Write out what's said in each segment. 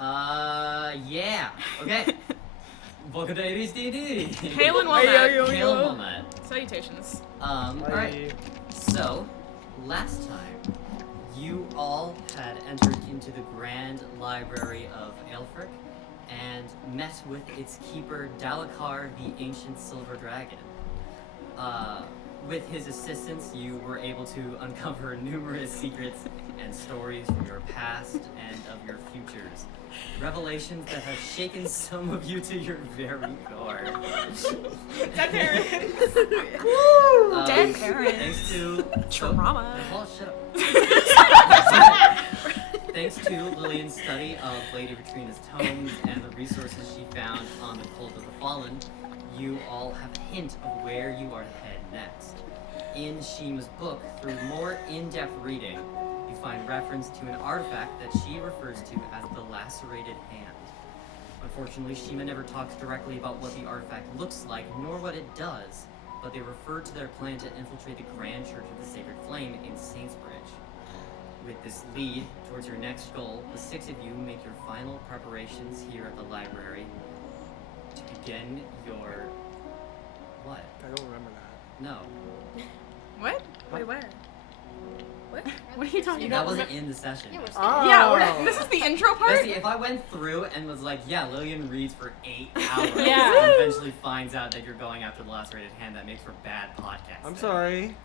Yeah. Okay. Welcome to AdhD&D. Hail and well met. Hail and well met. Salutations. Alright. So, last time, you all had entered into the Grand Library of Aelfric and met with its keeper, Dalakar, the Ancient Silver Dragon. With his assistance, you were able to uncover numerous secrets and stories from your past and of your futures. Revelations that have shaken some of you to your very core. Dead parents. Dead parents. Thanks to... Trauma. Oh, shut up. Thanks to Lillian's study of Lady Vatrina's tomes and the resources she found on the Cult of the Fallen, you all have a hint of where you are to head next. In Shi'mah's book, through more in-depth reading, you find reference to an artifact that she refers to as the Lacerated Hand. Unfortunately, Shi'mah never talks directly about what the artifact looks like, nor what it does, but they refer to their plan to infiltrate the Grand Church of the Sacred Flame in Saintsbridge. With this lead towards your next goal, the six of you make your final preparations here at the library to begin your... What? I don't remember that. No. What? Wait, where? What? What are you talking That about? wasn't in the session. Yeah, This is the intro part? Bessie, if I went through and was like, yeah, Lillian reads for 8 hours Yeah. and eventually finds out that you're going after the Lacerated Hand, that makes for bad podcasting. I'm sorry.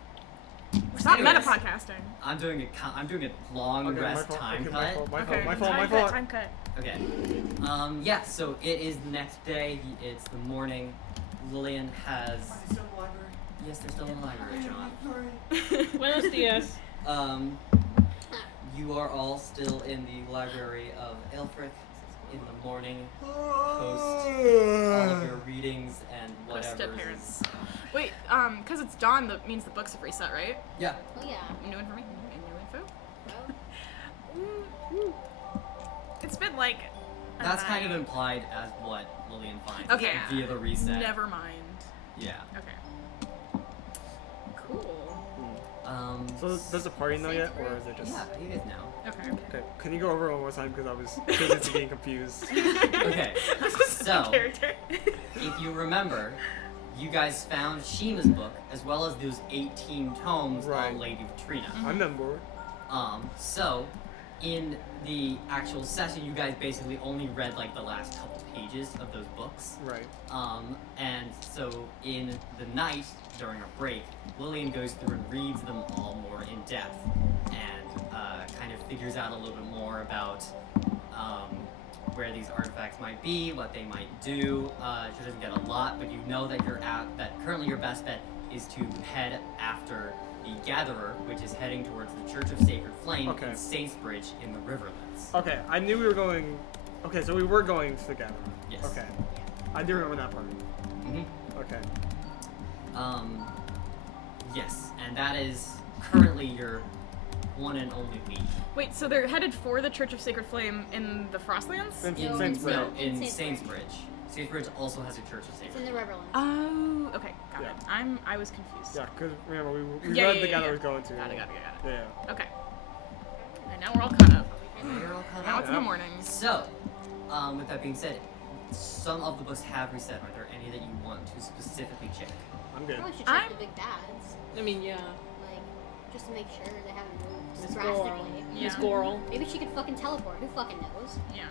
It's not Anyways, meta-podcasting. I'm doing a long Okay, rest my fault. time Okay, cut. My fault. Time cut, time cut. Okay. Yeah, so it is the next day. It's the morning. Lillian has... Yes, they're still in the library, John. Buenos dias. You are all still in the Library of Aelfric in the morning, post all of your readings and whatever. Dead parents. Wait, because it's dawn, that means the books have reset, right? Yeah. Oh yeah. New information? New info? Well, It's been like... a That's kind of night. implied as what Lillian finds Okay. via the reset. Never mind. Yeah. Okay. Cool. So does the party know yet, or is it just? Yeah, you guys know. Okay. Okay. Can you go over it one more time because I was too busy getting confused. Okay. So, Character. if you remember, you guys found Shi'mah's book as well as those 18 tomes Right. on Lady Vatrina. I'm on board. So, in the actual session, you guys basically only read like the last couple pages of those books. Right. And so in the night, during a break, Lillian goes through and reads them all more in depth and kind of figures out a little bit more about where these artifacts might be, what they might do. She doesn't get a lot, but you know that currently your best bet is to head after the Gatherer, which is heading towards the Church of Sacred Flame Okay. in Saintsbridge in the Riverlands. Okay. I knew we were going. Okay, so we were going together. Yes. Okay. I do remember that part. Mm-hmm. Okay. Yes, and that is currently your one and only lead. Wait, so they're headed for the Church of Sacred Flame in the Frostlands? In No, Saintsbridge. No, in Saintsbridge. Saintsbridge. Saintsbridge also has a Church of it's Sacred in the Flame. Riverlands. Oh, okay, got Yeah. it. I was confused. Yeah, because remember we Yeah, read yeah, the yeah, guy that yeah. was going to. Got it. Yeah. Okay. And now we're all caught up. You're all caught Now up. it's in the morning. So, with that being said, some of the books have reset. Are there any that you want to specifically check? I'm good. Probably should check the big bads, I mean, yeah. like, just to make sure they haven't moved Miss drastically. Goral. Yeah. Miss Goral. Maybe she could fucking teleport. Who fucking knows? Yeah.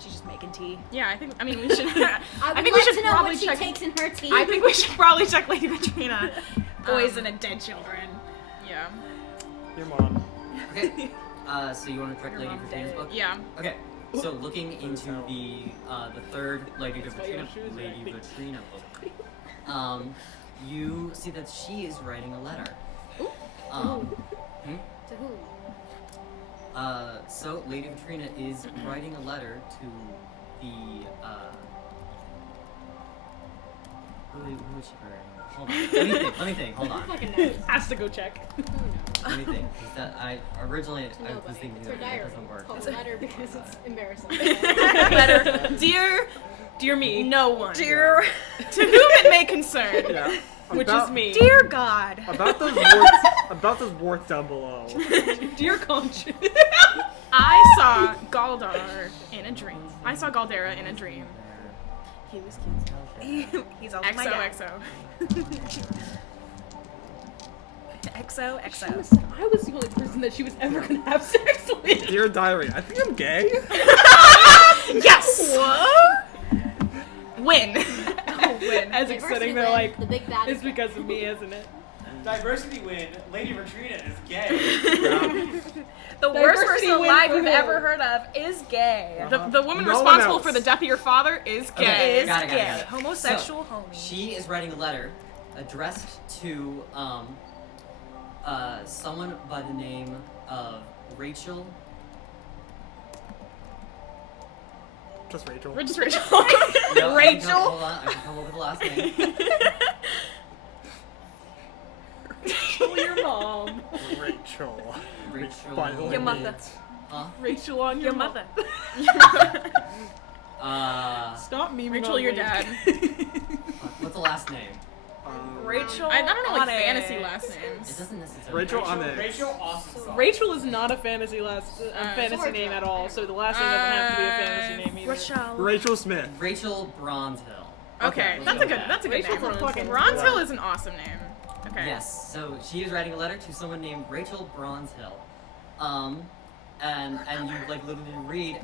She's just making tea. Yeah, I think we should. I would think we like should to know probably what she check. takes in her tea. I think we should probably check Lady Vatrina. Poison and dead children. Yeah. Your mom. Okay. So you want to check Your Lady mom's Vatrina's dead. book? Yeah. Okay. So looking into the third Lady why your Vatrina, shoes are Lady big. Vatrina book, you see that she is writing a letter. Ooh. Hmm? To who? So Lady Vatrina is writing a letter to the who is she writing? Hold on. Let me think. Hold Who on. fucking knows? Has to go check. Who knows? Let me think. 'Cause that I originally To I was nobody. thinking It's her that diary. it doesn't work. It's called a letter because it's embarrassing. Letter. Dear me. No one. Dear. To whom it may concern. Yeah. Which About- is me. Dear God. About those warts. About those warts down below. Dear conscience. I saw Galdar dream. I saw Galdera in a dream. He was cute. He's also my dad. XOXO. XOXO. I was the only person that she was ever gonna have sex with. Dear diary, I think I'm gay. Yes! What? Win. Win. As Diversity exciting, they're win, like, the big bad. it's because of me, isn't it? Diversity win. Lady Vatrina is gay. The worst Diversity person win alive for we've who? ever heard of is gay. The woman No one responsible else. for the death of your father is gay. Okay. Is Got it. gay. So, Homosexual homie. She is writing a letter addressed to someone by the name of Rachel. Just Rachel. We're just Rachel. No, I can Rachel? hold on, I can come up with the last name. Rachel, your mom. Rachel. Rachel. Finally Your mother. meet. Huh? Rachel on Your mother. Stop memeing Rachel, on your Lady. dad. What's the last name? Rachel. I don't know like Onyx. fantasy last It names. doesn't necessarily. Rachel Onyx. Rachel awesome sauce. Rachel is not a fantasy fantasy Sword name Girl. at all, so the last name doesn't have to be a fantasy name either. Rachel. Rachel Smith. Rachel Bronzehill. Okay, let's that's go a good. with That's a good Rachel name. Bronzehill. Bronzehill is an awesome name. Okay. Yes. So she is writing a letter to someone named Rachel Bronzehill, and you like literally read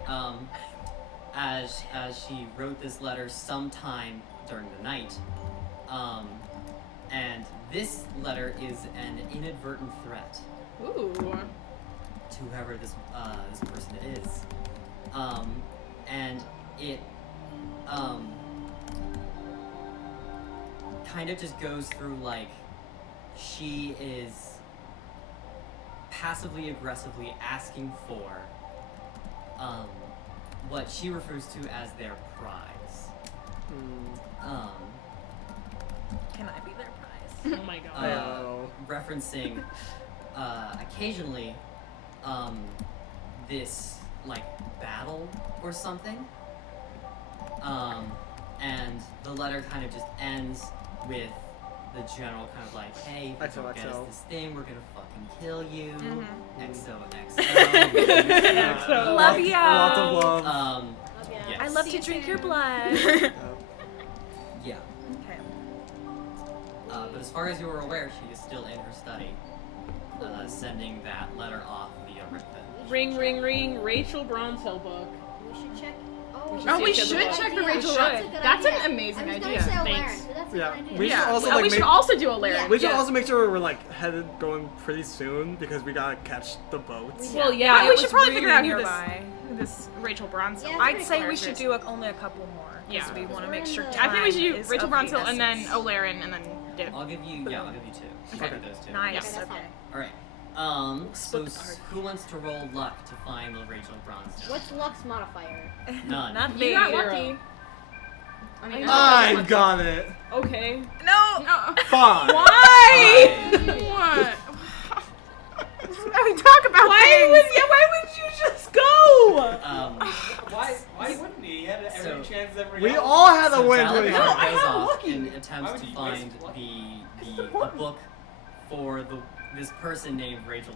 as she wrote this letter sometime during the night, and this letter is an inadvertent threat Ooh. to whoever this person is, and it kind of just goes through like she is passively aggressively asking for what she refers to as their prize. Can I be their prize? Oh my god. Referencing occasionally this like battle or something, and the letter kind of just ends with the general kind of like, hey, if you don't get us XOXO. this thing, we're gonna fucking kill you. XO. XOXO. Love ya. Lots of love. Yes. I love to drink your blood. Yeah. Okay. But as far as you were aware, she is still in her study, sending that letter off via written. Ring, ring, ring. Rachel Bronzehill book. We should check. Oh, we check should the check the idea. Rachel. should. That's an amazing I was idea. gonna say Thanks. O'Laren, but that's a Yeah, good idea. we should Yeah. also Oh, like we should make, also do a Laren. we should Yeah. also make sure we're like headed going pretty soon because we gotta catch the boats. Well, yeah, we it should was probably really figure out nearby. who this Rachel Bronzehill. Yeah, I'd pretty say we close. should do only a couple more. Yeah. Because we want to We're make in sure the- I think we should do time is Rachel of the Bronzehill and then essence. O'Laren and then Div. I'll give you, yeah, I'll give you two. Okay. I'll give those two. Nice. Yeah. Okay, that's Okay. fine. All right. So Split the party. who wants to roll luck to find the Rachel Bronzehill? What's Luck's modifier? None. Not You me. got Zero. lucky. I mean, I got it. Okay. No. No. Fine. Why? What? We talk about things. Why would you just go? Why wouldn't he? He had every So- chance every We else. all had a So win. Dalakar No, I goes have off lucky. and Why attempts would to you find waste lucky? the book for this person named Rachel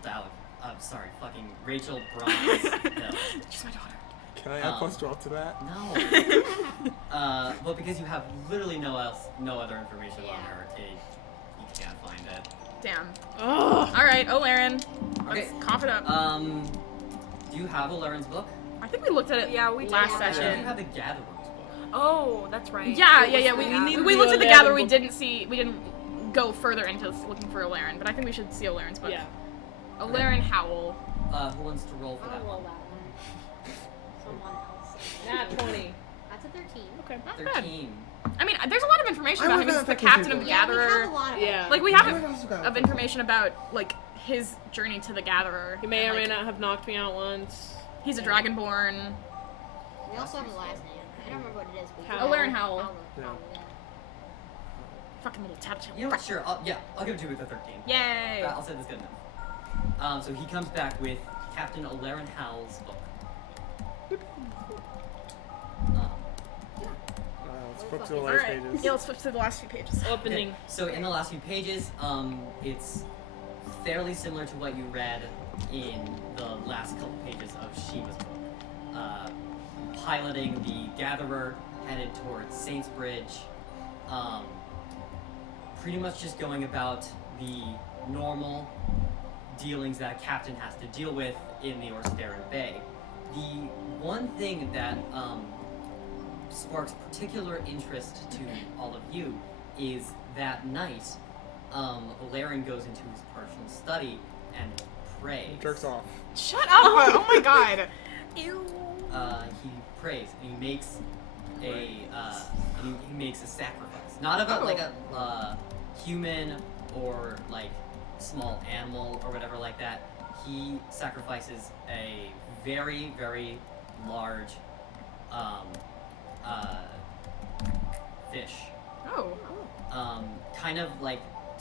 fucking Rachel Bronzehill. She's my daughter. Can I add plus 12 to that? No. Well, because you have literally no other information on her, you can't find it. Damn. Ugh. All right, O'Laren. Okay. Let's cough it up. Do you have O'Laren's book? I think we looked at it Yeah, we last did. Do you session. have the Gatherer's book? Oh, that's right. Yeah. It was We, the need we to looked do at the a Gather. Laren We book. didn't go further into looking for O'Laren, but I think we should see O'Laren's book. Yeah. O'Laren Howl. Who wants to roll for I'll that roll one? that one. Someone else. Not 20. That's a 13. Okay. Not bad. 13. I mean, there's a lot of information I about would him. He's have the taken captain two of the Yeah, we Gatherer. have a lot of Yeah. it. Like we I have would also got of it. information about like his journey to the Gatherer. He may and, or may like, not have knocked me out once. He's a Dragonborn. We also have the last name. I don't remember what it is. But Howell. O'Laren Howl. Yeah. Yeah. Fucking little tattletale. You know what? Sure. I'll give it to you with a 13. Yay! I'll say this good enough. So he comes back with Captain O'Laren Howell's book. Let's flip to the All last right. pages. Yeah, let's flip to the last few pages. Opening. Okay, so in the last few pages, it's fairly similar to what you read in the last couple pages of Shi'mah's book. piloting the Gatherer, headed towards Saintsbridge. Pretty much just going about the normal dealings that a captain has to deal with in the Orsterra Bay. The one thing that sparks particular interest to all of you is that night, Lillian goes into his personal study and prays. Jerks off. Shut up! Oh my god. Ew. He prays and he makes he makes a sacrifice, not of like a human or like small animal or whatever like that. He sacrifices a very, very large fish. Oh. Kind of like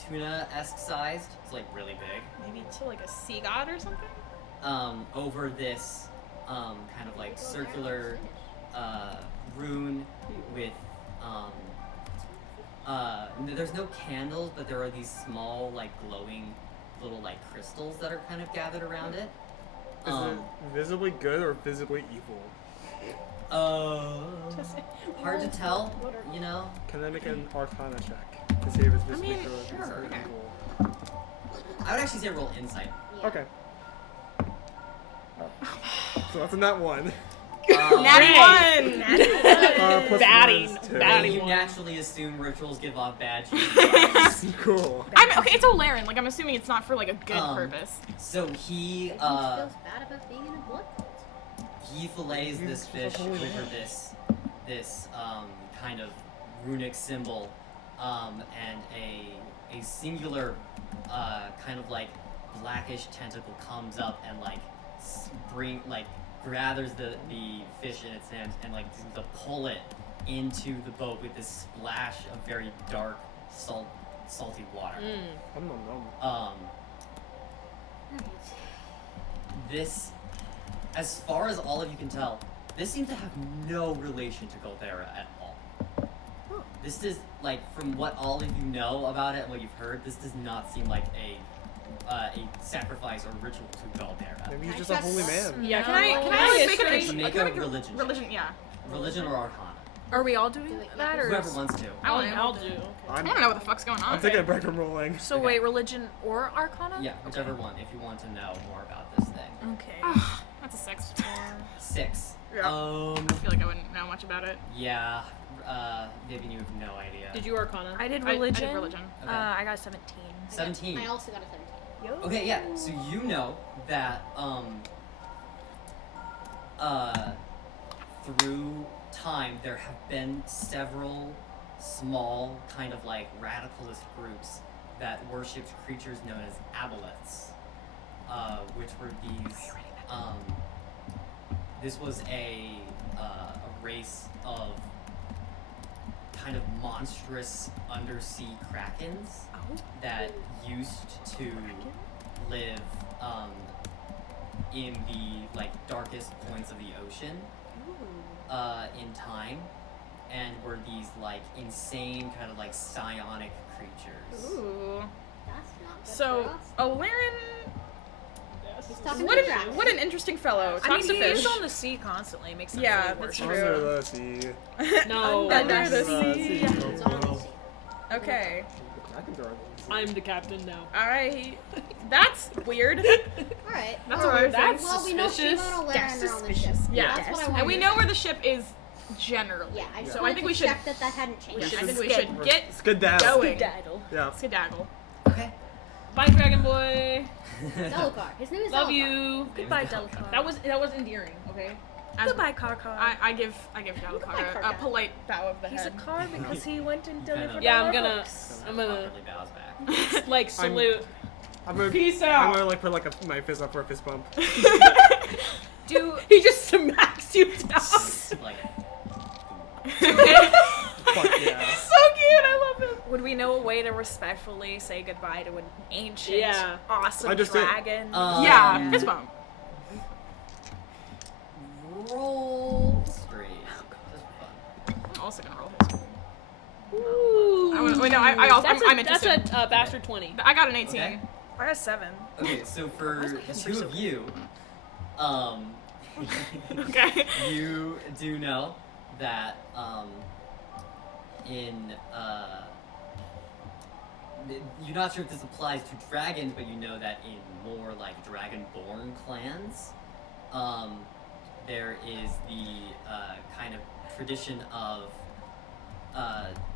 tuna-esque sized. It's like really big. Maybe to like a sea god or something? Over this kind of like circular rune with there's no candles, but there are these small like glowing little like crystals that are kind of gathered around it. Is it visibly good or visibly evil? Hard to tell, you know? Can I make an Arcana check to see if it's visibly good or sure. visibly evil? I would actually say roll insight. Yeah. Okay. So that's a nat 1. Natty one! Plus Batting. minus 2. Batting. You one. naturally assume rituals give off bad vibes. Cool. Okay, it's Laren. Like, I'm assuming it's not for like a good purpose. So he Feels bad about being in a blood cult. he fillets this fish over this kind of runic symbol, and a singular kind of like blackish tentacle comes up and like gathers the fish in its hands and like seems to pull it into the boat with this splash of very dark salty water. This, as far as all of you can tell, this seems to have no relation to Golterra at all. This is, like, from what all of you know about it and what you've heard, this does not seem like a sacrifice or ritual to Golterra. Maybe he's just a holy man. Yeah, can I make it Make a religion. Religion, yeah. Religion or Arcana. Are we all doing that, or? Whoever wants to. I don't know. I'll do. I don't know what the fuck's going on. I'm taking a break from rolling. So Okay. wait, religion or Arcana? Yeah, whichever one, if you want to know more about this thing. Okay. That's a 6. 6. Yeah. I feel like I wouldn't know much about it. Yeah, Vivian, you have no idea. Did you Arcana? I did I religion. did religion. Okay. I got 17. 17. I also got a 17. Okay, yeah, so you know that, through time, there have been several small, kind of like radicalist groups that worshipped creatures known as aboleths, which were these, this was a race of kind of monstrous undersea krakens that used to live in the like darkest points of the ocean in time, and were these like insane kind of like psionic creatures. Ooh. That's not good So, for us. O'Laren, He's talking what to an, Drax. what an interesting fellow. I Talks mean, to he fish. is on the sea constantly. It makes sense. Yeah, for that's worship. true. Under the sea. No. Under the Under sea. It's on the sea. Okay. I can throw it. I'm the captain now. Alright. That's weird. Alright. That's a weird thing. That's Well, we know suspicious. Shi'mah and Laren That's are on the ship. suspicious. Yeah. That's what I wanted And we to know say. where the ship is generally. Yeah, I just So I wanted think to we should- check that hadn't changed. I think we Skid- should get Skedaddle. going. Daddle. Yeah. Skedaddle. Okay. Bye, Dragon Boy. Dalakar. His name is Love Dalakar. you. Goodbye, Dalakar. That was endearing. Okay. As- Goodbye, Karkar. I give Dalakar a Karkar. polite bow of the He's a head. car because he went and delivered Yeah, all I'm our gonna- books. I'm gonna Awkwardly bows back. Like salute. I'm gonna, Peace I'm out. gonna like put like my fist up for a fist bump. Do He just smacks you down. Like, Fuck yeah. So cute, I love him. would we know a way to respectfully say goodbye to an ancient, Yeah. awesome I just did. dragon? Yeah, Yeah. fist bump. roll history. Just for fun. I'm also gonna roll his. Ooh. Wait, no, I also, That's I'm interested. That's a bastard 20. I got an 18. Okay. I got 7. Okay, so for the two of you, Okay. You do know that you're not sure if this applies to dragons, but you know that in more like dragonborn clans, there is the kind of tradition of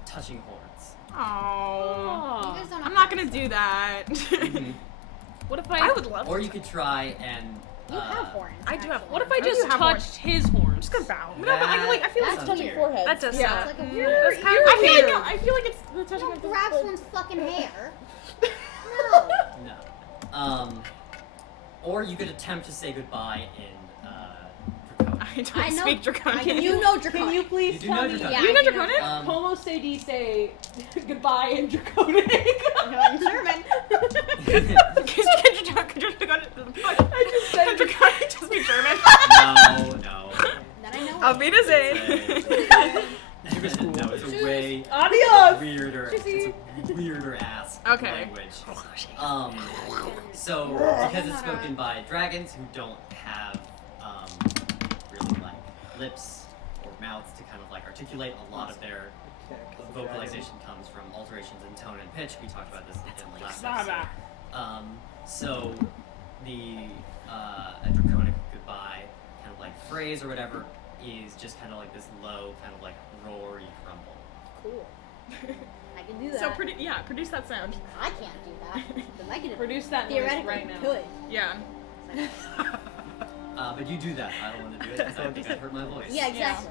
touching horns. Oh. You guys don't I'm have not to- gonna do that. What if I would love Or to. you could try and. You have horns. I do have. What if I I do just have touched his horns? Just gonna bow. No, but I feel like That's it's touching weird. foreheads. That does Yeah. sound. It's like a You're- weird. you're I feel like weird. no, I feel like it's the You touching don't of the grab foot. someone's fucking hair. No. No. Or you could attempt to say goodbye in Draconic. I don't I know- speak Draconic. You know Draconic. Can you please You do tell know me? Draconic. Yeah, You know I do Draconic? Como se dice goodbye in Draconic? In German. I just said Draconic just be German. No. Then I know. Auf Wiedersehen. No, it's a way Adios! weirder. It's a weirder ass Okay. language. So because it's spoken by dragons who don't have really like lips or mouths to kind of like articulate, a lot of their vocalization comes from alterations in tone and pitch. We talked about this in the last episode. So the a draconic goodbye kind of like phrase or whatever is just kind of like this low kind of like roary crumble. Cool. I can do that. So produce that sound. I can't do that. But I can Produce that noise theoretically right now. could. Yeah. But you do that. I don't want to do it because I think I heard my voice. Yeah, exactly.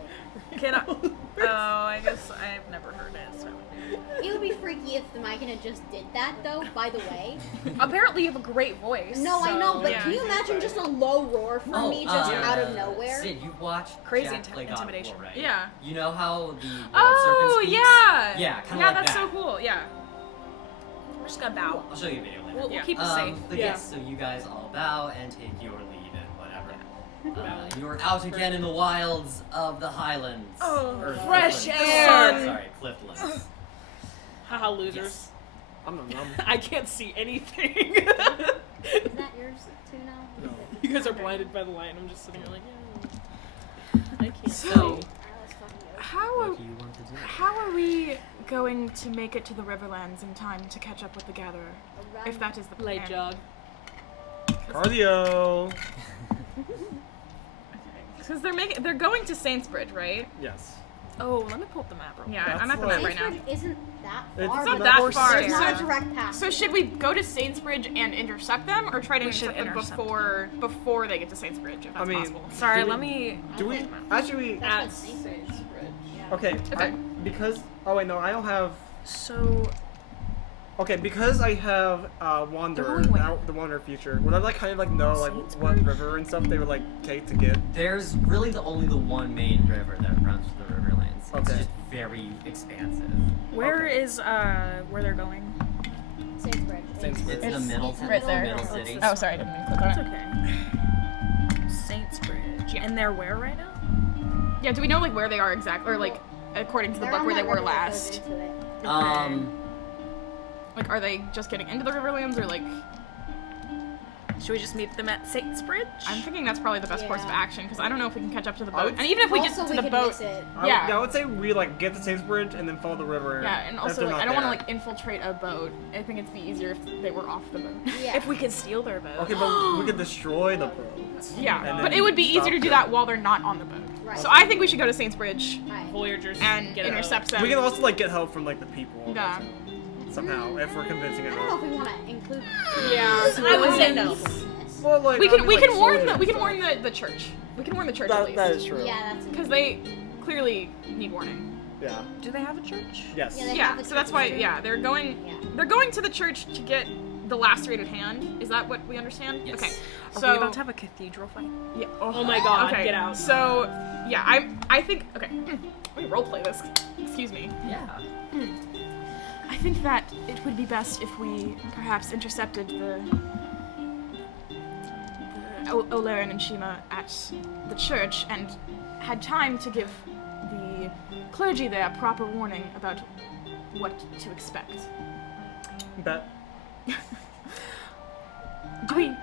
Can I? Oh, I guess I've never heard it. So. It would be freaky if the Mycona just did that, though, by the way. Apparently, you have a great voice. No, I know, but yeah. can you imagine just a low roar from me just out of nowhere? Sid, you've watched Crazy Jack play God of War, intimidation. right? Yeah. You know how the world Oh serpent speaks? yeah. Yeah, kind of Yeah, like that's that. so cool. Yeah. We're just gonna bow. I'll show you a video later. We'll Yeah. keep it safe. But Yeah. yes, so you guys all bow and take your leave and whatever. You're out again in the wilds of the Highlands. Oh, Or fresh Clifflands. air. Sorry, Clifflands. Haha, losers. Yes. I'm I can't see anything. Is that yours too now? No. You guys are blinded by the light. I'm just sitting here like, yeah. I can't So- see. Alright, let's fucking go. How What do you want to do? how are we going to make it to the Riverlands in time to catch up with the Gatherer? If that is the plan. Light jog. Cardio. Because they're going to Saintsbridge, right? Yes. Oh, let me pull up the map real Yeah, That's I'm at the like- map right now. Saintsbridge isn't that It's far. not but that there's far. There's not a So- direct path. So should we go to Saintsbridge and intercept them, or try to We should intercept them intercept before they get to Saintsbridge, if that's possible? Sorry, Do we- let me. Do we actually? That's At what Saintsbridge. Okay. Okay. Because oh wait no I don't have. So Okay, because I have Wanderer, going where? the Wanderer feature. Would I like kind of like know like what Saintsbridge? river and stuff they would like take to get? There's really only the one main river that runs through the Riverlands. It's Okay. just very expansive. where Okay. is where they're going? Saintsbridge. Saintsbridge. It's the It's middle, right there. middle city. Oh, sorry, I didn't mean to click on It's it. okay. Saintsbridge. Yeah. And they're where right now? Yeah, do we know like where they are exactly, or like according to the They're book on where they that were river that goes last? into it. Like, are they just getting into the Riverlands, or like? Should we just meet them at Saintsbridge? I'm thinking that's probably the best course of Yeah. action, because I don't know if we can catch up to the I boat. would- And even if we Also, get to we the could boat, mix it. Yeah. I would say we like get to Saintsbridge and then follow the river. yeah, and if also they're like not I don't want to there. like infiltrate a boat. I think it'd be easier if they were off the boat. Yeah. If we can steal their boat. Okay, but we could destroy the boat. Yeah, And but then it would be stop easier to do them. that while they're not on the boat. Right. So I think we should go to Saintsbridge Alright. Voyagers. and get out. intercept them. We can also like get help from like the people. Yeah. Somehow, if we're convincing I it. don't know if we want to include. Yeah. I would say no. people in this. Well, like We I can mean, we like, can warn soldiers the we can and warn stuff. the church. We can warn the church at least. That is true. Yeah, that's. Because they clearly need warning. Yeah. Do they have a church? Yes. Yeah, they have Yeah, the so that's church why history. yeah, they're going to the church to get the lacerated hand. Is that what we understand? Yes. Okay. Are So we about to have a cathedral fight? yeah. Oh my god, Okay. get out. So yeah, I think okay. Let me roleplay this. Excuse me. Yeah. I think that it would be best if we perhaps intercepted the Olerin and Shi'mah at the church and had time to give the clergy there proper warning about what to expect. Bet. Do we? Sorry,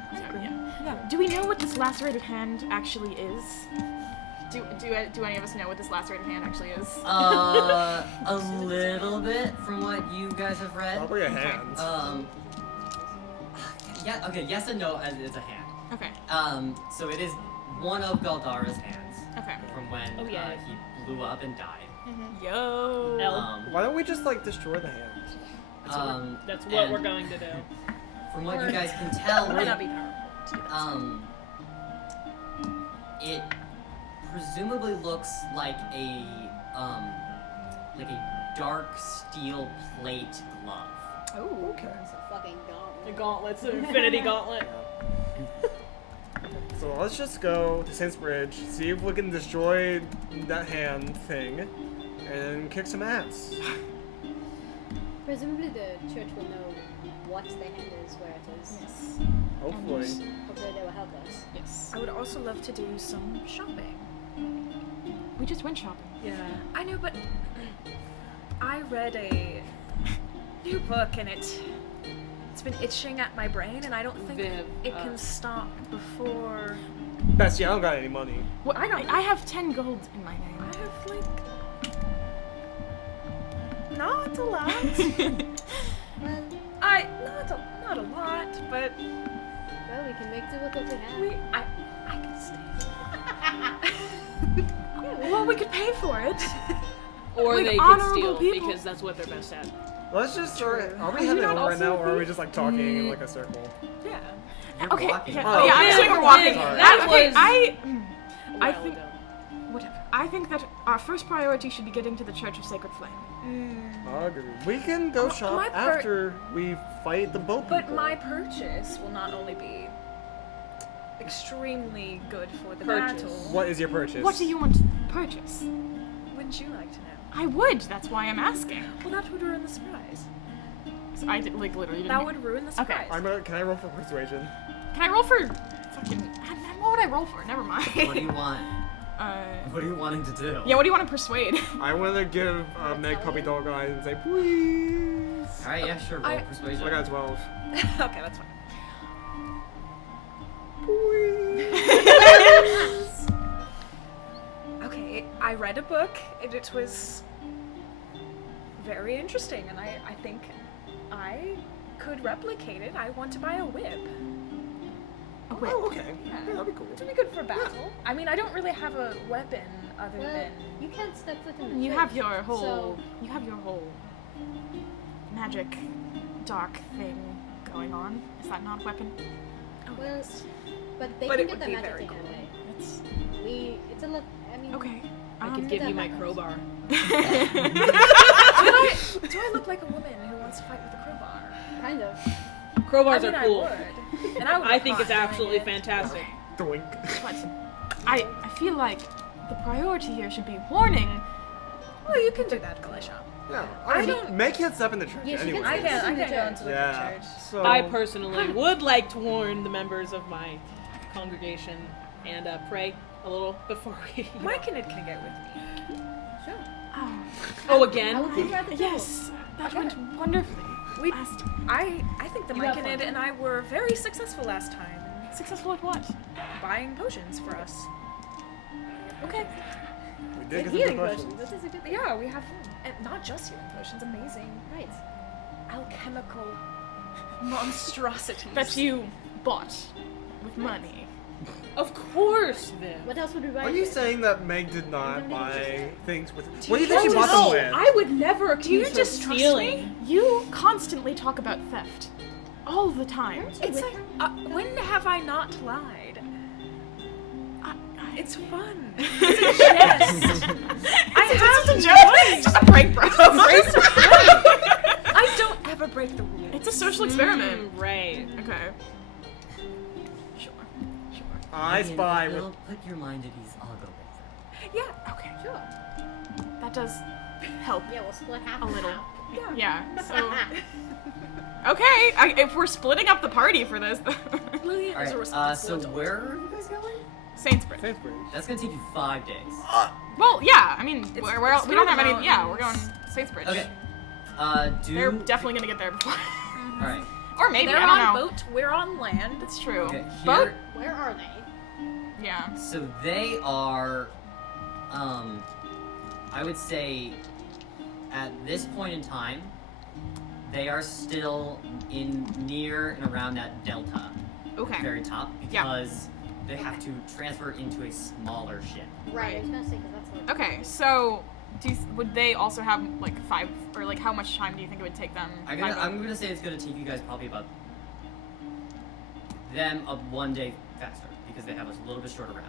yeah. Do we know what this lacerated hand actually is? Do any of us know what this lacerated hand actually is? A little bit from what you guys have read. Probably a hand. Yeah. Okay. Yes and no. As it's a hand. Okay. So it is one of Galdara's hands. Okay. From when Oh, yeah. he blew up and died. Yo. Why don't we just like destroy the hand? That's what we're going to do. From what you guys can tell, Might not be powerful. it presumably looks like a dark steel plate glove. Oh. Okay. It's a fucking The gauntlet. gauntlets, the infinity gauntlet. So let's just go to Saintsbridge, see if we can destroy that hand thing, and kick some ass. Presumably the church will know what the hand is, where it is. Yes. Hopefully. Hopefully they will help us. Yes. I would also love to do some shopping. We just went shopping. Yeah. I know, but I read a new book and it's been itching at my brain, and I don't think Viv, it can stop before. Bessie, I don't got any money. Well, I have 10 gold in my name. I have like not a lot. Well, not a lot, but we can make do with what we have. I can stay. Well, we could pay for it. Or Like they could honorable steal people. because that's what they're best at. Let's just start. Are we you heading not over right also now, or are we thief? just like talking in like a circle? Yeah. You're Okay. walking. Yeah, Oh, yeah, I'm yeah, saying we're Viv, walking. that Okay, was I a while think ago. whatever. I think that our first priority should be getting to the Church of Sacred Flame. Agreed. We can go shop my after we fight the boat But people. my purchase will not only be extremely good for the Purchase. battle. What is your purchase? What do you want to purchase? Wouldn't you like to know? I would. That's why I'm asking. Well, that would ruin the surprise. So I did, like literally. That would ruin the surprise. Can I roll for persuasion? Can I roll for fucking? What would I roll for? Never mind. What do you want? Uh. What are you wanting to do? Yeah. What do you want to persuade? I want to give Meg puppy dog eyes and say, please. All right. Yeah. Sure. Roll persuasion. I got 12. Okay, that's fine. Okay, I read a book and it was very interesting, and I think I could replicate it. I want to buy a whip. A whip. Oh, okay. Yeah. That'd be cool. It would be good for battle. I mean, I don't really have a weapon other Well, than. you can't step foot in the You church, have your whole. So, You have your whole magic, dark thing going on. Is that not a weapon? well, but they But can it get would the be magic very thing cool. anyway. It's It's a lot. I mean, okay. I could give you my crowbar. Do I look like a woman who wants to fight with a crowbar? kind of. Crowbars I mean, are cool. I would. And I would. I think look it's hot doing absolutely it. fantastic. Doink. But I feel like the priority here should be warning. Well, you can do that, Galatia. Yeah. I don't- Meg can't step in the church Yeah, she anyway. can I step can't. I in the can't go church. into the Yeah. church. So I personally would like to warn the members of my congregation and pray a little before we. My kid can get with me. Sure. Oh, Oh, I will again? keep her at the table. yes, that went wonderfully. We- Last I think the You have Myconid fun. and I were very successful last time successful at what? in buying potions for us. Okay. we did Good get healing some potions. questions. This is a good thing. Yeah, we have, and not just healing potions, amazing Right. alchemical monstrosities. That you bought with money. Of course, Viv. What else would we buy? Are you with? saying that Meg did not don't think buy so. things with? What do you think she Oh, bought no, them with? I would never you accuse her of distrust me? stealing. You constantly talk about theft. All the time. Aren't you It's with like, her? when have I not lied? It's fun. I have it's a joke. It's just a prank, bro. I don't ever break the rules. It's a social experiment. Right. Okay. Sure. I mean, spy if with. you'll put your mind at ease. I'll go with her. Yeah. Okay. Sure. That does help Yeah, we'll split half. a and little. half. Yeah. So. Okay. If we're splitting up the party for this, Lillian All is a right. responsible So adult. where are you guys going? Saintsbridge. Saintsbridge. That's gonna take you 5 days. Well, yeah. I mean, It's we don't have through any. Yeah, we're going mountains. Saintsbridge. Okay. They're definitely gonna get there before. All right. Or maybe, They're I don't on know. boat. We're on land. It's true. Okay, Boat? Where are they? Yeah. So they are, I would say, at this point in time, they are still near and around that delta, Okay. very top, Yeah. because they have to transfer into a smaller ship. Right, I was gonna say, because that's what. Okay, so would they also have like 5 or like how much time do you think it would take them? I'm gonna say it's gonna take you guys probably about them 1 day faster because they have a little bit shorter route.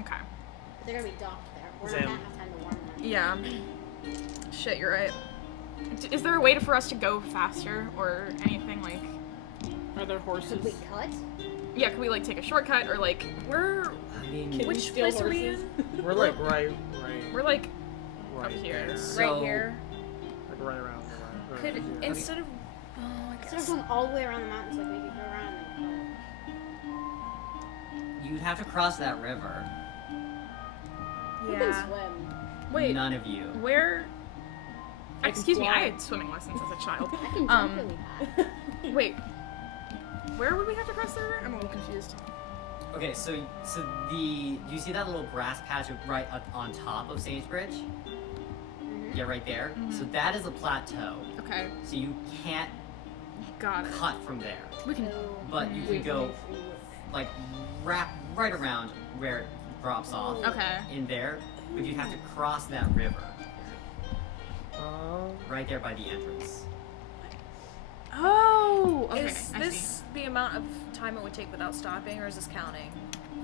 Okay. But they're gonna be docked there. We're Sam. not gonna have time to warn them. Yeah. Shit, you're right. Is there a way for us to go faster or anything like? Are there horses? Could we cut? Yeah, could we like take a shortcut or like We're I mean, Can we which steal place are we horses? in? We're like right we're like right up here. there. So- Right here. Like right around. Right Could here. instead of I Instead of guess. going all the way around the mountains, like we could go around and you'd have to cross that river. Who can swim? Wait, None of you. where? I can Excuse me, fly. I had swimming lessons as a child. I can jump really high. Wait, where would we have to cross the river? I'm a little confused. Okay, so do you see that little grass patch right up on top of Saintsbridge? Mhm. Yeah, right there. Mm-hmm. So that is a plateau. Okay, So you can't got it. cut from there, We can. So, but you can go like wrap right around where it drops off Okay. in there, but you'd have to cross that river Um, right there by the entrance. Oh. Okay. Is I this see. the amount of time it would take without stopping, or is this counting?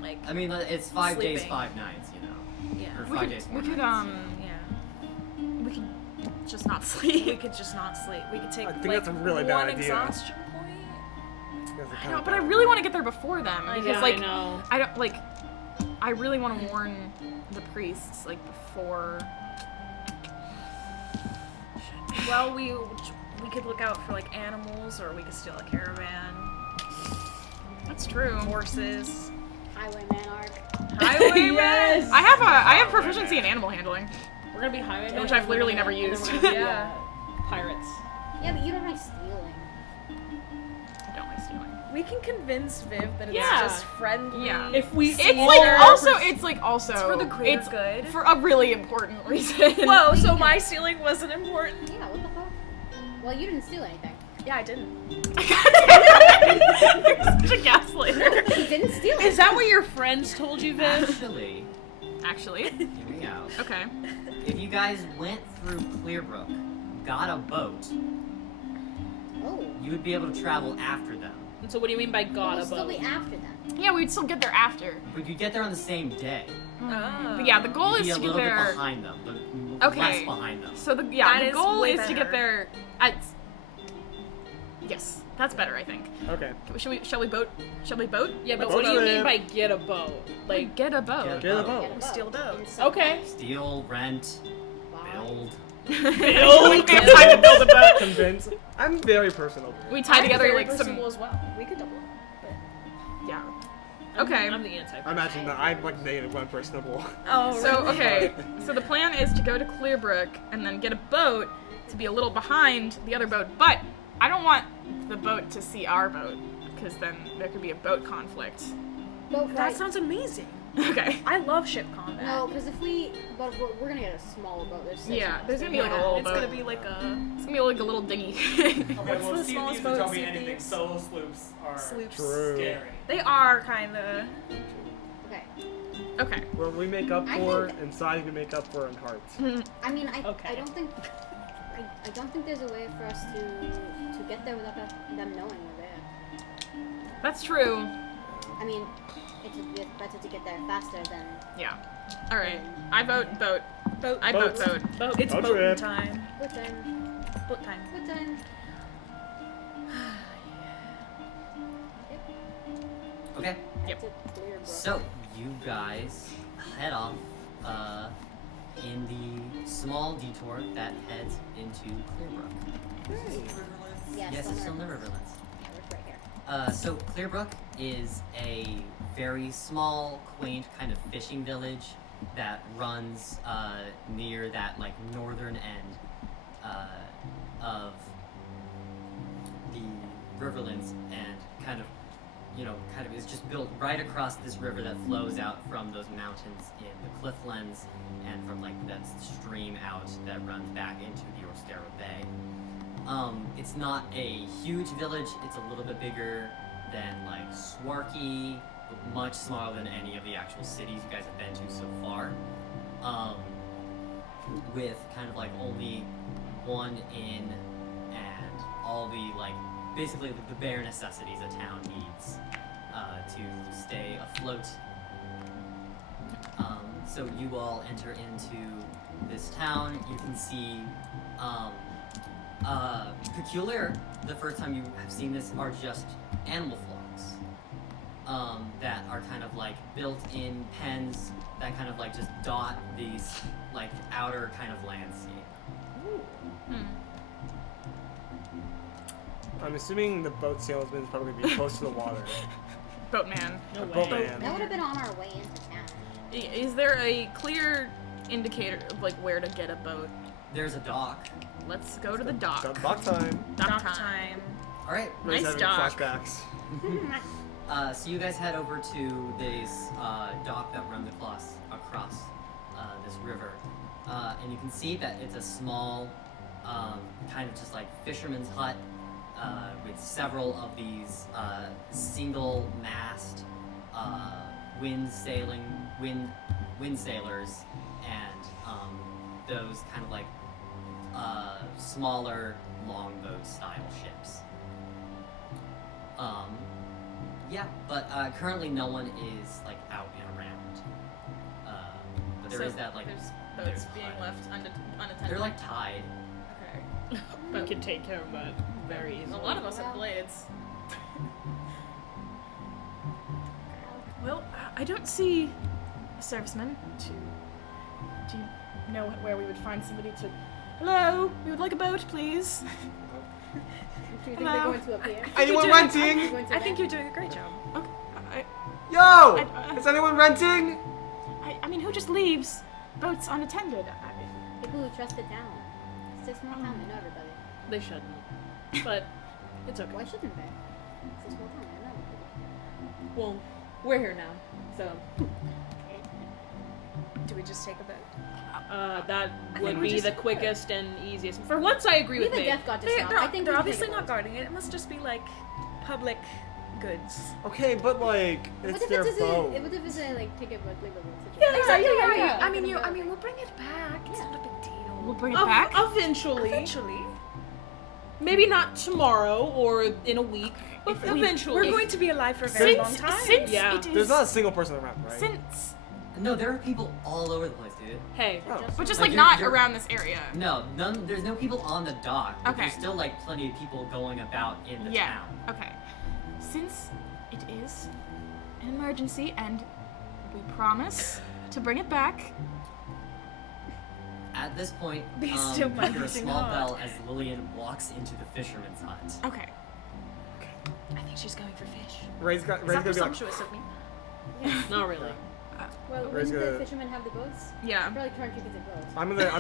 Like, I mean, it's 5 days, Sleeping. 5 nights, you know, yeah, or We 5 could, days, 4 we could nights. yeah. we could just not We sleep. could just not sleep. We could take I think like that's a really one bad idea. exhaustion point. that's a I kind know, of but I bad really idea. want to get there before them because Yeah, like I know. I don't like. I really want to warn the priests like before. Well, we could look out for like animals, or we could steal a caravan, That's true. horses, Highwayman arc. highwaymen. Yes! I have proficiency in animal handling. We're gonna be highwaymen. Which I've and we're literally gonna- never and then used. we're gonna be, Yeah. Pirates. Yeah, but you don't like stealing. I don't like stealing. We can convince Viv that it's Yeah. just friendly. Yeah. If we It's steal like her- also It's for the greater it's good. for a really important reason. Whoa, so my stealing wasn't important? Yeah, what the fuck? Well, you didn't steal anything. Yeah, I didn't. You're such a gaslighter. You didn't steal it. Is that what your friends told you, Viv? Actually, Actually, here we go. okay. If you guys went through Clearbrook, got a boat, Oh. you would be able to travel after them. And so what do you mean by got We'll a still be boat? after them. Yeah, we'd still get there after. But you'd get there on the same day. Oh. But yeah, the goal You'd is be to a get little bit there. behind them, but Okay. less behind them. So the That the is goal way is to get better. there at. Yes, that's better. I think. Okay. Shall we boat? Shall we boat? Yeah, but Boat what do you mean trip. by get a boat? Like, Get a boat. Get Get a boat. boat. Get a boat. Steal a boat. In some okay. Steal, rent, bar. build. Build. We have time to build a boat. Convince. I'm very personable. We tie together I'm very like some. personable as well. We could double up. But... Yeah. I'm- Okay. I'm the anti. I imagine that I'm like negative one personable. Oh, So okay, so the plan is to go to Clearbrook and then get a boat to be a little behind the other boat, but I don't want the boat to see our boat because then there could be a boat conflict. Boat That fight. sounds amazing. Okay. I love ship combat. No, because if we, but we're gonna get a smaller boat. There's 6 Yeah, of us. there's gonna be like a little it's boat. gonna be like a It's gonna be like a little dinghy. Okay, What's well, the sea smallest thieves boat, would tell me sea anything. thieves? Solo sloops are sloops. True. scary. They are kind of. Okay. Okay. What we make up I for think- inside, we make up for in hearts. I mean, Okay. I don't think there's a way for us to get there without them knowing we're there. That's true. I mean, it's better to get there faster than. Yeah. All right. I vote boat. Boat. I Boat. vote boat. Boat. It's Boat boating trip. time. What time? Boat time. What time? Okay, Yep. To Clearbrook. so you guys head off in the small detour that heads into Clearbrook. Yes, Yes, it's still in the Riverlands. Riverlands. It's right here. So Clearbrook is a very small, quaint kind of fishing village that runs near that like northern end of the riverlands and kind of is just built right across this river that flows out from those mountains in the clifflands and from like that stream out that runs back into the Orsterra Bay. It's not a huge village. It's a little bit bigger than like Swarky, but much smaller than any of the actual cities you guys have been to so far. With kind of like only one inn and all the like basically the bare necessities a town needs to stay afloat. So you all enter into this town. You can see peculiar the first time you have seen this are just animal flocks that are kind of like built in pens that kind of like just dot these like outer kind of landscape. I'm assuming the boat salesman is probably going to be close to the water. Boatman. No way. Boatman. That would have been on our way into town. Is there a clear indicator of like where to get a boat? There's a dock. Let's go to the dock. Dock time. Dock time. All right. Ray's Nice having dock. flashbacks. So you guys head over to this dock that runs across this river, and you can see that it's a small, kind of just like fisherman's hut with several of these single mast wind sailors and those kind of like smaller longboat style ships. Yeah, but currently no one is like out and around. But there is that like there's there's boats being hut. left unattended. They're like tied. Okay. We can take care of that very easily. A lot of us have blades. Well, I don't see a serviceman to. Do you know where we would find somebody to? Hello, we would like a boat, please. Do you think Hello? they're going to appear? Anyone They're renting? going to I think there? you're doing a great job. Okay. Yo! I- Is anyone renting? I mean, who just leaves boats unattended? People who trust the town. It's a small town, they know everybody. They shouldn't. But it's okay. Why shouldn't they? It's a small town, they know everybody. Well, we're here now, so Do we just take a boat? that I would think we be just the do it. quickest and easiest. For once, I agree We with have a me. death god to They, stop. they're I think they're we obviously take a not boat. guarding it. It must just be like public goods. Okay, but like, What it's if their it's boat. what if it's a like take a boat, leave a boat Yeah, situation? exactly. Yeah. I mean, we'll bring it back. It's not a big deal. We'll bring it back. Eventually. Eventually. Maybe not tomorrow or in a week, but If we- eventually. We're going to be alive for a very long Since time. Yeah. it is There's not a single person around, right? since, No, there are people all over the place, dude. Hey, Oh. but just Like, like you're- not you're- around this area. No, there's no people on the dock. But Okay. There's still like plenty of people going about in the Yeah. town. Okay. Since it is an emergency and we promise to bring it back. At this point, They you still might hear a be too small hard. bell as Lillian walks into the fisherman's hut. Okay. I think she's going for fish. Ray's Is gonna that be like, presumptuous of me? not really. Well, Ray's wouldn't the gonna- fishermen have the boats? Yeah. Probably turn chickens and boats.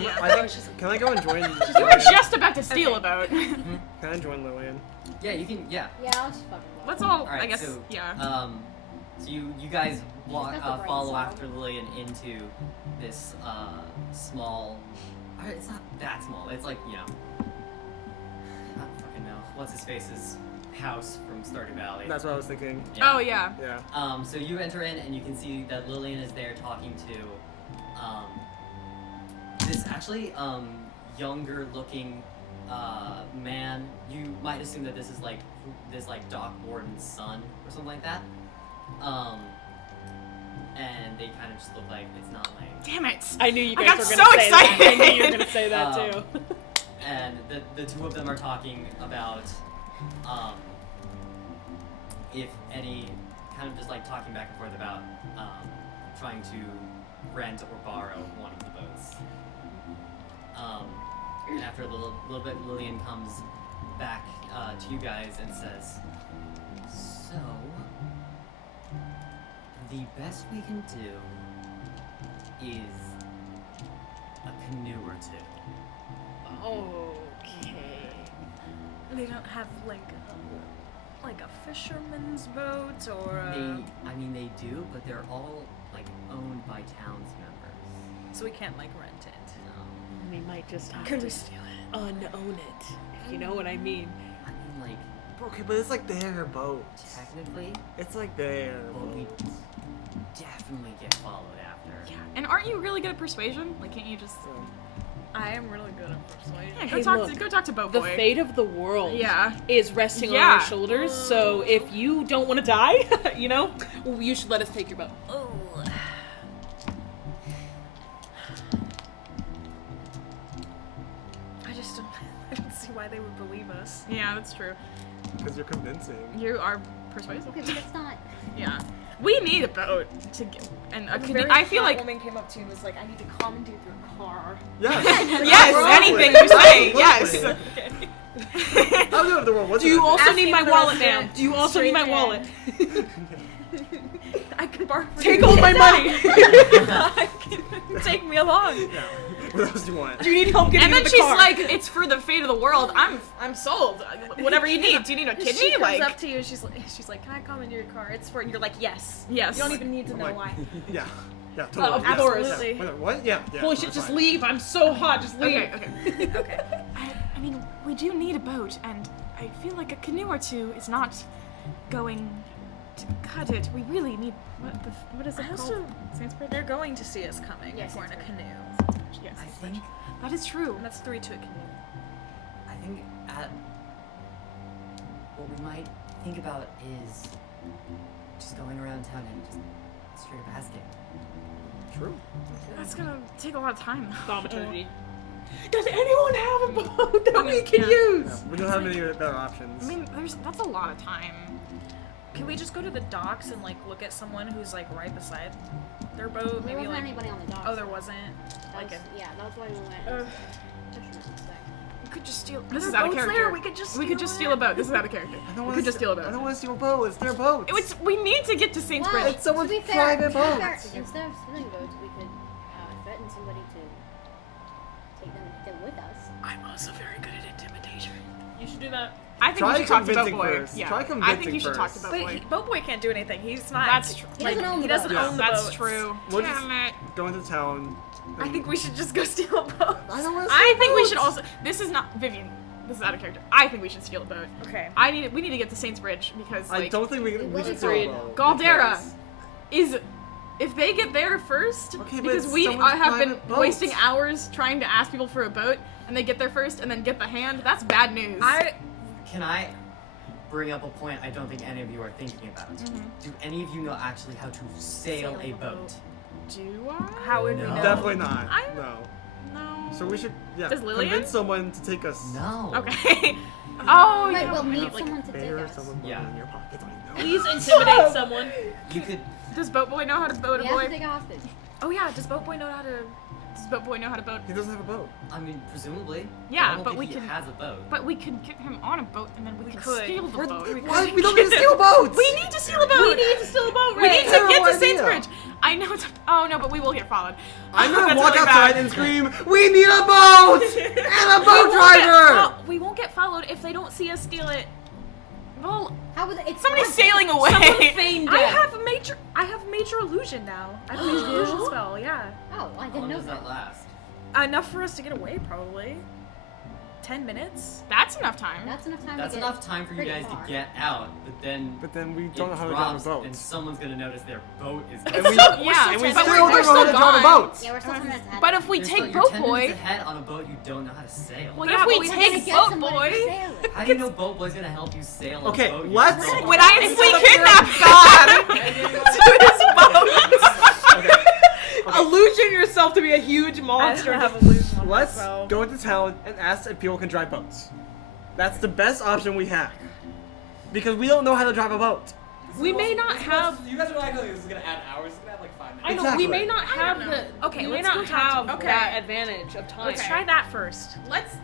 Yeah. I think, can I go and join? You were just about to steal a boat. Can I join Lillian? Yeah, you can. Yeah. Yeah, I'll just fucking go. Let's all, All right. I guess, so, yeah. So you guys walk, got the brain follow cell. after Lillian into this small. It's not that small. It's like I don't fucking know. What's his face's house from Stardew Valley? That's what I was thinking. Yeah. Oh yeah. Yeah. So you enter in and you can see that Lillian is there talking to this actually younger looking man. You might assume that this is like Doc Warden's son or something like that. And they kind of just look like it's not like. Damn it. I knew you I guys got were gonna so say that. I knew you were excited. gonna say that Um, too. And the two of them are talking about if any kind of just like talking back and forth about trying to rent or borrow one of the boats. And after a little bit, Lillian comes back to you guys and says, "So, the best we can do is a canoe or two." Okay. They don't have like like a fisherman's boat or a... They do, but they're all like owned by towns members. So we can't like rent it. No. We might just have Could to we steal it? unown it, if you know what I mean. I mean, like, Okay, but it's like their boat. technically, It's like their but we boat. definitely get followed after. Yeah. And aren't you really good at persuasion? Like, can't you just? I am really good at persuasion. Yeah, Hey, go talk to Boat The Boy. fate of the world Yeah. is resting on Yeah. our shoulders, so if you don't want to die, you know, you should let us take your boat. Oh. I don't see why they would believe us. Yeah, that's true. Because you're convincing. You are persuasive. Okay, but that's not. Yeah. We need a boat to get, and a A canoe. very I feel hot like woman came up to you and was like, "I need to commandeer your car." Yes. yes, anything you say, yes. How good of the world was Do you also Asking need my for wallet a now? Do you also need my straight wallet? I can borrow. Take all my money. Take me along. Yeah. What else do you want? Do you need help getting And then in the she's car? like, "It's for the fate of the world. I'm sold. Whatever you need. Do you need a kidney? She comes Like, up to you. She's like, "Can I commandeer your car?" It's for. And you're like, "Yes." yes. You don't even need to I'm know like, why. Yeah. Yeah, totally. Of yes. course. Absolutely. Yeah. What? Yeah. Yeah. Holy no, shit, it's just fine. leave. I'm so hot. Just leave. Okay. Okay. I mean, we do need a boat, and I feel like a canoe or two is not going to cut it. We really need what is it I called? also- Saintsbridge? They're going to see us coming Yes, if we're in a Saintsbridge. canoe. Yes, I think that is true. And that's 3 to a canoe. at what we might think about is just going around town and just straight up asking. True. That's gonna take a lot of time. Thaumaturgy. Does anyone have a boat that we can Yeah. use? Yeah, we don't have any better options. I mean, that's a lot of time. Can we just go to the docks and like look at someone who's like right beside their boat? There Maybe wasn't like. anybody on the dock. Oh, there wasn't. That Like was, a. yeah, that's why we went. Fisherman's thing. We could just steal. This There is are out of boats character. there, we could just steal a boat. This is out of character. I don't We wanna could just steal a I don't boat. want to steal a boat. It's their boat. We need to get to Saintsbridge. Well, It's someone's to be fair, private to be boat. fair, instead of stealing boats, we could threaten somebody to take them with us. I'm also very good at intimidation. You should do that. I think Try we should talk to Boat convincing Boy. first. Yeah. Try I think convincing you should talk to first. Boat But Boy. Boat Boy can't do anything. He's not. That's true. He doesn't own the He doesn't boat. own the That's boats. true. We'll Damn it. Go into town. I think we should just go steal a boat. I don't want to. I think we should also. This is not Vivian. This is out of character. I think we should steal a boat. Okay. We need to get to Saintsbridge because I like don't think we will should agree. steal a boat. Galdera because- is. If they get there first, Okay, but because it's we someone's have been private boat. wasting hours trying to ask people for a boat, and they get there first and then get the hand, that's bad news. Can I bring up a point I don't think any of you are thinking about? Do any of you know actually how to sail a boat? Do I? How would we No. know? Definitely not. I- No. No. So we should, yeah, Does Lillian? convince someone to take us. No. Okay. Oh, Right, yeah. we'll I need need, like, someone to take Bear us. someone Yeah. in your pockets. I know. Please intimidate someone. You could. Does Boat Boy know how to boat a We have boy? to take a hostage. Oh yeah. Does Boat Boy know how to? Does Boat Boy know how to boat? He doesn't have a boat. I mean, presumably. Yeah, I don't but think we he can- has a boat. But we could get him on a boat and then we could could. steal the boat. Why? We don't need to steal boats. We need to steal a boat. We need to steal a boat, We right? need to Terrible get to idea. Saintsbridge. I know. Oh no, but we will get followed. I'm gonna That's walk really outside bad. and scream, "We need a boat and a boat driver!" We won't get followed if they don't see us steal it. Well, How would it's somebody's haunted. sailing away. Someone feigned I death. have major illusion now. I have a major illusion spell. Yeah. Oh, I How didn't long know does that. that last? Enough for us to get away, probably. 10 minutes. That's enough time. That's enough time That's to get enough time for you pretty guys far. to get out, but then But then we it don't know how to drive drops a boat. and someone's gonna notice their boat is And gone. we, yeah, and we but still we're don't know how still to drive a gone. boat. Yeah, we're still 10 minutes ahead. But if we You're take still- you're Boat 10 Boy, minutes ahead on a boat you don't know how to sail. well, yeah, yeah, but but we we gonna take get Boat somebody Boy. to sail it. How do you know boat boy's gonna help you sail a Okay, boat? let's- yourself? When if we kidnap God to his boat. Okay. Illusion yourself to be a huge I monster. don't have illusion on Let's myself. go into town and ask if people can drive boats. That's the best option we have. Because we don't know how to drive a boat. We may not have. You guys are like, this is gonna add hours. It's gonna add like 5 minutes. I know Exactly. we may not have know. the. Okay, we may let's go not talk to- have okay. that advantage of time. Let's try that first. Let's.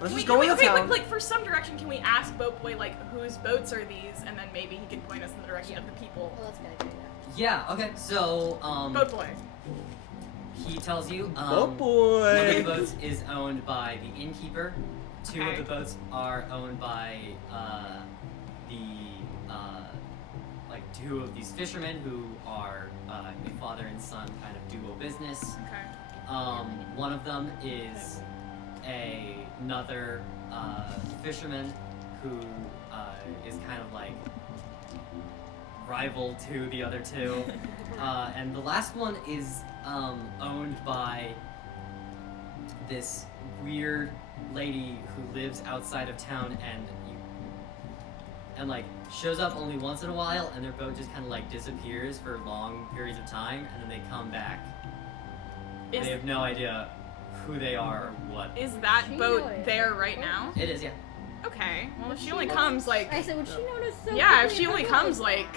Let's Can just we, go can into we, town. like for some direction, can we ask Boat Boy like whose boats are these, and then maybe he can point us in the direction of the people. Well, that's a good idea. Yeah. Okay. So Boat Boy. he tells you Boat one of the boy. boats is owned by the innkeeper. Two Okay. of the boats are owned by the two of these fishermen who are a father and son kind of duo business. Okay. One of them is another fisherman who is kind of like rival to the other two. And the last one is owned by this weird lady who lives outside of town and like shows up only once in a while, and their boat just kind of like disappears for long periods of time, and then they come back. They have no idea who they are or what. Is that She boat knows. there right now? It is, yeah. Okay. Well, if she only comes like I said, would she notice so yeah, if quickly she only the comes boat? like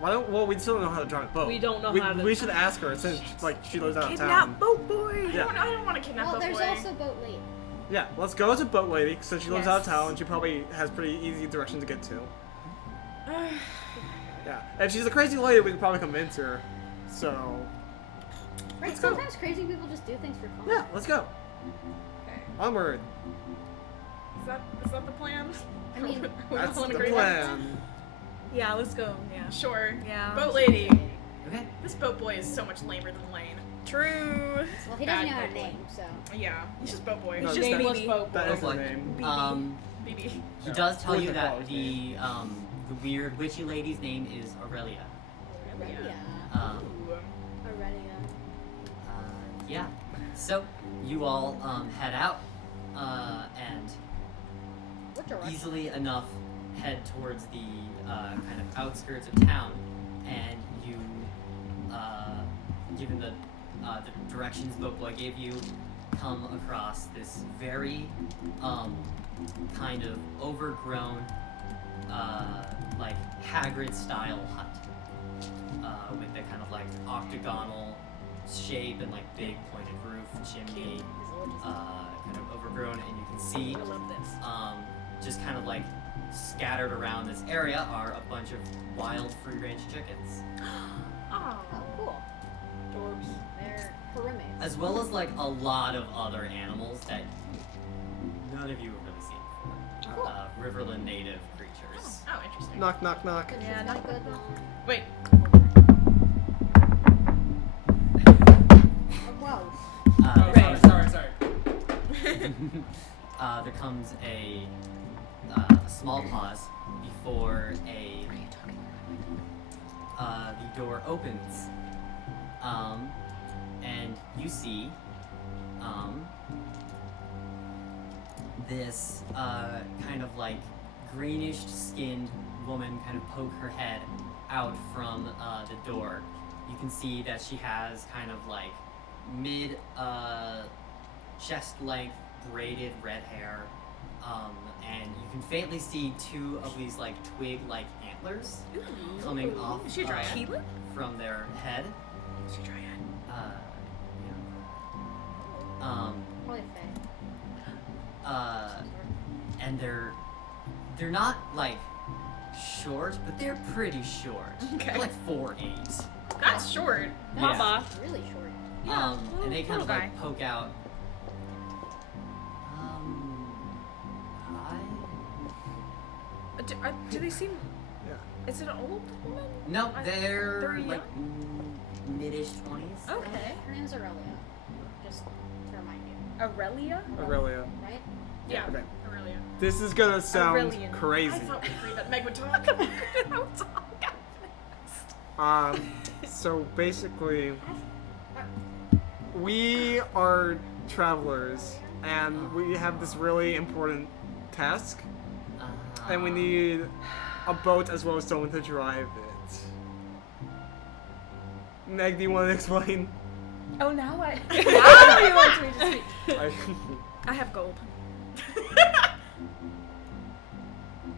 Well, we still don't know how to drive a boat. We don't know we, how to- We should ask her since like she lives out of town. Kidnap boat boy. Yeah. I don't want to kidnap Well, a there's boy. also boat lady. Yeah, let's go to boat lady since she lives out of Yes. town. She probably has pretty easy direction to get to. Yeah, if she's a crazy lady, we can probably convince her. So Right, Let's go. sometimes crazy people just do things for fun. yeah, let's go. Okay. Onward. Is that the plan? I mean, We That's all in the agreement? plan. Yeah, let's go. Yeah. Sure. Yeah. Boat lady. Okay. This boat boy is so much lamer than Lane. True. Well, he doesn't Bad know her boat boy. name, so. Yeah, he's just boat boy. No, Just that- nameless boat. That is Boat the boy. name. BB. He does tell What's you the that college the weird witchy lady's name is Aurelia. Aurelia. Ooh. Aurelia. Yeah. So you all head out and What direction? easily enough head towards the kind of outskirts of town, and you, given the directions Boatboy gave you, come across this very kind of overgrown, like Hagrid-style hut with the kind of like octagonal shape and like big pointed roof and chimney, kind of overgrown, and you can see I love this. just kind of like scattered around this area are a bunch of wild free-range chickens, Oh. Oh, cool. Dorbs. They're perimeter. as well as like a lot of other animals that none of you have really seen before. Riverland native creatures. Oh, interesting. Knock, knock, knock. But Yeah, she's got a good one. Wait. Whoa. Uh, Oh, sorry. there comes a small pause before the door opens, and you see this kind of like greenish skinned woman kind of poke her head out from the door. You can see that she has kind of like mid chest length braided red hair, and you can faintly see two of these like twig like antlers coming off Is she a dryad? Tequila? from their head. She try it. Probably fair. And they're not like short, but they're pretty short. Okay. They're like 4'8". That's short. Yeah. Mama. Really short. Yeah, And they kind of little like poke out. Hi. Do they seem? Yeah. Is it an old woman? No, they're They're like mid-ish 20s. Okay. Her name's Aurelia. Just to remind you. Aurelia? Aurelia. Right? Yeah. Okay. Aurelia. This is gonna sound Aurelian. crazy. I thought we agreed that Meg would talk. So basically, we are travelers, and we have this really important task, and we need a boat as well as someone to drive it. Meg, do you want to explain? Oh, now I. Now you want me to speak. I- I have gold.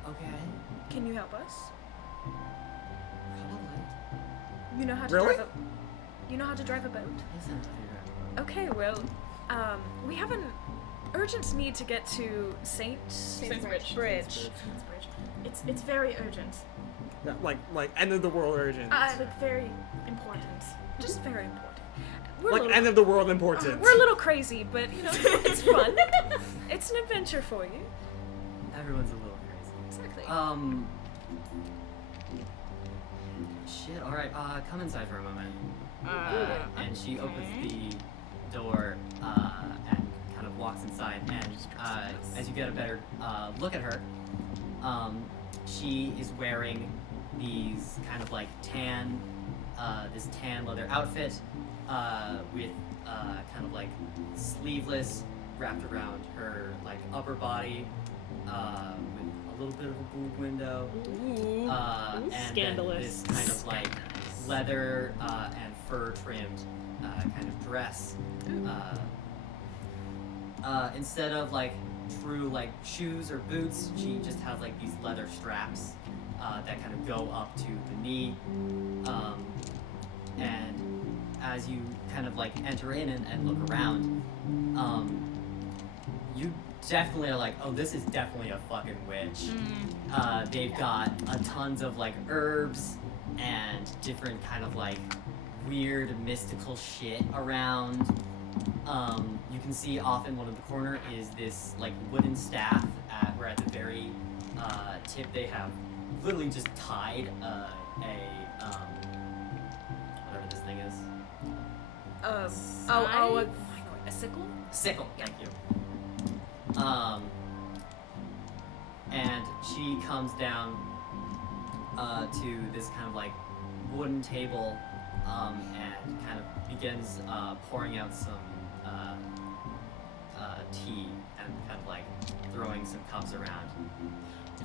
Okay. Can you help us? Probably. You know how to Really? drive a. You know how to drive a boat? Isn't Okay, well, we have an urgent need to get to Saintsbridge. Bridge. It's very urgent. Yeah, like end of the world urgent. Like very important. Just very important. We're a Like little, end of the world important. we're a little crazy, but you know, it's fun. It's an adventure for you. Everyone's a little crazy. Exactly. shit. All right. Come inside for a moment. And she okay. opens the door and kind of walks inside. And as you get a better look at her, she is wearing these kind of like this tan leather outfit with kind of like sleeveless wrapped around her like upper body with a little bit of a boob window. Ooh, And scandalous. then this kind of like leather and fur trimmed kind of dress. Instead of like true like shoes or boots, she just has like these leather straps that kind of go up to the knee. And as you kind of like enter in and look around, you definitely are like, oh, this is definitely a fucking witch. They've got tons of like herbs and different kind of like weird mystical shit around. You can see off in one of the corner is this like wooden staff where at the very tip they have literally just tied whatever this thing is. A sickle? Sickle, thank you. And she comes down to this kind of like wooden table and kind of begins pouring out some tea and kind of like throwing some cups around.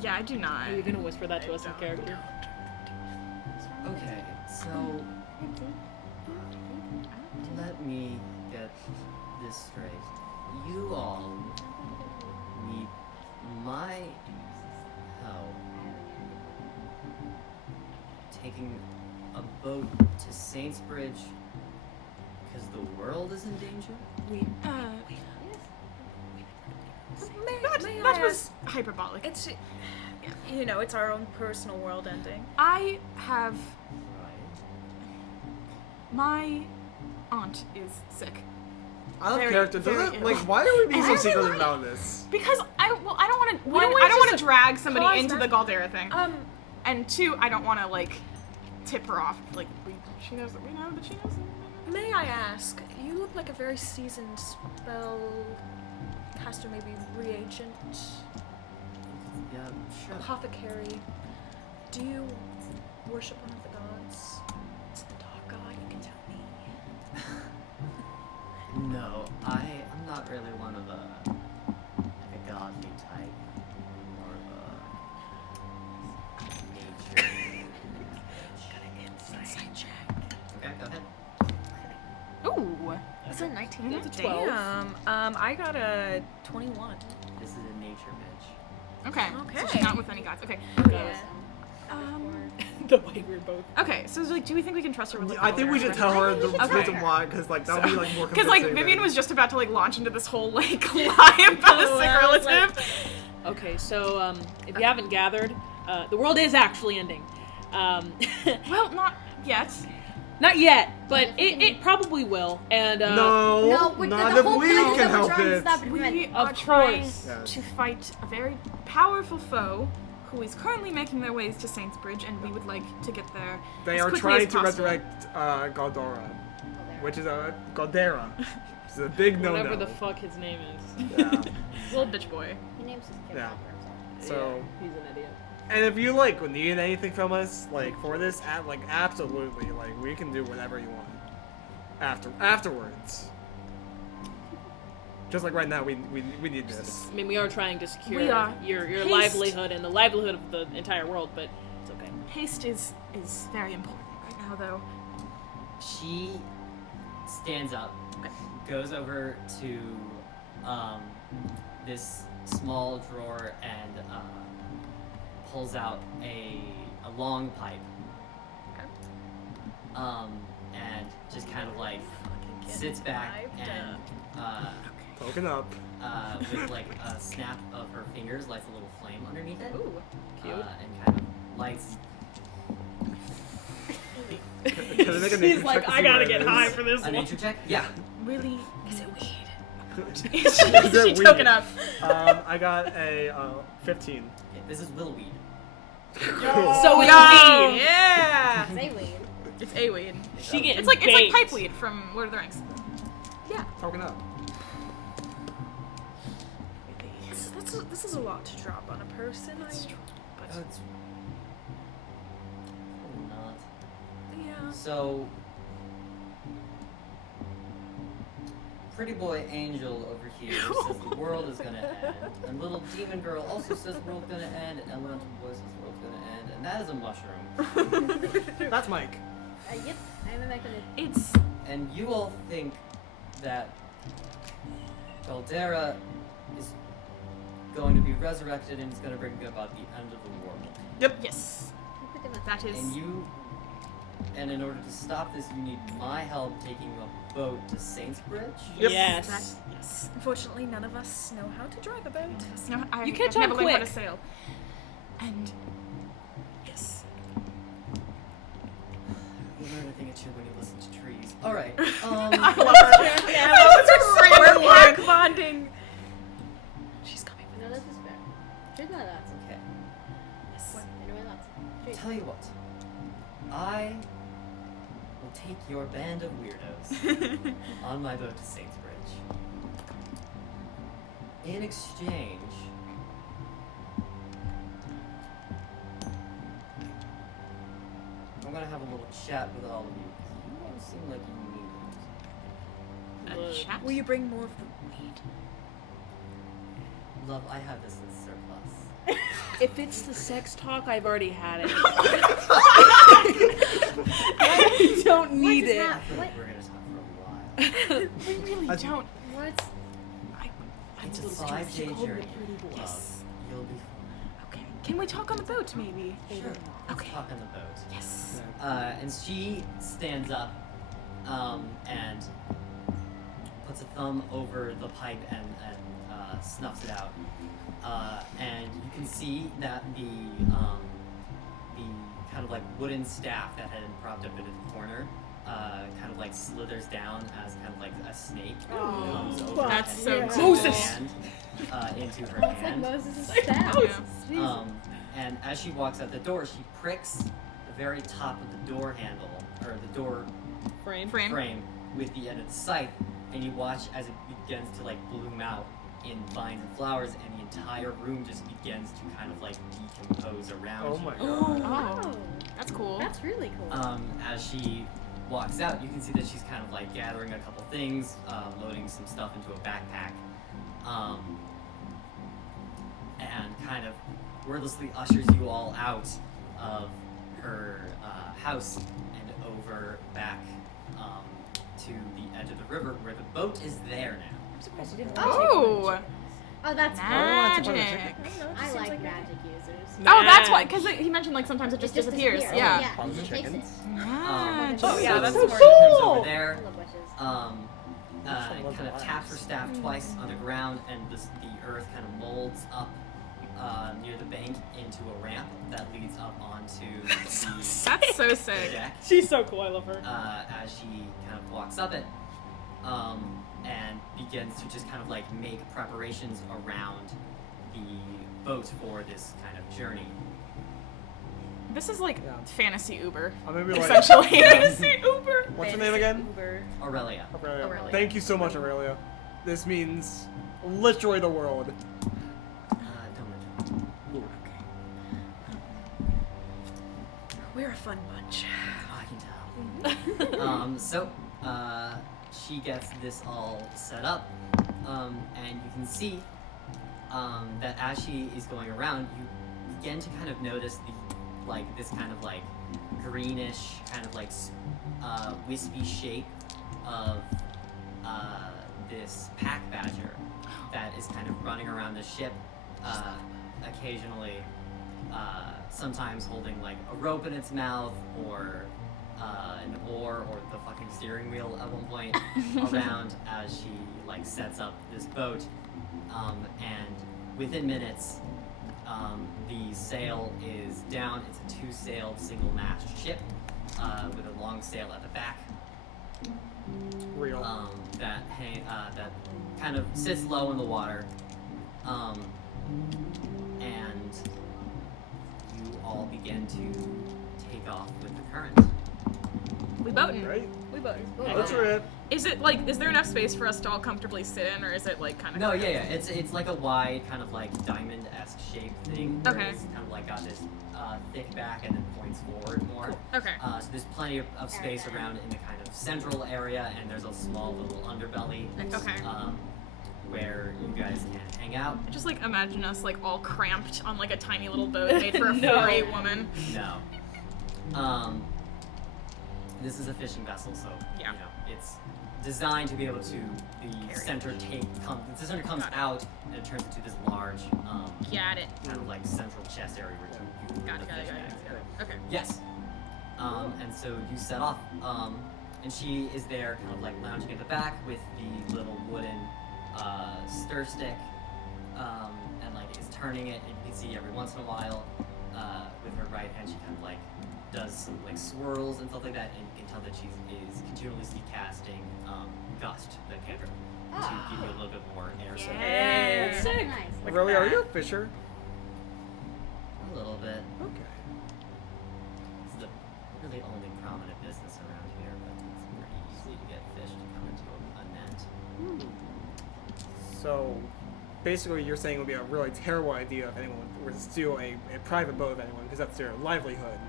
Yeah, I do not. Are you gonna whisper that to us in character? Okay, so let me get this straight. You all need my help taking a boat to Saintsbridge because the world is in danger? That was hyperbolic. It's, you know, it's our own personal world ending. I have Right. my aunt is sick I love Very, character. very Doesn't ill. like why are we being so Very secretive right. about this? because I don't want to. We don't I wanna don't want to just drag somebody cause into that- the Galdera thing, Um, and two, I don't want to like tip her off. Like she knows that we know that she knows. may I ask, you look like a very seasoned spell caster, maybe reagent, Yeah, sure. apothecary. Do you worship one of the gods? Is it the dog god? You can tell me. No, I'm not really one of like a godly type. More of a nature. Insight check. Okay, go ahead. Ooh, That's a 19. That's a 12. Damn. I got a 21. This is a nature bitch. okay. So Okay. she's not with any gods. Okay. Yeah. The way we're both. Okay. So like, do we think we can trust her with? Like, I think we should tell her the Okay. reason why, because like that'll be like more. Because like convincing Vivian than- was just about to like launch into this whole like lie about a sick relative. Okay, so if you haven't gathered, the world is actually ending. Well, not yet. Not yet, but it probably will. And No, No, with not the if whole we point is can that we're help trying to it. stop it. We Prevent. are Of trying course. Yes. to fight a very powerful foe who is currently making their ways to Saintsbridge, and we would like to get there. They as are quickly trying as to possible. resurrect Galdora, which is a Galdera. It's a big no-no. whatever the fuck his name is. Yeah. Little bitch boy. He names his kid Yeah. after himself. So, Yeah, he's an idiot. and if you like need anything from us, like for this, like absolutely, like we can do whatever you want. Afterwards. Just like right now, we need this. I mean, we are trying to secure We are. your Haste. livelihood and the livelihood of the entire world, but it's okay. Haste is very important right now, though. She stands up, goes over to this small drawer and pulls out a long pipe. And just kind of like sits back and Token up. with like a snap of her fingers lights a little flame underneath it. Ooh, cute. And kind of lights. Can I make a nature He's like, check to I see gotta what get it high is?" for this A one. nature check? Yeah. Really, Is it weed? Is it she weed? token up. I got a 15. Okay, this is willowweed. So it's No! me. Yeah! Say weed. It's a weed. She getting It's like baked. pipeweed from Lord of the Rings. Talking up. This is a lot to drop on a person. No, it's probably not. Yeah. So, pretty boy Angel over here says the world is gonna end, and little demon girl also says the world's gonna end, and elemental boy says the world's gonna end, and that is a mushroom. That's Mike. Yep, I'm a mechanic. It's And you all think that Orsterra is going to be resurrected and is going to bring about the end of the world. yes. Pretty much. That is And in order to stop this, you need my help taking a boat to Saintsbridge. Yep. Yes. yes. Unfortunately, none of us know how to drive a boat. No, You catch I've never on learned how to quick. sail. And yes. You learn a thing or two when you listen to trees. All right. We're black bonding. She's coming with No, this is fair. Treat my lads. Okay. Anyway, lads. Treat. Tell you what. I will take your band of weirdos on my boat to Saintsbridge. In exchange, I'm gonna have a little chat with all of you. You all seem like you need it. A chat. Will you bring more of the weed? Love, I have this in surplus. If it's the sex talk, I've already had it. I don't need What is it. that? I feel like What? we're gonna talk for a while. We really That's- don't. What? It's a told the 5-day truth. She called me journey. pretty boy. Love, you'll be Okay. Can we talk on the boat, maybe? fine. Sure. Let's Okay. talk on the boat. Yes. And she stands up and puts a thumb over the pipe and snuffs it out. And you can see that the kind of like wooden staff that had been propped up into the corner kind of like slithers down as kind of like a snake comes over That's and so into cool. her hand, into her It's like hand. Moses' staff. Yeah. And as she walks out the door, she pricks the very top of the door handle, or the door Frame. frame, with the end of the scythe, and you watch as it begins to like bloom out in vines and flowers, and the entire room just begins to kind of like decompose around Oh you. my god. Oh, Oh, that's cool. that's really cool. As she walks out, you can see that she's kind of like gathering a couple things, loading some stuff into a backpack, and kind of wordlessly ushers you all out of her house and over back to the edge of the river where the boat is there now. I'm surprised you didn't Oh, Oh, that's cool. it's a bunch of magic. chickens. I like magic users. Oh, that's why. Because he mentioned like sometimes it just It disappears. disappears. Yeah. Yeah, On the he takes it. chickens. Magic. Oh, yeah, that's so more she comes cool. over I there, love wishes. kind of taps her staff twice on the ground, and the earth kind of molds up near the bank into a ramp that leads up onto That's so the sick. deck. She's so cool. I love her. As she kind of walks up it and begins to just kind of like make preparations around the boat for this kind of journey. This is like Yeah. fantasy Uber, I'm gonna be like, essentially. Fantasy Uber. what's your name again? Uber. Aurelia. Aurelia. Aurelia. Thank you so much, Aurelia. This means literally the world. Don't mention We're a fun bunch. it. I can tell. So she gets this all set up, and you can see that as she is going around, you begin to kind of notice this kind of like greenish, kind of like wispy shape of this pack badger that is kind of running around the ship, occasionally, sometimes holding like a rope in its mouth or an oar or the fucking steering wheel at one point around as she like sets up this boat, and within minutes the sail is down. It's a two-sailed single-mast ship with a long sail at the back Real. that kind of sits low in the water, and you all begin to take off with the current. We boating. Right? We both. Let's rip. Is it like, is there enough space for us to all comfortably sit in, or is it like kind of? No, yeah. It's like a wide kind of like diamond-esque shaped thing. Where Okay. It's kind of like got this thick back and then points forward more. Okay. So there's plenty of space around in the kind of central area, and there's a small little underbelly. Okay. Where you guys can hang out. Just like imagine us like all cramped on like a tiny little boat made for a No. furry woman. No. This is a fishing vessel, so Yeah. you know it's designed to be able to. The center comes Got it. out and it turns into this large, Got it. kind of like central chest area where you Got it. put the fish back. Okay. Yes. And so you set off, and she is there, kind of like lounging at the back with the little wooden stir stick, and like is turning it, and you can see every once in a while, with her right hand, she kind of like does some like swirls and stuff like that, and you can tell that she is continuously casting gust, the cantrip, to give you a little bit more air circulation. Yeah. That's sick. Nice. Really, are you a fisher? A little bit. Okay. It's the really only prominent business around here, but it's pretty easy to get fish to come into a net. So, basically, you're saying it would be a really terrible idea if anyone were to steal a private boat of anyone, because that's their livelihood.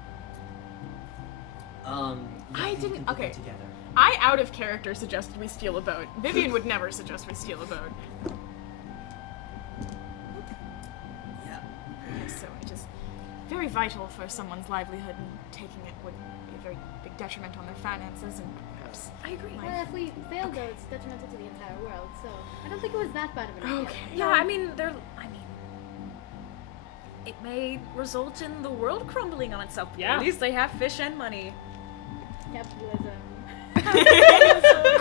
I you didn't- can put okay. them together. I, out of character, suggested we steal a boat. Vivian would never suggest we steal a boat. Yeah. Yes, so it is very vital for someone's livelihood, and taking it would be a very big detriment on their finances and perhaps. I agree. Like- Well, if we fail though, it's detrimental to the entire world, so I don't think it was that bad of an idea. Okay. Yeah, I mean, it may result in the world crumbling on itself. But Yeah. At least they have fish and money. Capitalism.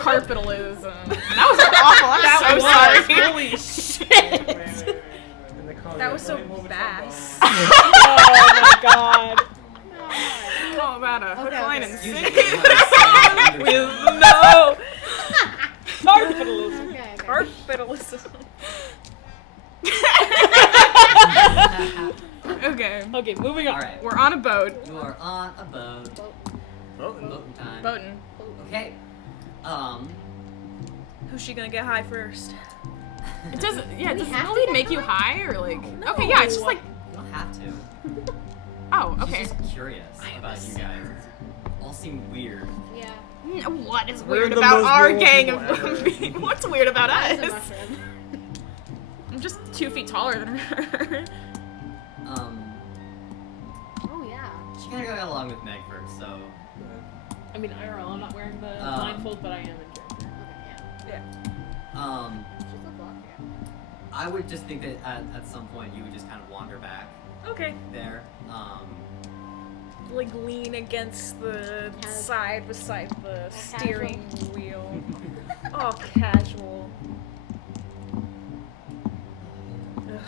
Capitalism. That was awful. I'm so sorry. Holy shit! And they call That it- was so bass. Oh my god. How about a hook, Okay, line, okay. and Use sinker? it to kind of With understand. no capitalism. Okay, okay. Capitalism. Okay. Okay, moving on. All right. We're on a boat. You are on a boat. Boating. Boating time. Boating. Okay. Who's she gonna get high first? It does. Yeah. we Does have to Lillian get make you high? high or like? No. Okay. Yeah. It's just like. You don't have to. Oh. Okay. She's just curious about you guys. All seem weird. Yeah. What is We're weird the about most our normal gang people of ever. being? What's weird about That was a us? mushroom. I'm just 2 feet taller than her. Oh yeah. She kind of got along with Meg first, so. I mean, IRL, I'm not wearing the Um, blindfold, but I am in character. Okay, Yeah. yeah. She's a blocker. I would just think that at some point you would just kind of wander back Okay. there. Like lean against the Cas- side beside the casual. steering wheel. Oh, casual. Ugh.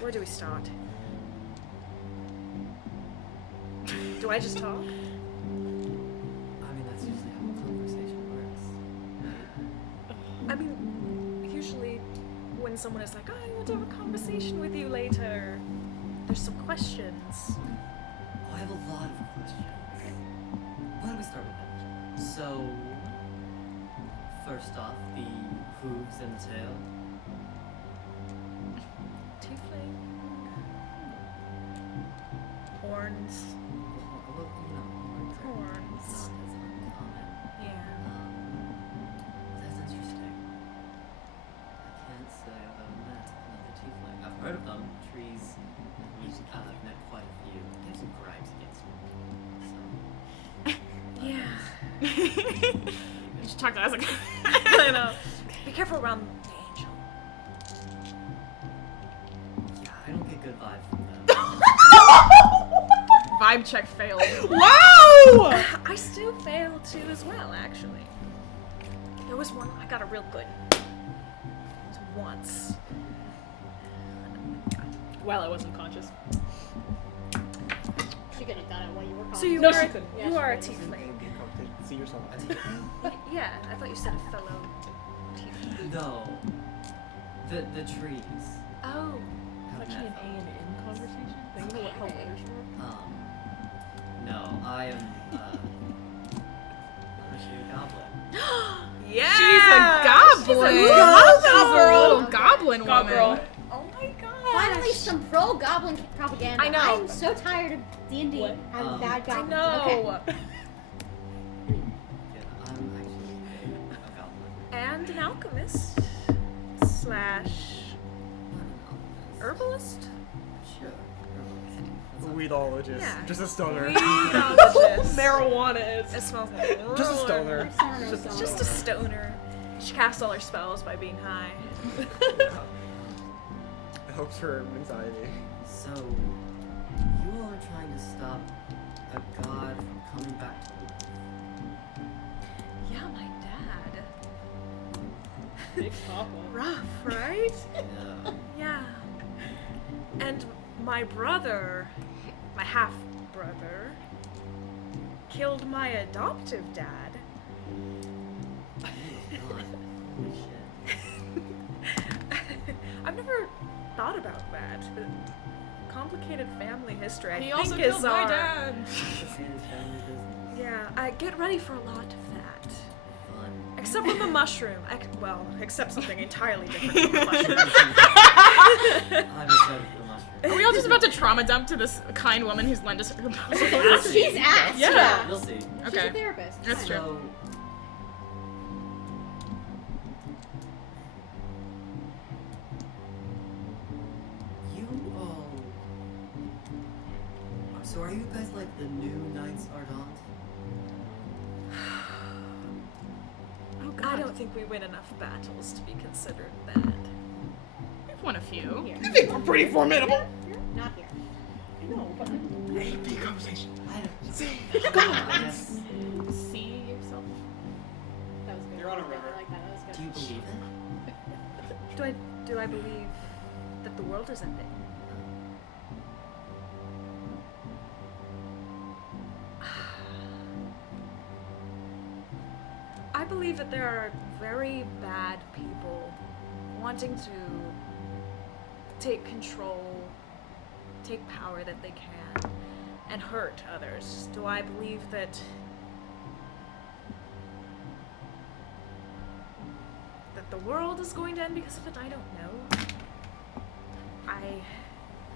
Where do we start? Do I just talk? I mean, that's usually how a conversation works. I mean, usually when someone is like, oh, I want to have a conversation with you later, there's some questions. Oh, I have a lot of questions. Why don't we start with that? So, first off, the hooves and the tail. Tiefling. Horns. Well, you know, Horns. not as uncommon. Yeah. That's interesting. I can't say I've ever met another tiefling. I've heard of them, trees. I've met quite a few. They have some gripes against me. So. You should talk to us. Like, I know. Be careful around the angel. Yeah, I don't get good vibes from them. Vibe check failed. Wow! I still failed too as well, actually. There was one I got a real good. It was once. Well, I wasn't conscious. She could have done it while you were calling. So you No, are she couldn't. Yeah, you she are a couldn't. tiefling. See yourself. A tiefling? Yeah, I thought you said a fellow tiefling. No. The trees. Oh. It's actually an A and N conversation. So you know what how letters work? No, I am I'm actually a goblin. Yeah! She's a goblin. She's a goblin. Little goblin woman. Girl. Oh my god! Finally, some pro-goblin propaganda. I know. I'm so tired of D&D What? having bad I goblins. know! Okay. Yeah, I'm actually a goblin. And an alchemist. Slash Not an alchemist. herbalist? Sure. Herbalist. Weedologist. Yeah. Just a stoner. Weedologist. Marijuana is. It smells like Just a stoner. Just a stoner. She casts all her spells by being high. It helps her anxiety. So, you all are trying to stop a god from coming back to life. Yeah, my dad. Big Papa. Rough, right? Yeah. Yeah. And my brother, my half-brother, killed my adoptive dad. Oh god. Holy shit. I've never thought about that. The complicated family history, I He think, also is killed my our... dad. This is family business. Yeah, get ready for a lot of that. Fun. Except for the mushroom. Except something entirely different from the mushroom. I'm excited for the mushroom. Are we all just about to trauma dump to this kind woman who's lent us her She's ass. Yeah. We'll see. She's Okay. a therapist. That's true. So, you all. So are you guys like the new Knights Ardent? I don't think we win enough battles to be considered that. We've won a few. Here. I think we're pretty formidable. Not here. I know, but AP conversation. I guess. See yourself. That was good. You're on a river. I like that. That was good. Do you believe it? Do I believe that the world is ending? I believe that there are very bad people wanting to take control, take power that they can, and hurt others. Do I believe that the world is going to end because of it? I don't know. I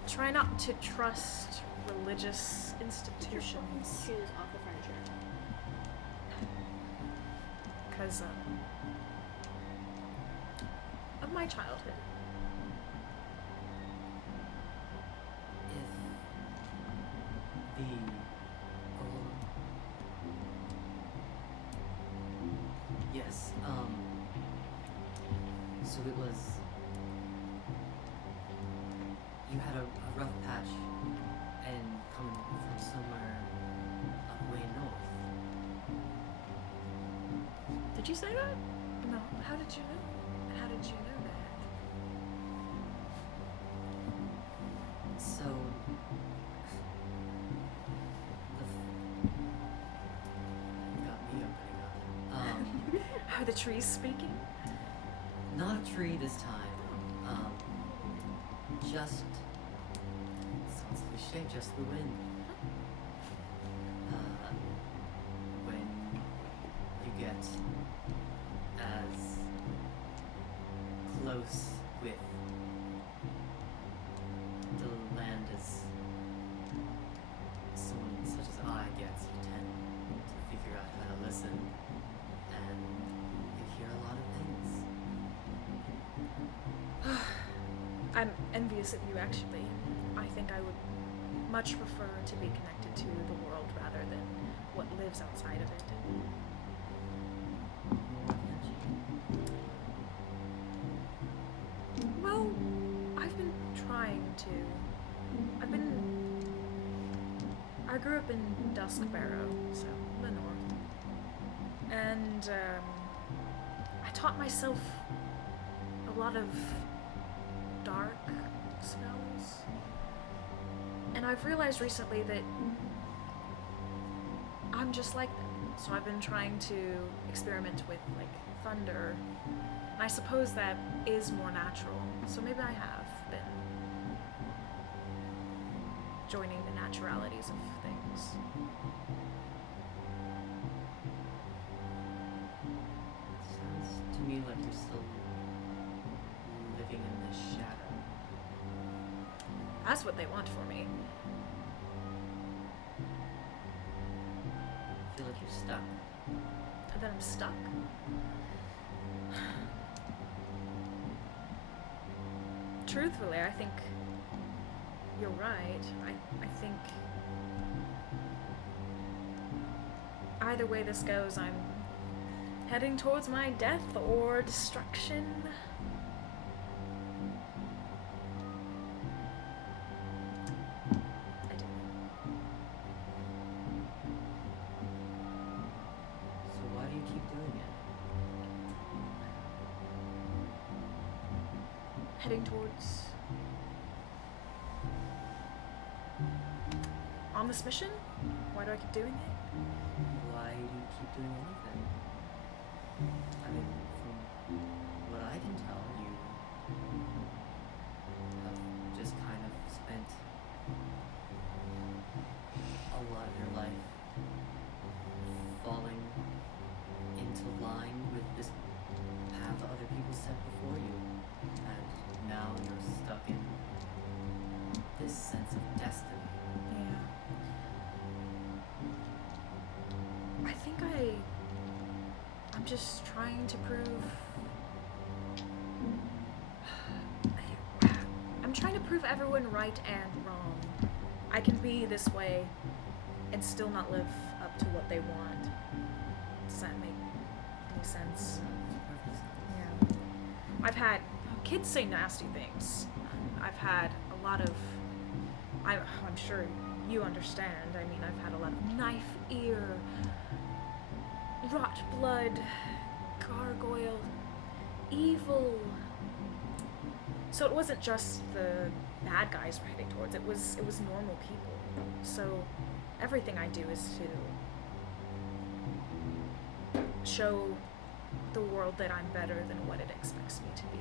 try not to trust religious institutions Shoes off the furniture. because of my childhood. If the yes, so it was you had a rough patch and coming from somewhere up way north. Did you say that? No, how did you know? How did you know that? So you got me opening up. Are the trees speaking? Not a tree this time. Just sounds cliche, just the wind. When you get as close with the land as someone such as I gets, you tend to figure out how to listen, and you hear a lot of things. I'm envious of you, actually. I think I would much prefer to be connected to the world rather than what lives outside of it. Why can't you? Well, I've been trying to. I grew up in Duskbarrow, so the north. And I taught myself a lot of dark smells. And I've realized recently that I'm just like them. So I've been trying to experiment with like thunder. And I suppose that is more natural. So maybe I have been joining the naturalities of things. Sounds to me like you're still living in this shadow. That's what they want for me. I feel like you're stuck. And then I'm stuck. Truthfully, I think you're right. I think either way this goes, I'm heading towards my death or destruction. I do. So why do you keep doing it? Heading towards... On this mission? Why do I keep doing it? Why do you keep doing anything? I mean, from what I can tell, you have just kind of spent a lot of your life falling into line with this path other people set before you. And now you're stuck in this sense of destiny. Yeah. I think I'm just trying to prove... I'm trying to prove everyone right and wrong. I can be this way and still not live up to what they want. Does that make any sense? Yeah. I've had kids say nasty things. I've had a lot of... I'm sure you understand. I mean, I've had a lot of knife ear, rot blood, gargoyle, evil. So it wasn't just the bad guys we're heading towards. It was normal people. So everything I do is to show the world that I'm better than what it expects me to be.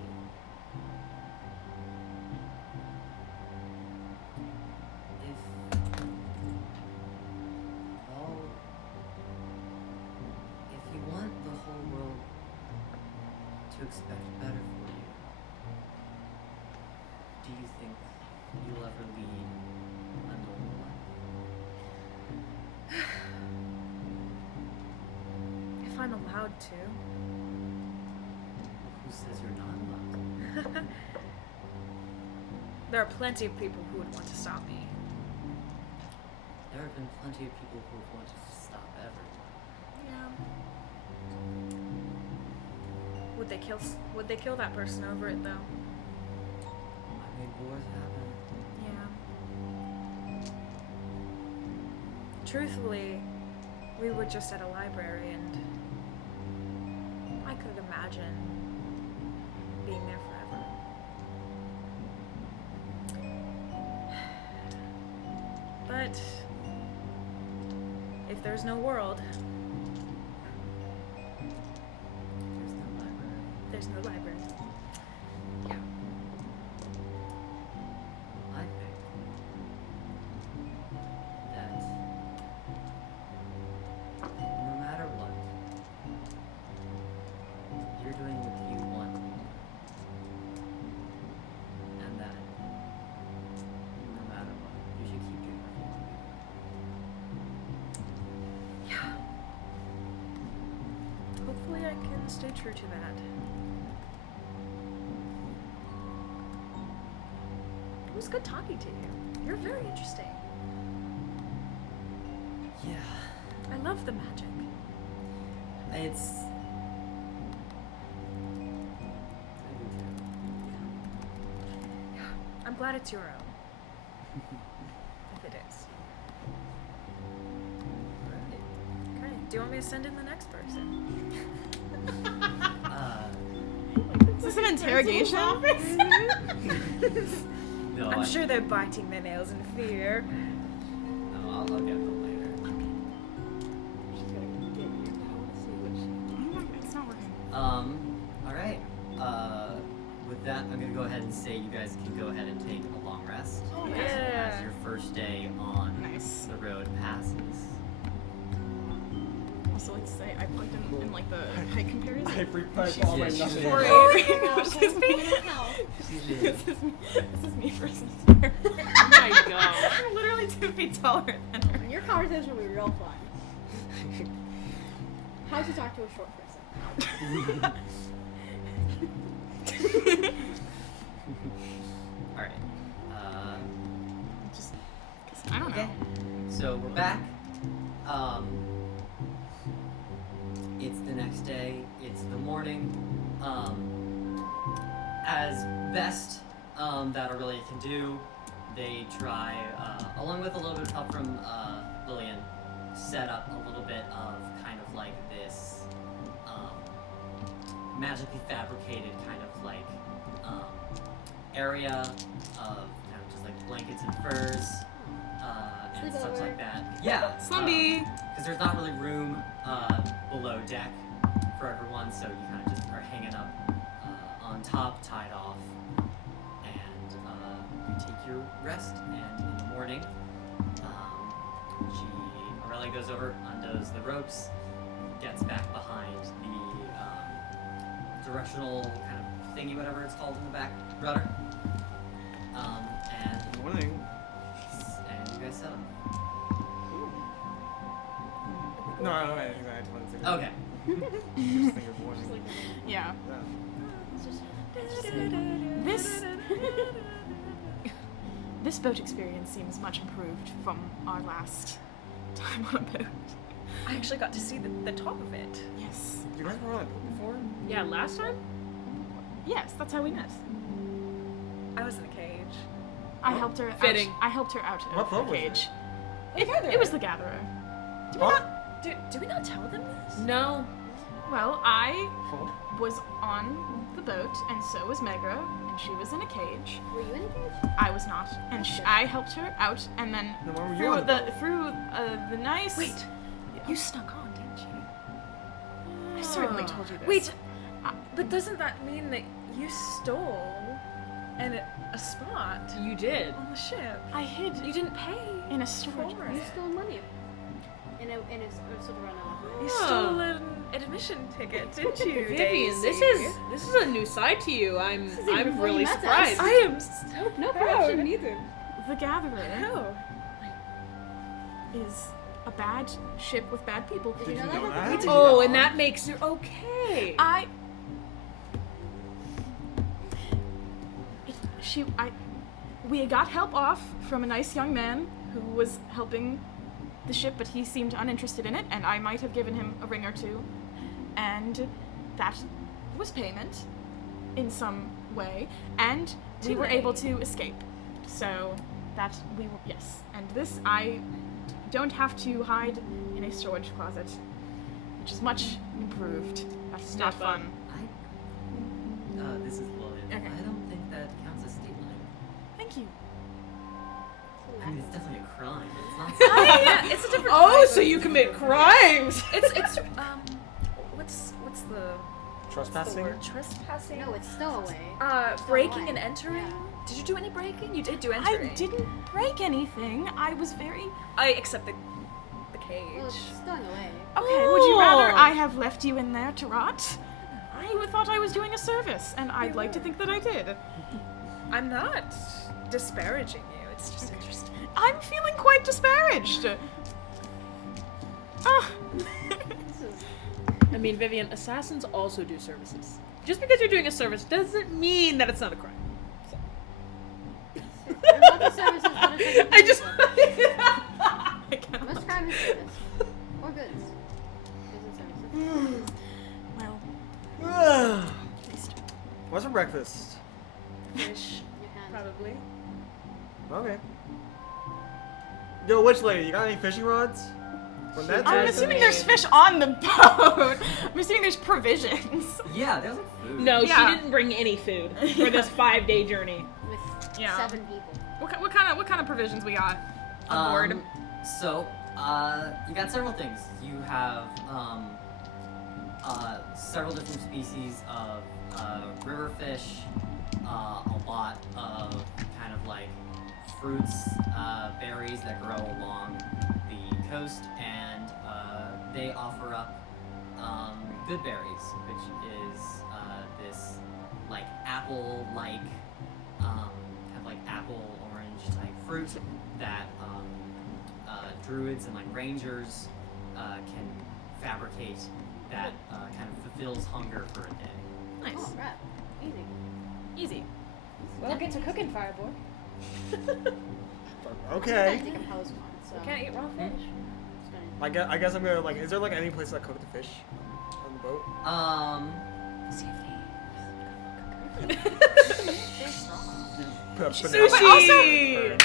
If you want the whole world to expect better for you, do you think you'll ever lead a normal life? If I'm allowed to. Who says you're not allowed? There are plenty of people who would want to stop me. There have been plenty of people who have wanted to stop everyone. Yeah. Would they kill that person over it though? I mean, wars happen. Yeah. Truthfully, we were just at a library and I could imagine being there forever. But if there's no world, There's no library. there's no library. Yeah. I think that no matter what, you're doing what you want to do. And that no matter what, you should keep doing what you want to do. Yeah. Hopefully I can stay true to that. It was good talking to you. You're very interesting. Yeah. I love the magic. It's... I do too. Yeah. I'm glad it's your own. If it is. Right. Okay. Do you want me to send in the next person? Is this an interrogation? No, I'm sure they're biting their nails in fear. No, I'll get them later. It's not working. Alright. with that, I'm gonna go ahead and say you guys can go ahead and take a long rest. Oh, As yeah. your first day on Nice. the road passes. Also, let's say I plugged in like the height comparison. I replayed all my she's nothing. in. 4'8". Excuse me. This is me versus her. Oh my god. I'm literally 2 feet taller than her. Your conversation will be real fun. How to talk to a short person. Alright. Just, 'cause I don't Okay. know. So we're back. It's the next day. It's the morning. As best that Aurelia can do, they try, along with a little bit of help from Lillian, set up a little bit of kind of like this magically fabricated kind of like area of kind of just like blankets and furs and such Sleepover. like that. Yeah. Slumby. Because there's not really room below deck for everyone, so you kind of just are hanging up on top, tied off, and you take your rest. And in the morning, Aurelia goes over, undoes the ropes, gets back behind the directional kind of thingy, whatever it's called in the back rudder, and Morning. you guys set up. No, I just wanted to. Okay. Just think of morning. Yeah. Yeah. This boat experience seems much improved from our last time on a boat. I actually got to see the top of it. Yes. You guys were on a boat before? Yeah, last time? Yes, that's how we met. I was in a cage. I helped her Fitting. out. I helped her out What of boat the was cage. it? It was the Gatherer. What? Do we not tell them this? No. Well, I Huh? was on the boat, and so was Megra, and she was in a cage. Were you in a cage? I was not, and I helped her out, and then Then why were you through on the boat? through the nice. Wait, you snuck on, didn't you? I certainly told you this. Wait, but doesn't that mean that you stole a spot You did. on the ship? I hid You didn't pay in a storage for room. You it. stole money. In a sort of run off. You stole an admission ticket, didn't you, Vivian, Daisy? this is a new side to you. I'm is even before you really met us. surprised. I am so No proud. corruption neither. The Gatherer How? is a bad ship with bad people. Did Did you you know know that? that? Oh, and that makes it okay. We got help off from a nice young man who was helping the ship, but he seemed uninterested in it, and I might have given him a ring or two, and that was payment in some way, and we were able to escape. So that we were, yes. And this, I don't have to hide in a storage closet, which is much improved. That's not Step up. fun. This is Lillian. Okay. I don't think that counts as stealing. Thank you. I mean, it's definitely a crime, but it's not. Yeah, it's a different. Oh, type so of- you commit crimes. It's what's the Trespassing? word? Trespassing. No, it's stowaway. Breaking and Stowaway. entering. Yeah. Did you do any breaking? You did do I entering. didn't break anything. I was very... I accept the cage. Well, it's stowing away. Okay, would you rather Oh. I have left you in there to rot? I thought I was doing a service, and I'd like to think that I did. I'm not disparaging you. It's just interesting. I'm feeling quite disparaged. Ah. I mean, Vivian, assassins also do services. Just because you're doing a service doesn't mean that it's not a crime. So. There are lots of services that are I just. I cannot. Most crime is service. Or goods. Goods and services. Well, What's for breakfast? Fish, Your hand. probably. Okay. Yo, witch lady, you got any fishing rods? From that I'm side? assuming there's fish on the boat. I'm assuming there's provisions. Yeah, there's like food. No, Yeah. she didn't bring any food for this 5-day journey. With Yeah. 7 people. What kind of provisions we got on board? So, you got several things. You have several different species of river fish, a lot of kind of like fruits, berries that grow along the coast, and they offer up good berries, which is this like apple-like, kind of like apple-orange type fruit that druids and like rangers can fabricate that kind of fulfills hunger for a day. Nice. Oh, right. Easy. Easy. Well, get to cooking, Fireboy. Okay. I think a pose one, so. We can't eat raw fish. Just gonna- I guess I'm gonna like. Is there like any place that cook the fish on the boat? Put up But also,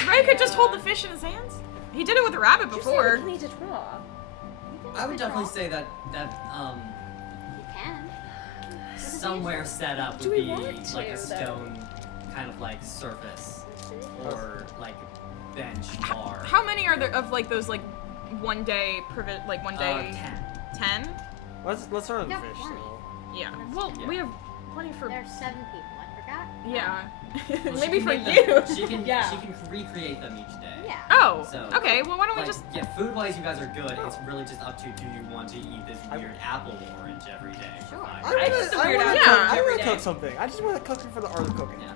Ray could just hold the fish in his hands. He did it with a rabbit before. You eat it raw. I would definitely say that You can. somewhere set up Do would we be want like a to, stone kind of like surface or like bench bar. How many are there of like those like one day 10. 10? Let's start on the Yeah, fish. plenty. So. Yeah. Well, Yeah. we have plenty for. There's 7 people, I forgot. Yeah. Well, Maybe she for can make you. them- She can, Yeah. she can recreate them each day. Yeah. Oh. So, Okay. Well, why don't we Like, just? yeah, food-wise, you guys are good. It's really just up to do you want to eat this I- weird apple orange every day? for Sure. 5 I days? just wanna weird out Yeah. cook. I every wanna day. cook something. I just want to cook for the art of cooking. Yeah.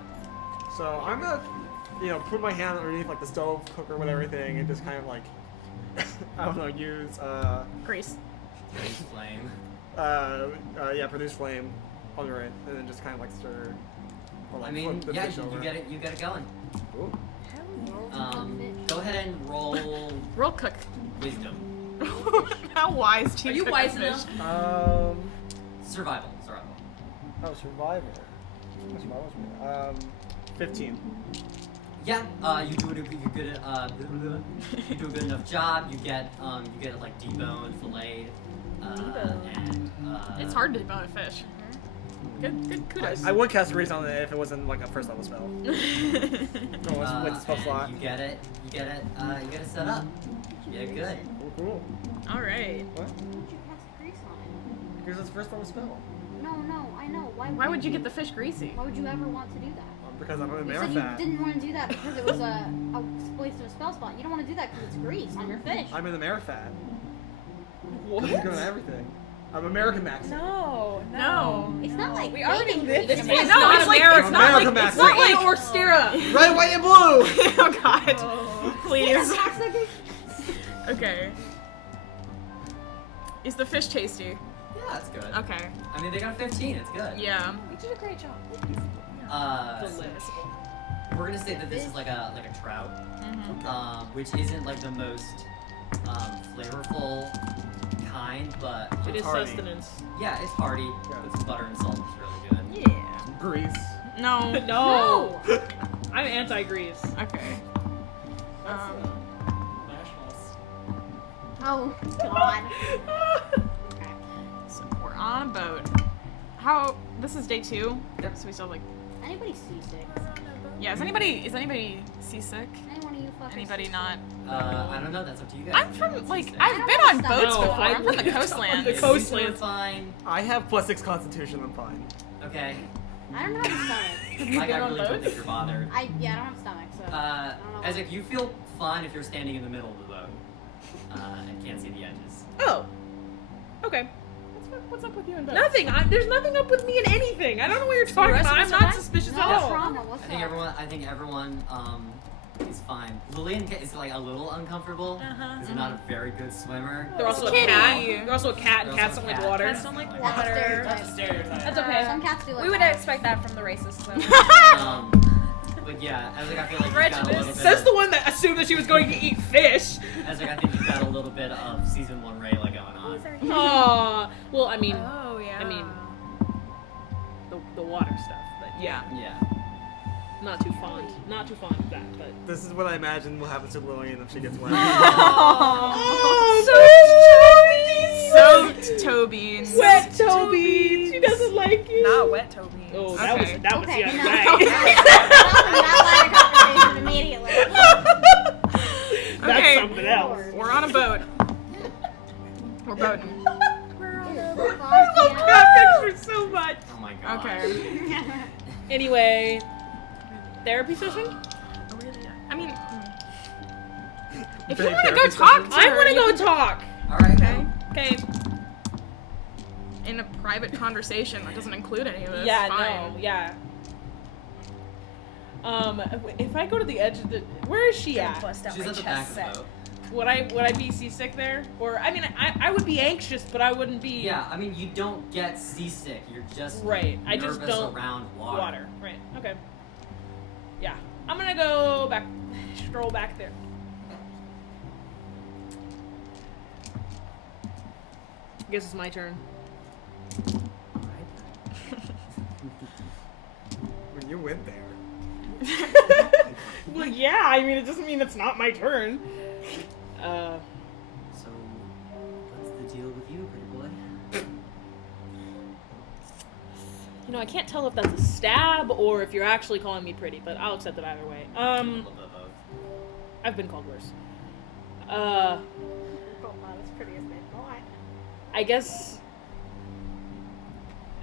So I'm gonna, put my hand underneath like the stove cooker with everything and just kind of like, I don't know, use Grease. Raise flame. produce flame under it, and then just kind of like stir. Or, like, I mean, flip the yeah, fish over. you get it going. Ooh. Go ahead and roll Roll cook. wisdom. How wise do you? Are you cook wise a fish? enough? Survival. Survivor. What's survival? 15. Yeah, you do you good at, you do a good enough job. You get it like deboned, filleted, and It's hard to debone a fish. Good kudos. I would cast Grease on it if it wasn't like a first level spell. Go with the spell and slot. you get it set up. Yeah, good. Cool. All right. What? Why would you cast grease on it? Because it's first level spell. No, I know. Why would you get the fish greasy? Why would you ever want to do that? Because I'm a You said you Marifat. didn't want to do that because it was a waste of a spell spot. You don't want to do that because it's grease on your fish. I'm in the Marifat. What? You're doing everything. I'm American Max. No. It's not like We already bathing did grease. this. Yeah, It's no, not it's like America. it's not like America it's not We're in like. Orsterra. Red, white, and blue! Oh God. Please. Okay. Is the fish tasty? Yeah, that's good. Okay. I mean, they got 15. It's good. Yeah. You did a great job. Delicious. We're gonna say that this is like a trout, which isn't like the most flavorful kind, but It is Hardy. sustenance. yeah, it's hearty. Yeah. With some butter and salt, it's really good. Yeah. Grease. No. No. I'm anti-grease. Okay. Nationalists. Oh God. So we're on a boat. How? This is day 2. Yep. So we still have like. Anybody seasick? Yeah. Is anybody seasick? Any one of you fuckers? Anybody seasick? not? I don't know. That's up to you guys. I'm from Everyone's like sick. I've been on No, boats No, before. I I'm from the lived on coastlands. the You coast- two are Coastlands. fine. I have +6 Constitution. I'm fine. Okay. I don't have a stomach. Like, I on really don't boats? think you're bothered. I don't have a stomach, so. I don't know. Isaac, you feel fine if you're standing in the middle of the boat and can't see the edges. Oh. Okay. What's up with you and boats? Nothing. There's nothing up with me in anything. I don't know what you're talking rest about. of I'm us not are fine? suspicious No at all. trauma. What's up? I think everyone is fine. Lillian is like a little uncomfortable. She's not a very good swimmer. They're also a Kitty. cat. They're also a cat, and They're cats also don't a like cat. water. Cats don't like That's a water. stereotype. That's a stereotype. That's okay. Some cats do like We would water. expect that from the racists, though. But yeah, Isaac, I feel like you've got a little bit. Says the one that assumed that she was going to eat fish. Isaac, I think you've got a little bit of season 1 Rayla going on. Aw. Well, I mean, Oh, yeah. I mean, the water stuff, but yeah, Yeah. not too fond of that, but. This is what I imagine will happen to Lillian if she gets wet. Soaked Toby. Wet Toby. She doesn't like you. Not wet, Toby. Oh, Okay. that was Okay, the no. other That line of conversation immediately. That's Okay. something else. We're on a boat. We're boating. We're on a I love cat pictures so much. Oh my god. Okay. Anyway, therapy session? I mean, if Very you want to go therapy talk session? to I her, want to you go can- talk. Alright, Okay. Okay. in a private conversation that doesn't include any of this. Yeah, fine. no, yeah. If I go to the edge of the, where is she at? Bust out She's my at the back chest of the set. boat. Would I be seasick there? Or I mean, I would be anxious, but I wouldn't be. Yeah, I mean, you don't get seasick. You're just Right. I just nervous don't around water. water. Right. Okay. Yeah. I'm gonna go back, stroll back there. I guess it's my turn. Alright. When you went there. Well, yeah. I mean, it doesn't mean it's not my turn. So, what's the deal with you, pretty boy? You know, I can't tell if that's a stab or if you're actually calling me pretty, but I'll accept it either way. A little bit of both. I've been called worse. Oh, not as pretty as they thought. I guess.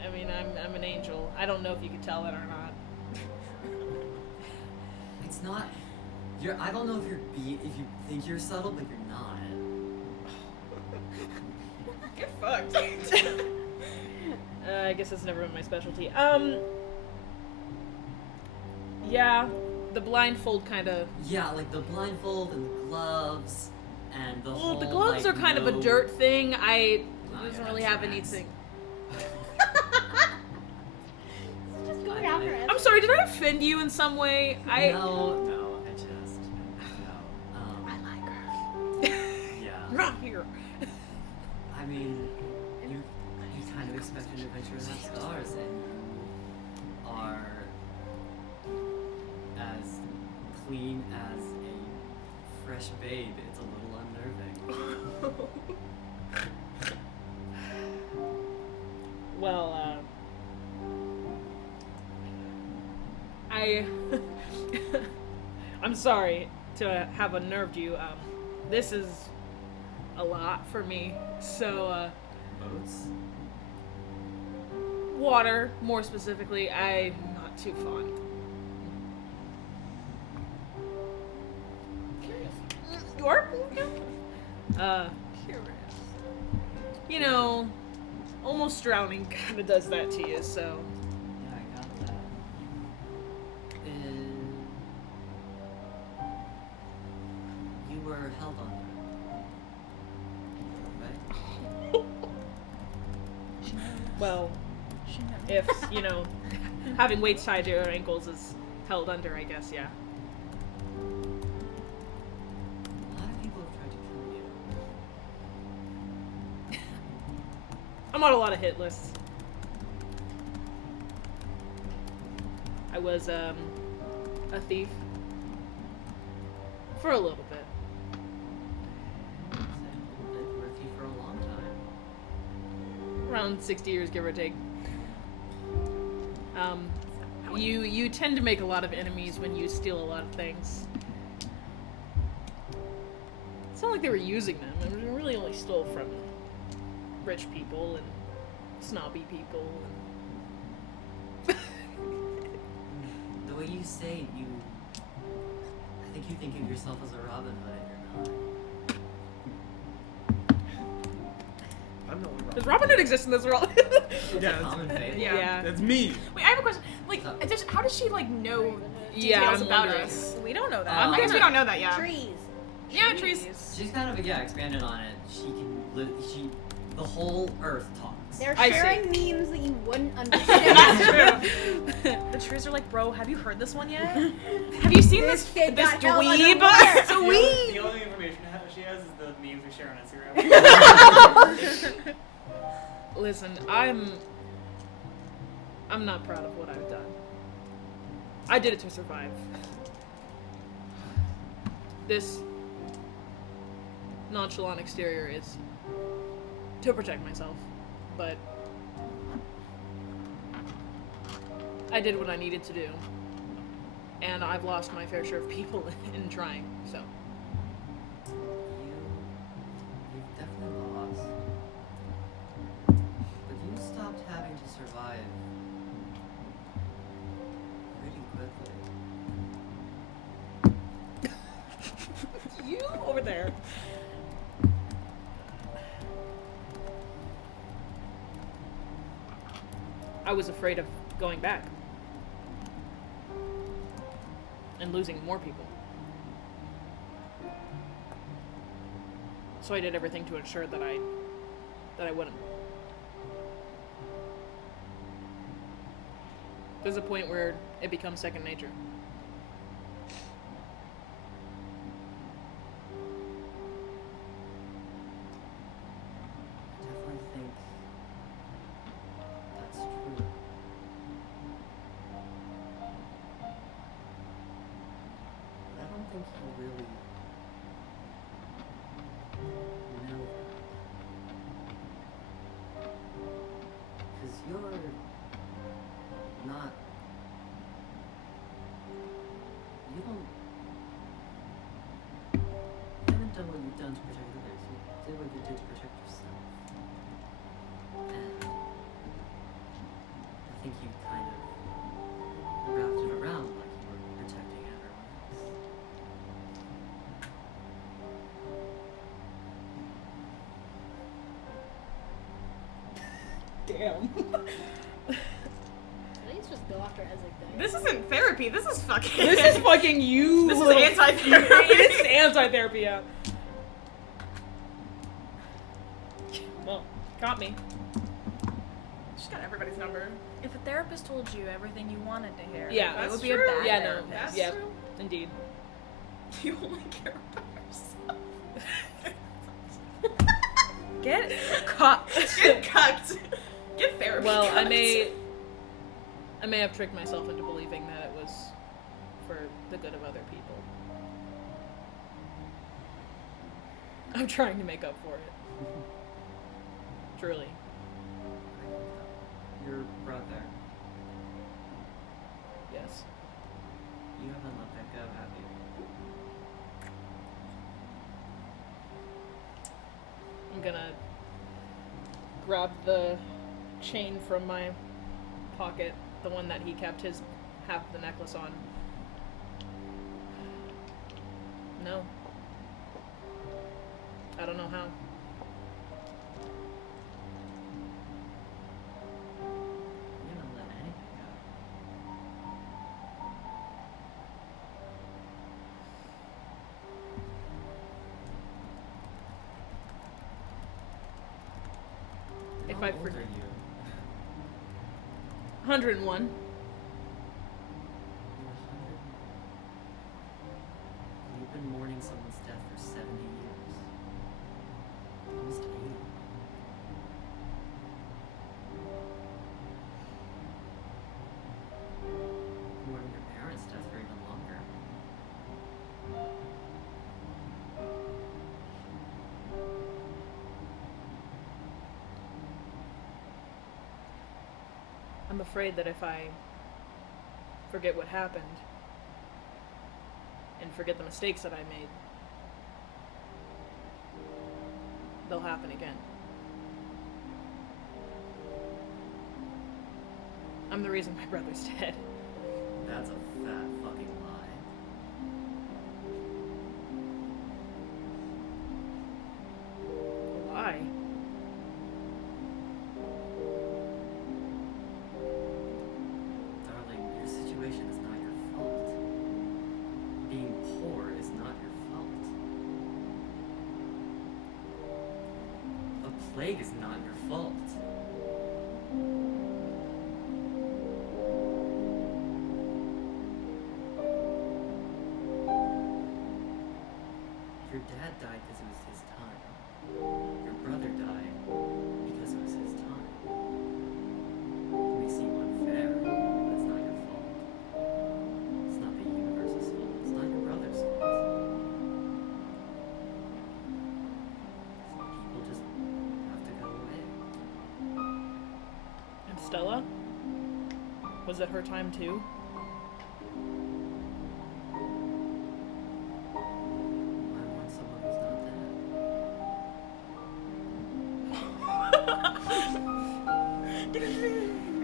I mean, I'm an angel. I don't know if you can tell that or not. It's not. I don't know if if you think you're subtle, but you're not. Get fucked. I guess that's never been my specialty. Yeah, the blindfold kind of. Yeah, like the blindfold and the gloves and the whole. Well, the gloves like, are kind of a no- dirt thing. Oh, Doesn't yeah, really that's have rats. anything. Just going after it. I'm sorry, did I offend you in some way? No, I just. No. I like her. Yeah. Not here. I mean, you kind of expect an adventure to have stars, and you are as clean as a fresh babe. It's a little unnerving. Well, I'm sorry to have unnerved you. This is a lot for me. So, Boats? water, more specifically, I'm not too fond. You're? You know, almost drowning kind of does that to you, so. Yeah, I got that. You were held on that, right? Well, if, you know, having weights tied to your ankles is held under, I guess, yeah. A lot of people have tried to kill you. I'm on a lot of hit lists. I was, a thief. For a little bit. You were a thief for a long time. Around 60 years, give or take. You tend to make a lot of enemies when you steal a lot of things. It's not like they were using them. I mean, really only stole from rich people and snobby people. The way you say it, I think you think of yourself as a Robin Hood, and you're not. I'm the only Does Robin. Robin Hood exist in this world? It's Yeah, a common fate. Yeah. That's me. Wait, I have a question. Like, how does she like know Yeah, details I'm about wondering. us? We don't know that. Um, I guess we don't know that yet. Trees. Yeah, trees. She's kind of expanded on it. She can the whole Earth talks. They're I see. sharing memes that you wouldn't understand. That's true. The trees are like, bro, have you heard this one yet? Have you seen This this kid this got hell dweeb? unaware. The only information she has is the memes we share on Instagram. Listen, I'm not proud of what I've done. I did it to survive. This nonchalant exterior is to protect myself, but I did what I needed to do, and I've lost my fair share of people in trying, so. You've definitely lost. fair. I was afraid of going back and losing more people. So I did everything to ensure that I wouldn't. There's a point where it becomes second nature. I definitely think that's true. But I don't think you really know that. Because you're not. You don't. You haven't done what you've done to protect others. You did what you did to protect yourself. And I think you kind of wrapped it around like you were protecting everyone else. Damn. Let's just go after Ezek then. This isn't therapy. This is fucking. This is fucking you. This is little anti-therapy. This is anti-therapy, yeah. Well, got me. She's got everybody's number. If a therapist told you everything you wanted to hear, Yeah, it that's would be true. a bad Yeah, no, therapist. That's yeah, true. indeed. You only care about yourself. Get caught. Get cucked. Get therapy. Well, I cucked. may have tricked myself into believing that it was for the good of other people. I'm trying to make up for it. Truly. Your brother, Yes. you haven't let that go, have you? I'm gonna grab the chain from my pocket, the one that he kept his half the necklace on. No. I don't know how. You haven't let anything go. If How I old forget. are you? 101. You're 100. You've been mourning someone's death for 70 years. Almost 80. You mourning your parents' death for even longer. I'm afraid that if I forget what happened and forget the mistakes that I made, they'll happen again. I'm the reason my brother's dead. That's a fat fucking lie. Why? Darling, your situation is not your fault. Being poor is not your fault. A plague is not your fault. Your dad died because it was his time. Your brother died because it was his time. It may seem unfair, but it's not your fault. It's not the universe's fault. It's not your brother's fault. Some people just have to go away. And Stella? Was it her time too? I want someone who's not dead.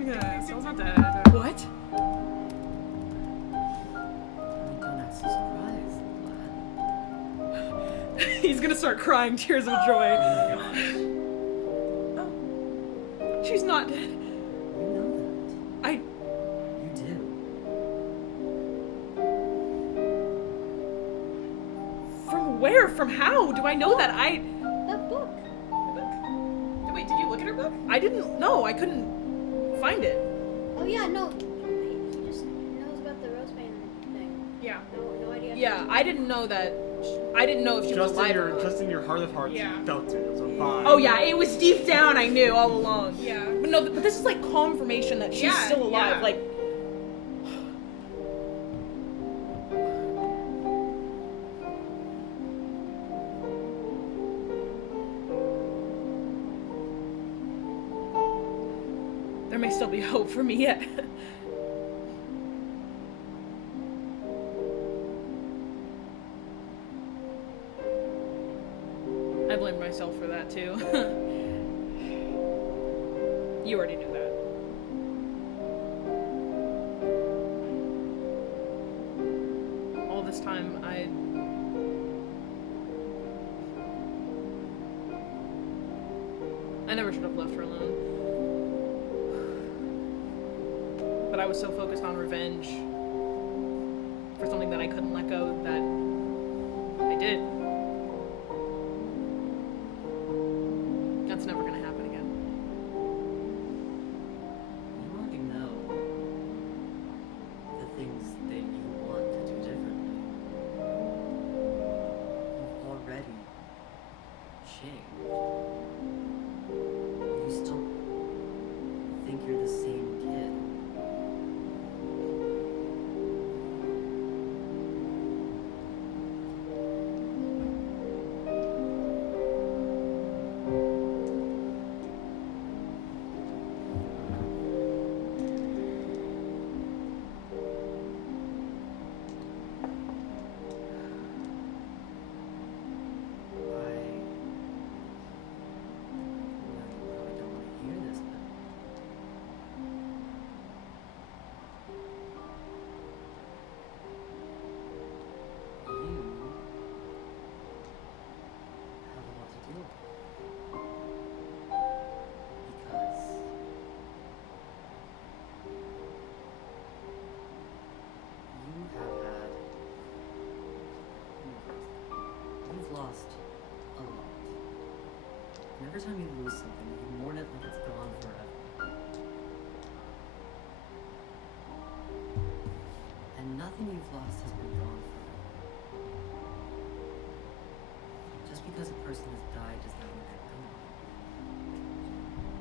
Yeah, Stella's not dead. What? I mean, don't act so surprised, lad. He's gonna start crying tears of joy. Oh. She's not dead. You know that. You do. From where? From how? Do I know that? That book. Wait, did you look at her book? I didn't know. I couldn't find it. Oh yeah, no. He just knows about the Rosebane thing. Yeah. No idea. Yeah, I didn't know that. I didn't know if she was Just alive or not. in your heart of hearts, Yeah. you felt it. It was a vibe. Oh yeah, it was deep down. I knew all along. Yeah. But no, but this is like confirmation that she's Yeah, still alive. yeah. Like, there may still be hope for me yet. I blame myself for that too. You already knew that. All this time, I never should have left her alone. But I was so focused on revenge for something that I couldn't let go that I did. That's never gonna happen again. You already know the things that you want to do differently. You've already changed. You still think you're the same kid. I don't want to hear this, but you have a lot to deal with. Because you have had, you've lost a lot. And every time you lose something, you mourn it like it's gone forever. And nothing you've lost has been gone forever. Just because a person has died does not mean they're gone.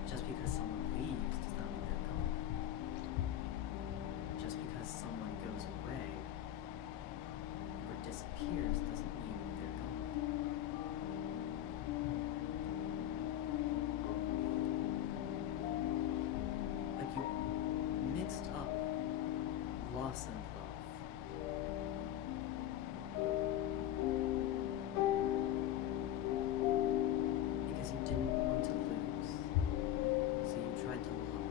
Just because someone leaves does not mean they're gone. Just because someone goes away or disappears doesn't mean they're gone. Like you mixed up loss and love. Because you didn't want to lose, so you tried to love.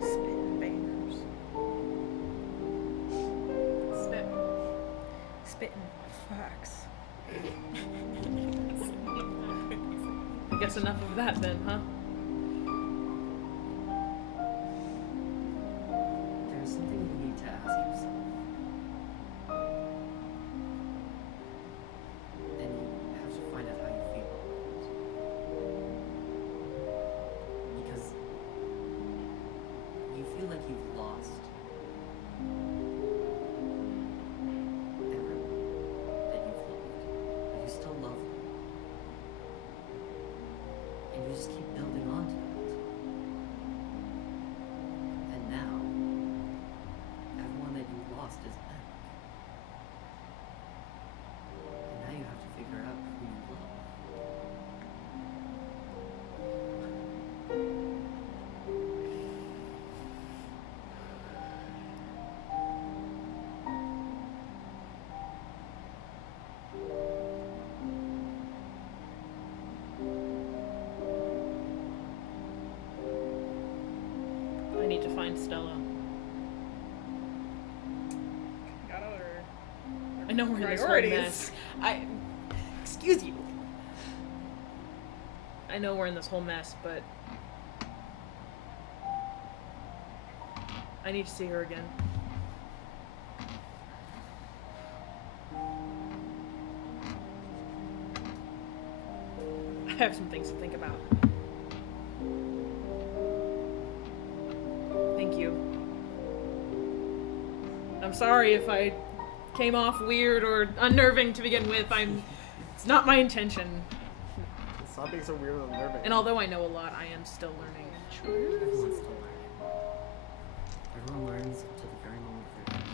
Spitting bangers. Spit. Spitting facts. I guess enough of that then, huh? There's something you need to ask yourself. And you have to find out how you feel about it. Because you feel like you've lost everyone that you've loved. But you still love them. And you just keep building find Stella. Got other I know we're in this whole priorities. mess. Excuse you. I know we're in this whole mess, but I need to see her again. I have some things to think about. Thank you. I'm sorry if I came off weird or unnerving to begin with. It's not my intention. Stop being so weird and unnerving. And although I know a lot, I am still learning. Everyone's still learning. Everyone learns to the very moment of their death.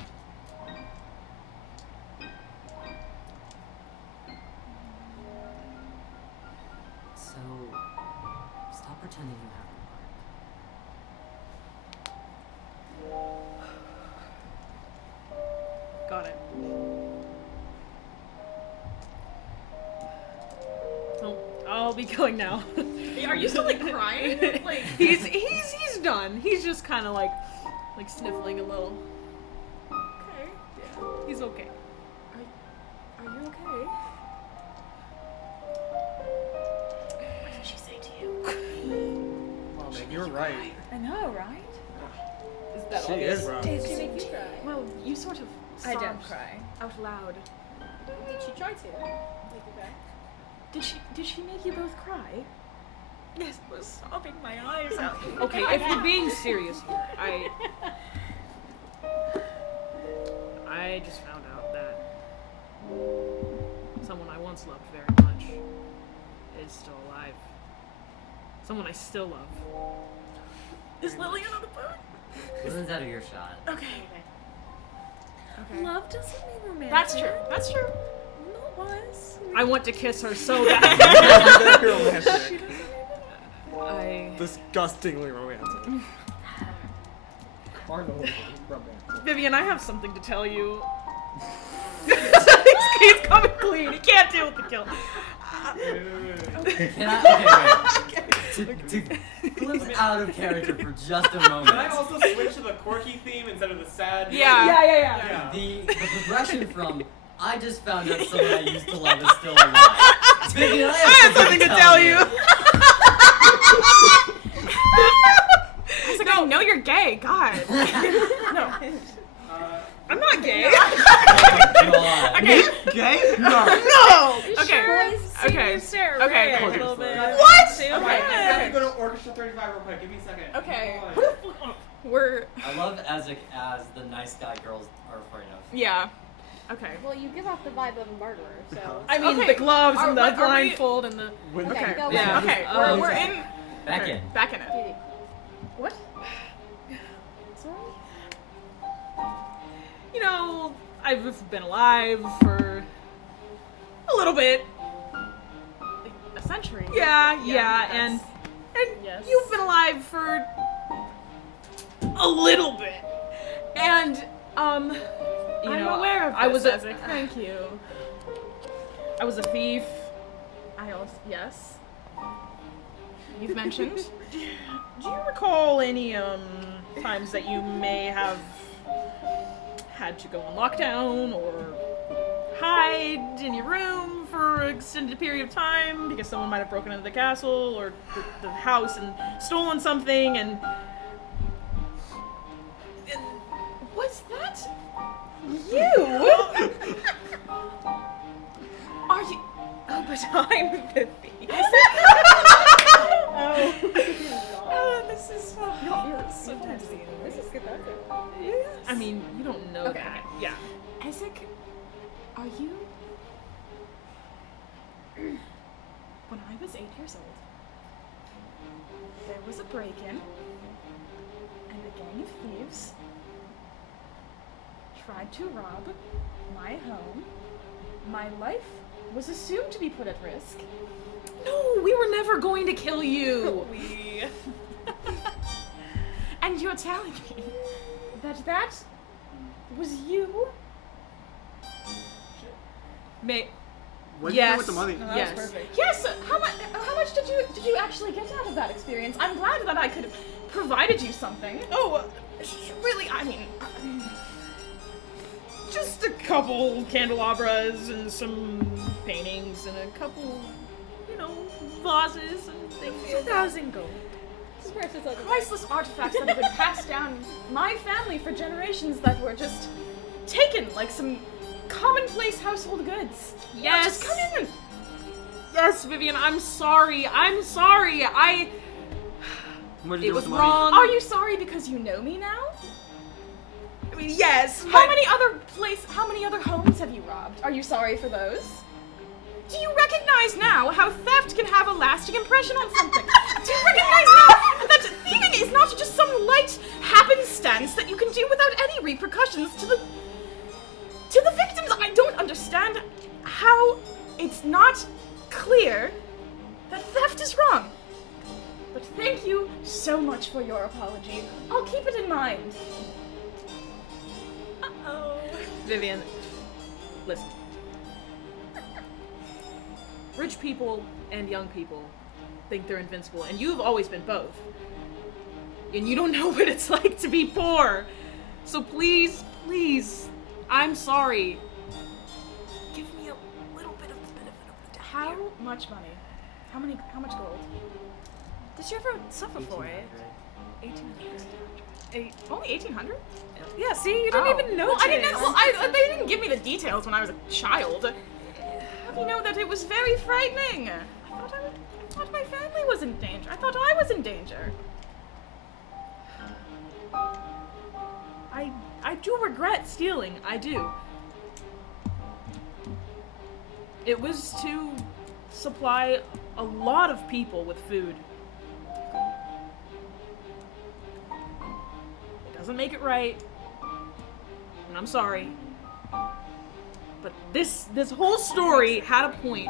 So, stop pretending you haven't learned. Got it. Oh, I'll be going now. Are you still like crying? Like he's done. He's just kind of like sniffling a little. okay. Yeah, he's okay. Are you okay? What did she say to you? Oh, man, you're right. I know, right? Is that She obvious? is right. Did she make you cry? Well, you sort of I don't sobbed cry. out loud. Did she try to make you cry? Did she make you both cry? Yes, I was sobbing my eyes out. Okay, if you're being serious here, I just found out that someone I once loved very much is still alive. Someone I still love. Is Lillian on the boat? Lillian's out of your shot. Okay. Okay. Love doesn't mean romantic. That's true. That's true. No, it was. I want to kiss her so bad. Romantic. Disgustingly romantic. Carnally romantic. Vivian, I have something to tell you. He's coming clean. He can't deal with the kill. Can I? Okay, wait. To glimpse out of character for just a moment. Can I also switch to the quirky theme instead of the sad? Yeah. Yeah. The progression from I just found out someone I used to love is still alive. Vivian, I have something to tell you. I was like, I know you're gay. God. No. I'm not gay. God. Okay. Gay? No. No. Okay. Okay. Sarah Okay. Ray a Okay. little bit. What? Okay. I have Okay. to go to Orchestra 35 real quick. Give me a second. Okay. Hold on. We're. I love Ezek as the nice guy girls are afraid of. Yeah. Okay. Well, you give off the vibe of a murderer, so. I mean, Okay. the gloves and the Are we- blindfold and the. With Okay, go Yeah. ahead. Okay. Oh, We're okay. in. Back okay, in. Back in it. Judy. What? Sorry? You know, I've been alive for a little bit. A century. Yeah, that's- and Yes. you've been alive for a little bit. And you I'm know, aware of this, I was a Ezek. Thank you. I was a thief. I also. Yes. You've mentioned. Do you recall any times that you may have had to go on lockdown or hide in your room for an extended period of time because someone might have broken into the castle or the house and stolen something and was that you? Are you? Oh, but I'm the thief. Oh, this is so sometimes this is good. Yes. I mean, you don't know Okay. that. Yeah. Ezek, are you? When I was 8 years old, there was a break-in, and a gang of thieves tried to rob my home. My life was assumed to be put at risk. No, we were never going to kill you. We. And you're telling me that was you? What did you Yes. do with the money? Yes. Perfect. Yes. How much did you actually get out of that experience? I'm glad that I could have provided you something. Oh, Really, I mean, just a couple candelabras and some paintings and a couple, vases and things. 2,000 gold. Priceless artifacts that have been passed down my family for generations that were just taken like some commonplace household goods. Yes. Just come in. Yes, Vivian, I'm sorry. What'd you It do with was the money? wrong. Are you sorry because you know me now? I mean, yes. How but- many other homes have you robbed? Are you sorry for those? Do you recognize now how theft can have a lasting impression on something? Do you recognize now that thieving is not just some light happenstance that you can do without any repercussions to the victims? I don't understand how it's not clear that theft is wrong. But thank you so much for your apology. I'll keep it in mind. Vivian, listen. Rich people and young people think they're invincible, and you've always been both. And you don't know what it's like to be poor. So please, I'm sorry. Give me a little bit of the benefit of the doubt. How much money? How much gold? Did you ever suffer for it? 1800. Only 1800? Yeah, see, you didn't even notice. Well, I didn't know. Well, they didn't give me the details when I was a child. How do you know that it was very frightening? I thought my family was in danger. I thought I was in danger. I do regret stealing. I do. It was to supply a lot of people with food. It doesn't make it right. And I'm sorry. But this whole story had a point.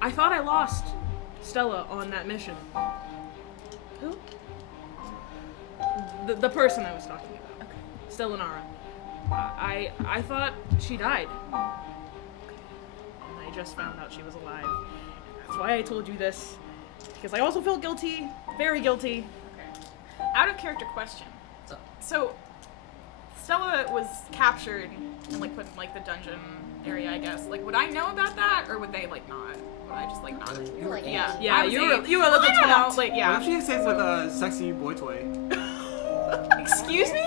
I thought I lost Stella on that mission. Who? The person I was talking about. Okay. Stellanara. I thought she died. And I just found out she was alive. That's why I told you this. Because I also felt guilty. Very guilty. Okay. Out of character question. So Stella was captured and put in the dungeon area, I guess. Would I know about that, or would they not? Would I just not? You were Yeah, Yeah, I was you were a I little don't know, tall. What yeah. if she stays with a sexy boy toy? Excuse me?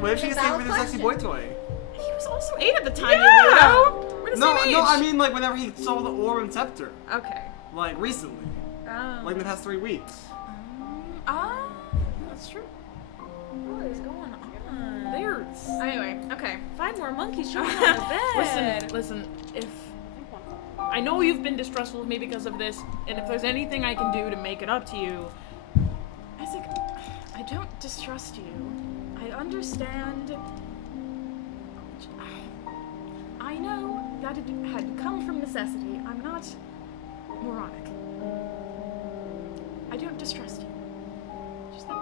What if she stays with a sexy boy toy? He was also 8 at the time. Yeah. You weirdo. We're the No, same age. no, I mean whenever he saw the orb and scepter. Okay. Recently. Oh. In the past 3 weeks. That's true. What is going on? Anyway, okay. Find more monkeys jumping on the bed. Listen, if I know you've been distrustful of me because of this, and if there's anything I can do to make it up to you, Isaac, I don't distrust you. I understand. I know that it had come from necessity. I'm not moronic. I don't distrust you. Just that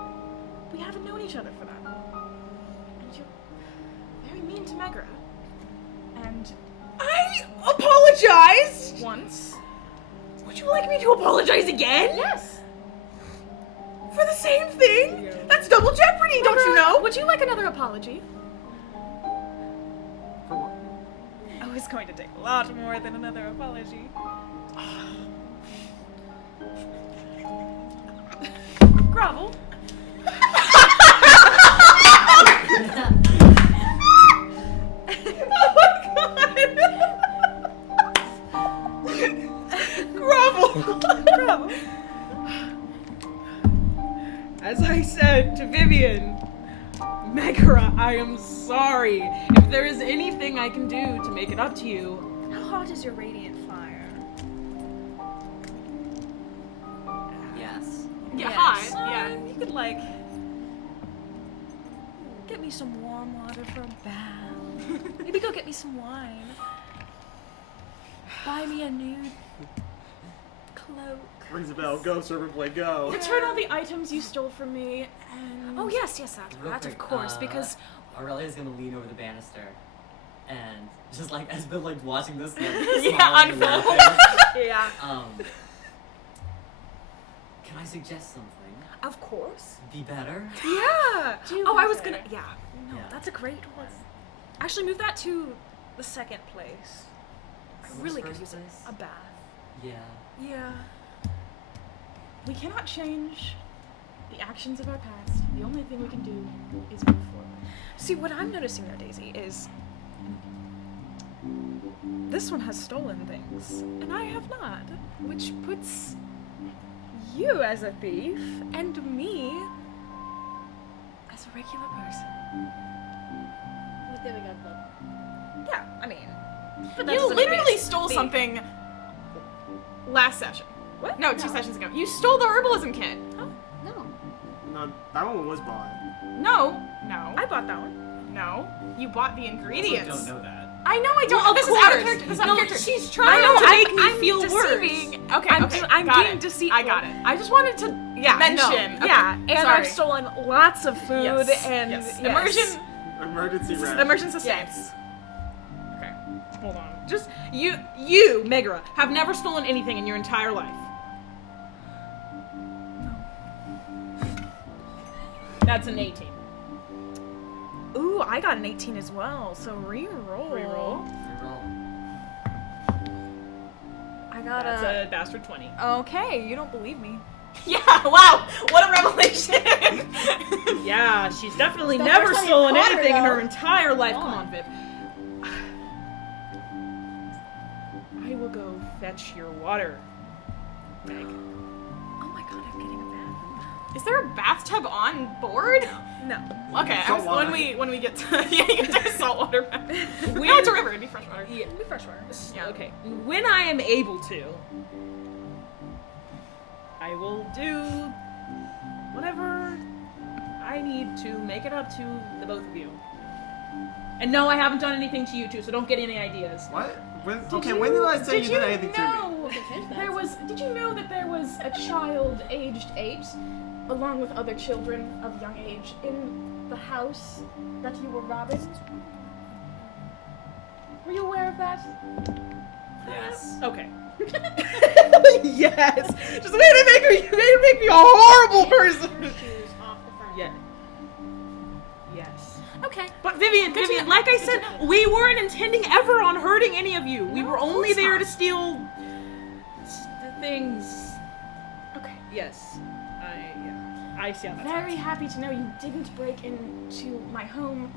we haven't known each other for that. And you're very mean to Megra. And I apologize. once. Would you like me to apologize again? Yes. For the same thing? That's double jeopardy, don't you know? Would you like another apology? For what? Oh, it's going to take a lot more than another apology. Grovel. Grovel. As I said to Vivian, Megara, I am sorry. If there is anything I can do to make it up to you, How hot is your radiant fire? Yes. Yeah, Yes. hi. Yeah. You could get me some warm water for a bath. Maybe go get me some wine. Buy me a new cloak. Rings a bell. Go, server play, go. Return all the items you stole from me, and Oh yes, Real that quick, of course, because Aurelia's gonna lean over the banister and just has been watching this Yeah, smiling and unfold. laughing. yeah. Can I suggest something? Of course. Be better? Yeah. Do Oh, I was better. gonna. Yeah. No, Yeah. that's a great one. Actually, move that to the second place. I What's really could first use place? a bath. Yeah. Yeah. We cannot change the actions of our past. The only thing we can do is move forward. See, what I'm noticing though, Daisy, is this one has stolen things, and I have not, which puts you as a thief and me as a regular person. Well, there we go, Club. Yeah, I mean, but that You doesn't make literally me stole thief. something last session. What? No, 2 sessions ago. You stole the herbalism kit. No. No, that one was bought. No. I bought that one. No. You bought the I ingredients. don't know that. I know I don't. Well, of this is out of course. character. This is out No, of character. she's I trying know, to make me I'm feel deceiving. worse. Okay, I'm okay. I'm got being it. deceitful. I got it. I just wanted to mention. No. Okay. Yeah, and Sorry. I've stolen lots of food Yes. and yes. yes. Immersion. Emergency rest. Immersion sustained. Yes. Okay, hold on. Just you, Megara, have never stolen anything in your entire life. That's an 18. Ooh, I got an 18 as well. So reroll. Reroll. I got That's a bastard 20. Okay, you don't believe me. Yeah. Wow. What a revelation. Yeah, she's definitely It's the never first time you stolen caught her, anything in her though. entire life. Come Come on. on, Viv. I will go fetch your water. Meg. Oh my god, I'm getting a bath. Is there a bathtub on board? No. Okay. Salt water. When we get to yeah, you get to saltwater bath. No, it's a river. It'd be freshwater. Yeah. Be freshwater. Yeah. Okay. When I am able to, I will do whatever I need to make it up to the both of you. And no, I haven't done anything to you two, so don't get any ideas. What? When did I say you did anything to me? know can change that. there was? Did you know that there was a child aged 8, along with other children of young age, in the house that you were robbing? Were you aware of that? Yes. Okay. Yes. Just made it make me a horrible person. Shoes off the front. Yeah. Yes. Okay. But Vivian, Good to Vivian, know. like I Good to said, know. we weren't intending ever on hurting any of you. We No, were of only course there not. to steal the things. Okay. Yes. I see how that's Very happy to know you didn't break into my home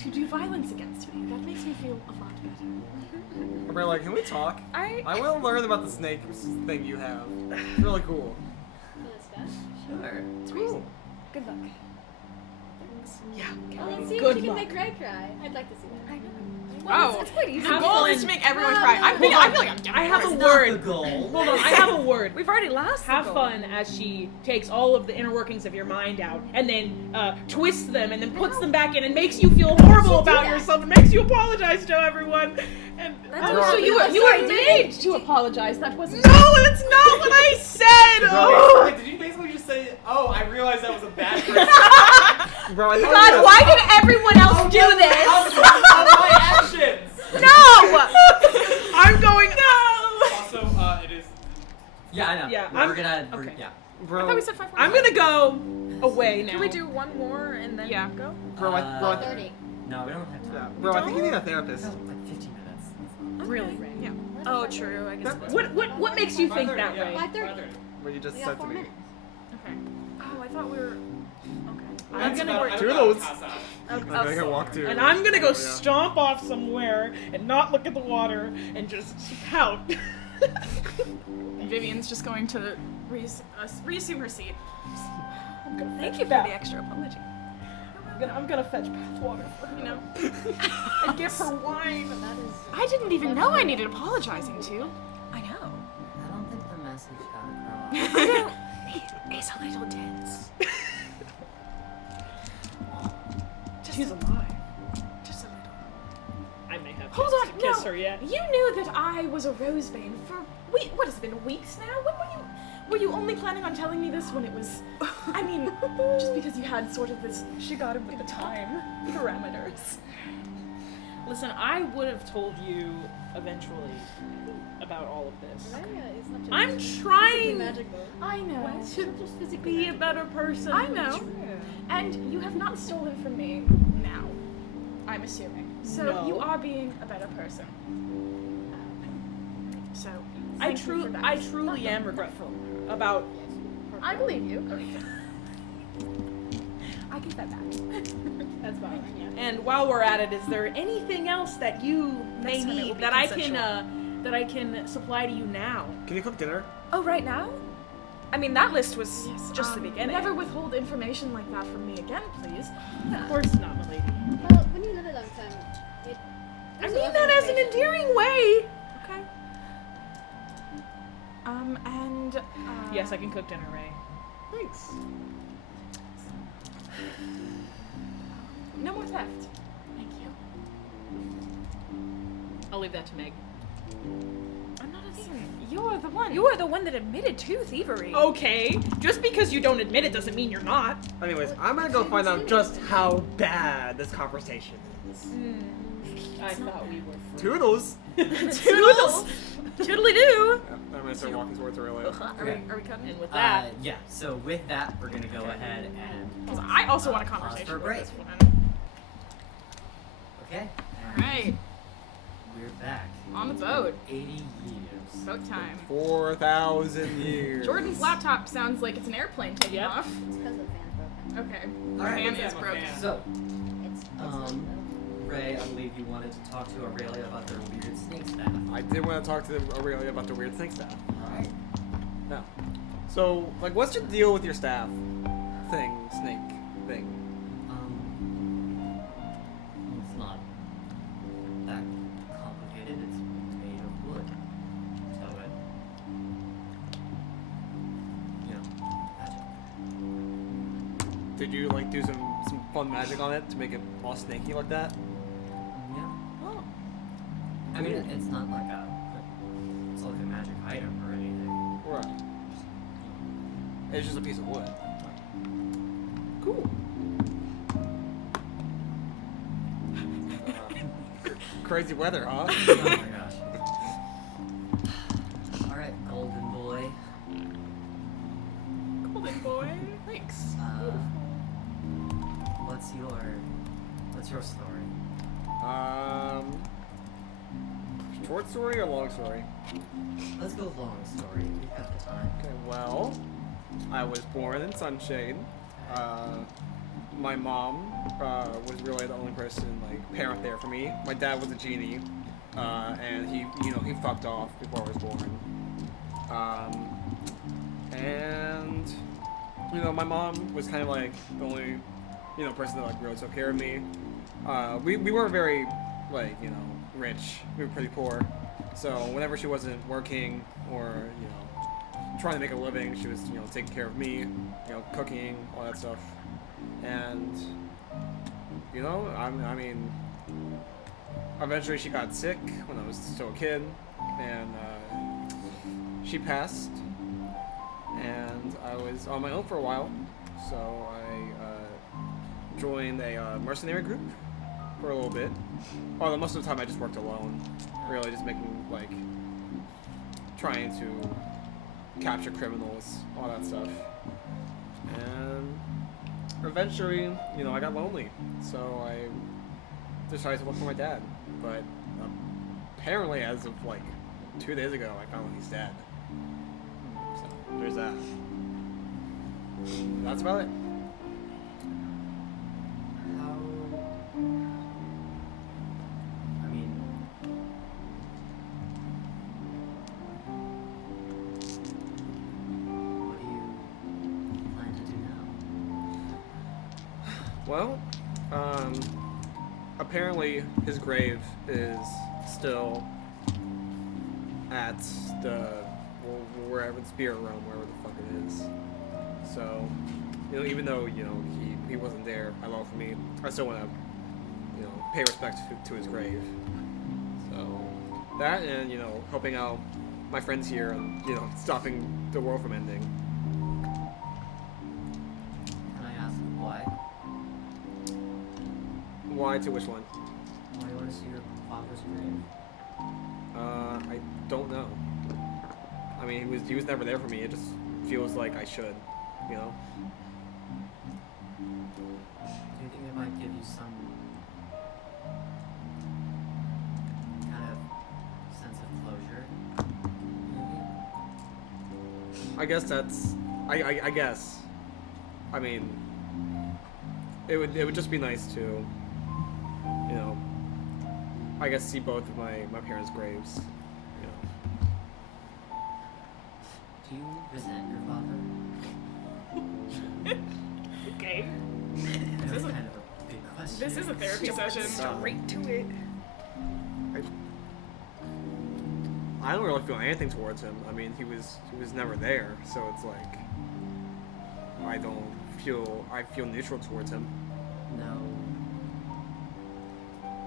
to do violence against me. That makes me feel a lot better. We're like, can we talk? I want to learn about the snake thing you have. It's really cool. So let's go. Sure. It's reasonable. Good luck. Yeah. Well, let's see Good if she can luck. make Ray cry. I'd like to see that. I know. Wow. It's quite easy. The Have goal is fun. to make everyone No, cry. no, I feel no. like I'm getting I have a It's word. not the goal. Hold on, I have a word. We've already lost. the Have goal. fun as she takes all of the inner workings of your mind out and then twists them and then puts them back in and makes you feel horrible She do about that. yourself and makes you apologize to everyone. And That's Oh, so you were made to apologize. That wasn't. no, that's not what I said. Oh. Wait, did you basically just say, "Oh, I realized that was a bad person"? Bro, I thought God, you why did everyone else do this? Of my actions. No! I'm going no. Also, it is. Yeah, I know. Yeah, We're I'm- gonna. okay. Yeah. Bro, I thought we said 5. I'm gonna go away now. Can we do one more and then Yeah. go? bro, I 30. No, we don't have yeah, time. bro, I think you need a therapist. No, like 15 minutes. Really? Yeah. Oh, true. I guess. What makes you think that 5:30, way? yeah. 5:30. What you just We said got to 4 me. minutes. Okay. Oh, I thought we were. Okay. I'm gonna I'm Toodles. about to pass out. I'm gonna go walk too. And I'm gonna go Yeah. stomp off somewhere and not look at the water and just pout. Vivian's just going to reassume her seat. Thank you for the extra apology. I'm gonna fetch bath water for her, You know. and give her wine. That is. I didn't even know I needed apologizing to. I know. I don't think the message got across. He's a little dense. She's alive. Just a little. I may have Hold chance on, to kiss no. her yet. You knew that I was a Rosebane for what has it been, weeks now? When were you only planning on telling me this when it was? I mean, just because you had sort of this. She got him with the time parameters. Listen, I would have told you eventually about all of this. It's not just I'm physically trying magic though. I know. to Just physically be a magic. better person. I know. And you have not stolen from me now, I'm assuming. So No. you are being a better person. So I thank you for that. truly am regretful about. I believe you. I get that back. That's fine. Yeah. And while we're at it, is there anything else that you may Next time it will need be that I consensual. that I can supply to you now? Can you cook dinner? Oh, right now? I mean, that list was just the beginning. Never withhold information like that from me again, please. Of course not, my lady. Well, when you live a long time, it. I there's a mean lot of that as an information. endearing way. Okay. And Yes, I can cook dinner, Ray. Thanks. no more theft. Thank you. I'll leave that to Meg. I'm not a thief. You're the one. You are the one that admitted to thievery. Okay, just because you don't admit it doesn't mean you're not. Anyways, I'm gonna go find out just how bad this conversation is. I thought we were friends. Toodles! Toodles! Toodly doo! I'm gonna start walking towards Aurelia. Are we cutting? And with that, Yeah, so with that, we're gonna go ahead and. Because I also want a pause conversation for a with break. this woman. Okay. Alright, We're back. on the It's boat. been 80 years. Boat time. 4,000 years. Jordan's laptop sounds like it's an airplane taking Yep. off. It's because the fan's broken. Okay. All right. Fan Yeah, is I'm a broken. fan. So, It's not though. Ray, I believe you wanted to talk to Aurelia about their weird snake staff. I did want to talk to Aurelia about the weird snake staff. Alright. No. So, like, what's your deal with your staff? Snake thing. It's not that complicated. It's made of wood. So it, magic. Did you, like, do some fun magic on it to make it all snaky like that? Yeah. Oh. I mean, it's not like it's like a magic item or anything. Right. It's just a piece of wood. Cool. Crazy weather, huh? Oh my gosh. Alright, golden boy. Golden boy. Thanks. What's your story? Short story or long story? Let's go long story. We've got the time. Okay, well, I was born in Sunshade. My mom was really the only person, like, parent there for me. My dad was a genie, and he fucked off before I was born. And my mom was kind of like the only, person that like really took care of me. We weren't very, like, rich. We were pretty poor. So whenever she wasn't working or, trying to make a living, she was, taking care of me, cooking, all that stuff. And, I mean, eventually she got sick when I was still a kid, and she passed, and I was on my own for a while, so I joined a mercenary group for a little bit. Although most of the time I just worked alone, really just making, like, trying to capture criminals, all that stuff. And eventually, I got lonely, so I decided to look for my dad. But apparently, as of like 2 days ago, I found out he's dead. So there's that. That's about it. How? I mean, what do you plan to do now? Well, apparently his grave is still at the wherever the spirit realm, wherever the fuck it is. So, even though he wasn't there at all for me, I still want to pay respect to his grave. So that, and helping out my friends here and stopping the world from ending. Can I ask why? Why to which one? Why you want goes to your father's grave? I don't know. I mean, he was never there for me. It just feels like I should, you know. Do you think it might give you some kind of sense of closure? Maybe? I guess that's. I guess. I mean, it would just be nice to, you know, I guess see both of my parents' graves, you know. Do you resent your father? Okay. That was is a- kind of a big question. This is a therapy session. Straight to it. I don't really feel anything towards him. I mean, he was never there, so it's like I feel neutral towards him. No,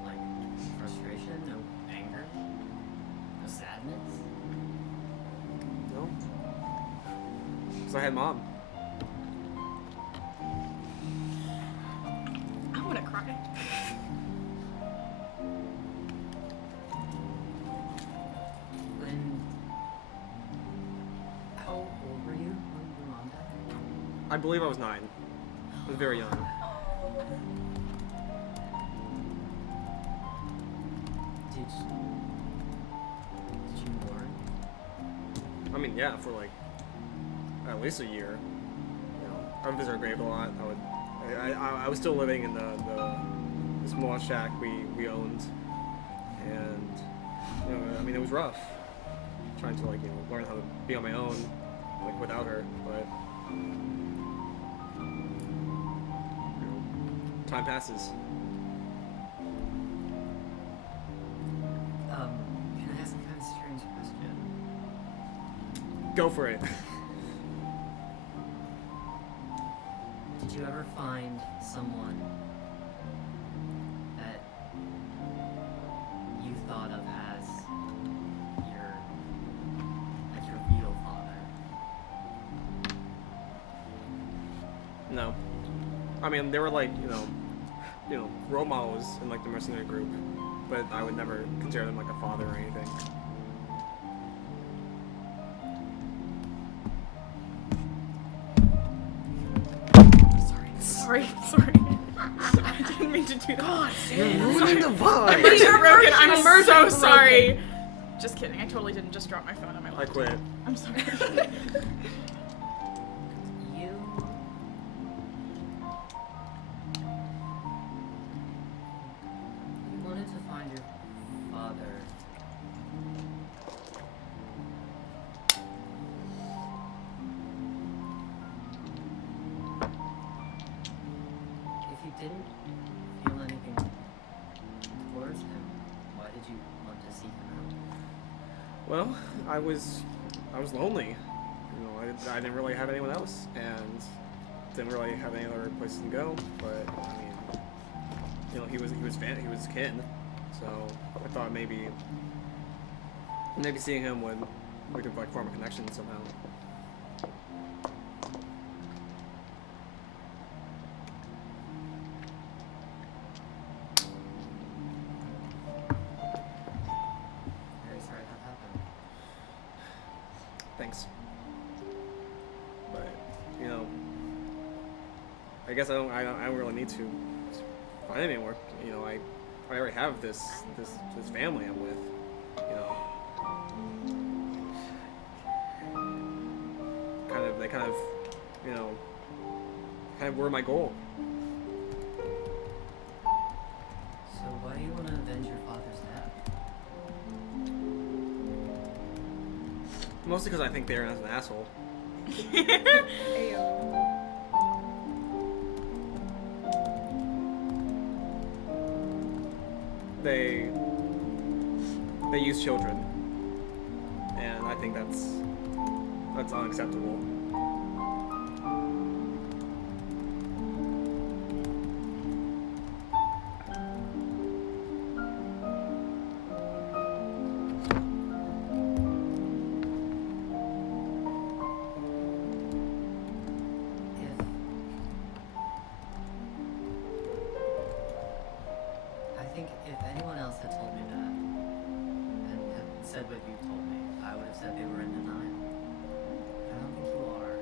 like, frustration, no anger, no sadness. No. So I had mom. I'm gonna cry. How old were you when your mom died? I believe I was 9. I was very young. Did you mourn? I mean, yeah, for like at least a year. You know, I would visit her grave a lot. I was still living in the small shack we owned, and you know, I mean, it was rough trying to, like, you know, learn how to be on my own, like, without her. But you know, time passes. Can I ask a kind of strange question? Go for it. Did you ever find someone that you thought of as your real father? No. I mean, they were like, you know, role models in, like, the mercenary group, but I would never consider them like a father or anything. Sorry. I didn't mean to do that. You're ruining the vibe. Immersion broken. I'm Immersion so broken. sorry. Just kidding. I totally didn't just drop my phone on my I lap. quit. I'm sorry. You wanted to find your father. If you didn't feel anything towards him, why did you want to seek him out? Well, I was lonely. You know, I didn't really have anyone else, and didn't really have any other places to go. But I mean, you know, he was kin, so I thought maybe seeing him we could, like, form a connection somehow. Very sorry that happened. Thanks. But you know, I guess I don't really need to find him anymore. You know, I already have this family I'm with. You know, they kind of you know were my goal. So why do you want to avenge your father's death? Mostly because I think Darren is an asshole. They use children, and I think that's unacceptable. I think if anyone else said what you told me. I would have said they were in denial. I don't think you are.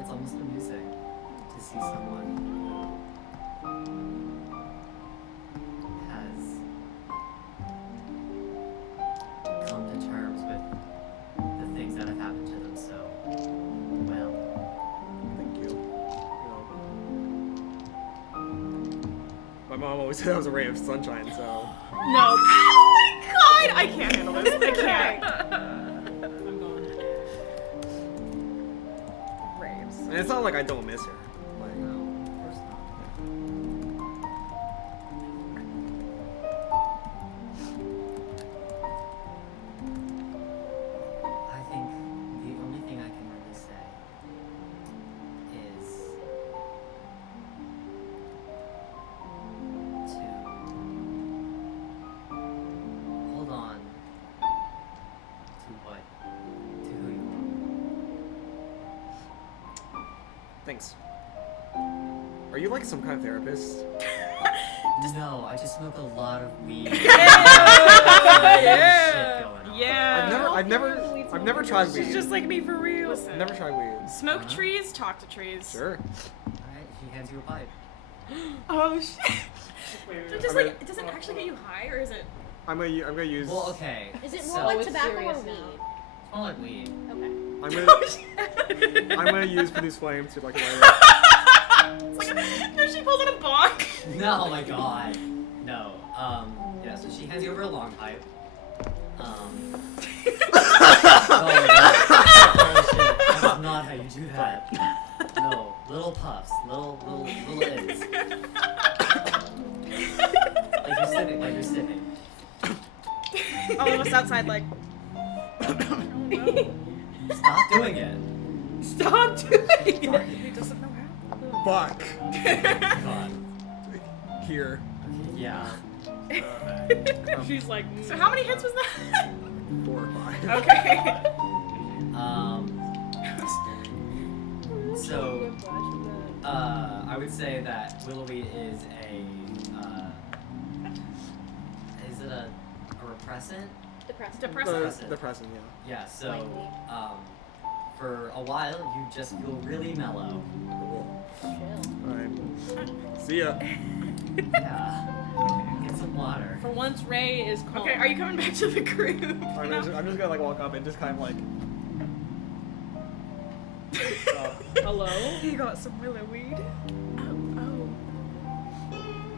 It's almost amusing to see someone who has come to terms with the things that have happened to them so well. Thank you. My mom always said I was a ray of sunshine, so. No. Oh my god! I can't handle this. I can't. I'm going. Raves. And it's not like I don't miss her. Like, No, of course not. I think the only thing I can really say is to hold on to who you thanks. Are you like some kind of therapist? are. No, I just smoke a lot of weed. Yeah. Shit going on. Yeah. I've never tried weed. She's just like me for real. Listen. I've never tried weed. Smoke Uh-huh. trees, talk to trees. Sure. Alright, she hands you a pipe. Oh shit. Wait, So wait, just wait. like, does it actually get you high, or is it? I'm gonna use. Well, okay. Is it so more like it's tobacco or serious weed? now. more like weed. Okay. I'm gonna use produce flame to like light it. It's like, no, she pulls out a bonk. No, oh my god. No. Yeah, so she hands you over a long pipe. Oh my god. Oh shit. That's not how you do that. No. Little puffs. Little ends. Like you're sipping. All of us outside like, Stop doing it. stop doing it. He doesn't know how. Fuck. God. Here. Yeah. She's like. So how many hits was that? 4 or 5. Okay. So, I would say that Willowweed is is it a repressant? Depressed. Depressant. The present, yeah. Yeah, so, for a while, you just feel really mellow. Cool. Chill. Alright. See ya. Yeah. Get some water. For once, Ray is calm. Okay, are you coming back to the group? I'm just gonna like walk up and just kind of like. Hello? He got some willow weed.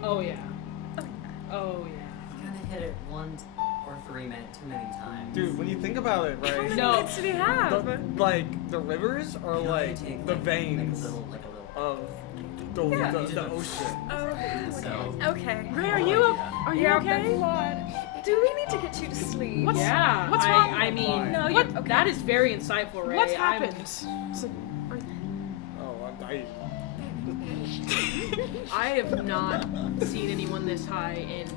Oh yeah. Oh yeah. You kind of hit it 1 or 3 minutes too many times. Dude, when you think about it, right? No. What did he have? The rivers are You know, like you take, the like veins a little. of the Yeah. ocean. Oh, So, okay. Ray, are you Yeah, okay? Do we need to get you to sleep? What's- Yeah. what's wrong? I mean, No, what? you're okay. That is very insightful, Ray. What's I'm- happened? So, Oh, I'm dying. I have not seen anyone this high in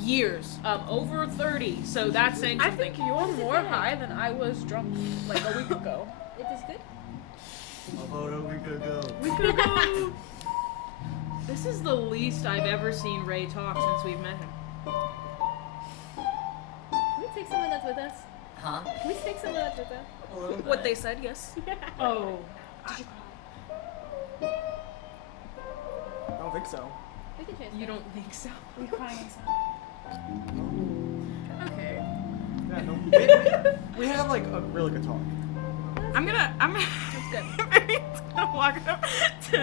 years. Over 30. So that's saying I something. think you're more high than I was drunk like a week ago. It is good. about a week ago. We could go. This is the least I've ever seen Ray talk since we've met him. Can we take someone that's with us? Huh? Can we take someone that's with us? A little bit. What they said, yes. Oh. I don't think so. We can change You don't think so? Are you crying inside? okay. Yeah, no. We had like a really good talk. I'm gonna Marian's gonna walk up to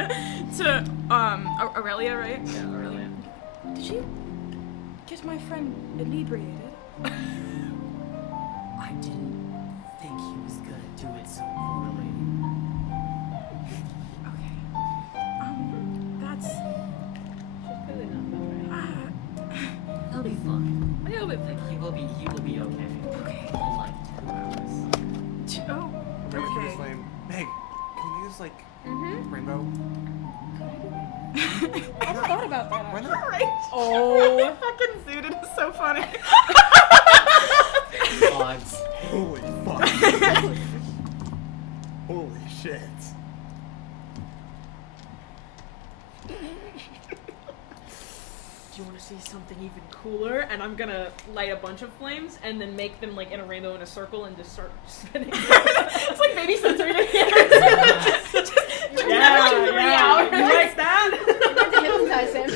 Aurelia, right? Yeah, Aurelia. Did you get my friend inebriated? I didn't think he was gonna do it so poorly. Okay. That's She's clearly not much right. He'll be fine. He'll be Like he will be okay. okay. In like 2 hours. Oh, Bring it to okay. this flame. Meg, can we use like Mm-hmm. rainbow? I never thought about that. Why Actually. not? Right. Oh. Fucking Zoot, it is so funny. Odds. Holy fuck. Holy shit. you want to see something even cooler? And I'm gonna light a bunch of flames and then make them like in a rainbow in a circle and just start spinning. It's like baby sensory. just Yeah, for 3 yeah. hours. You like that? I'm going to hypnotize him.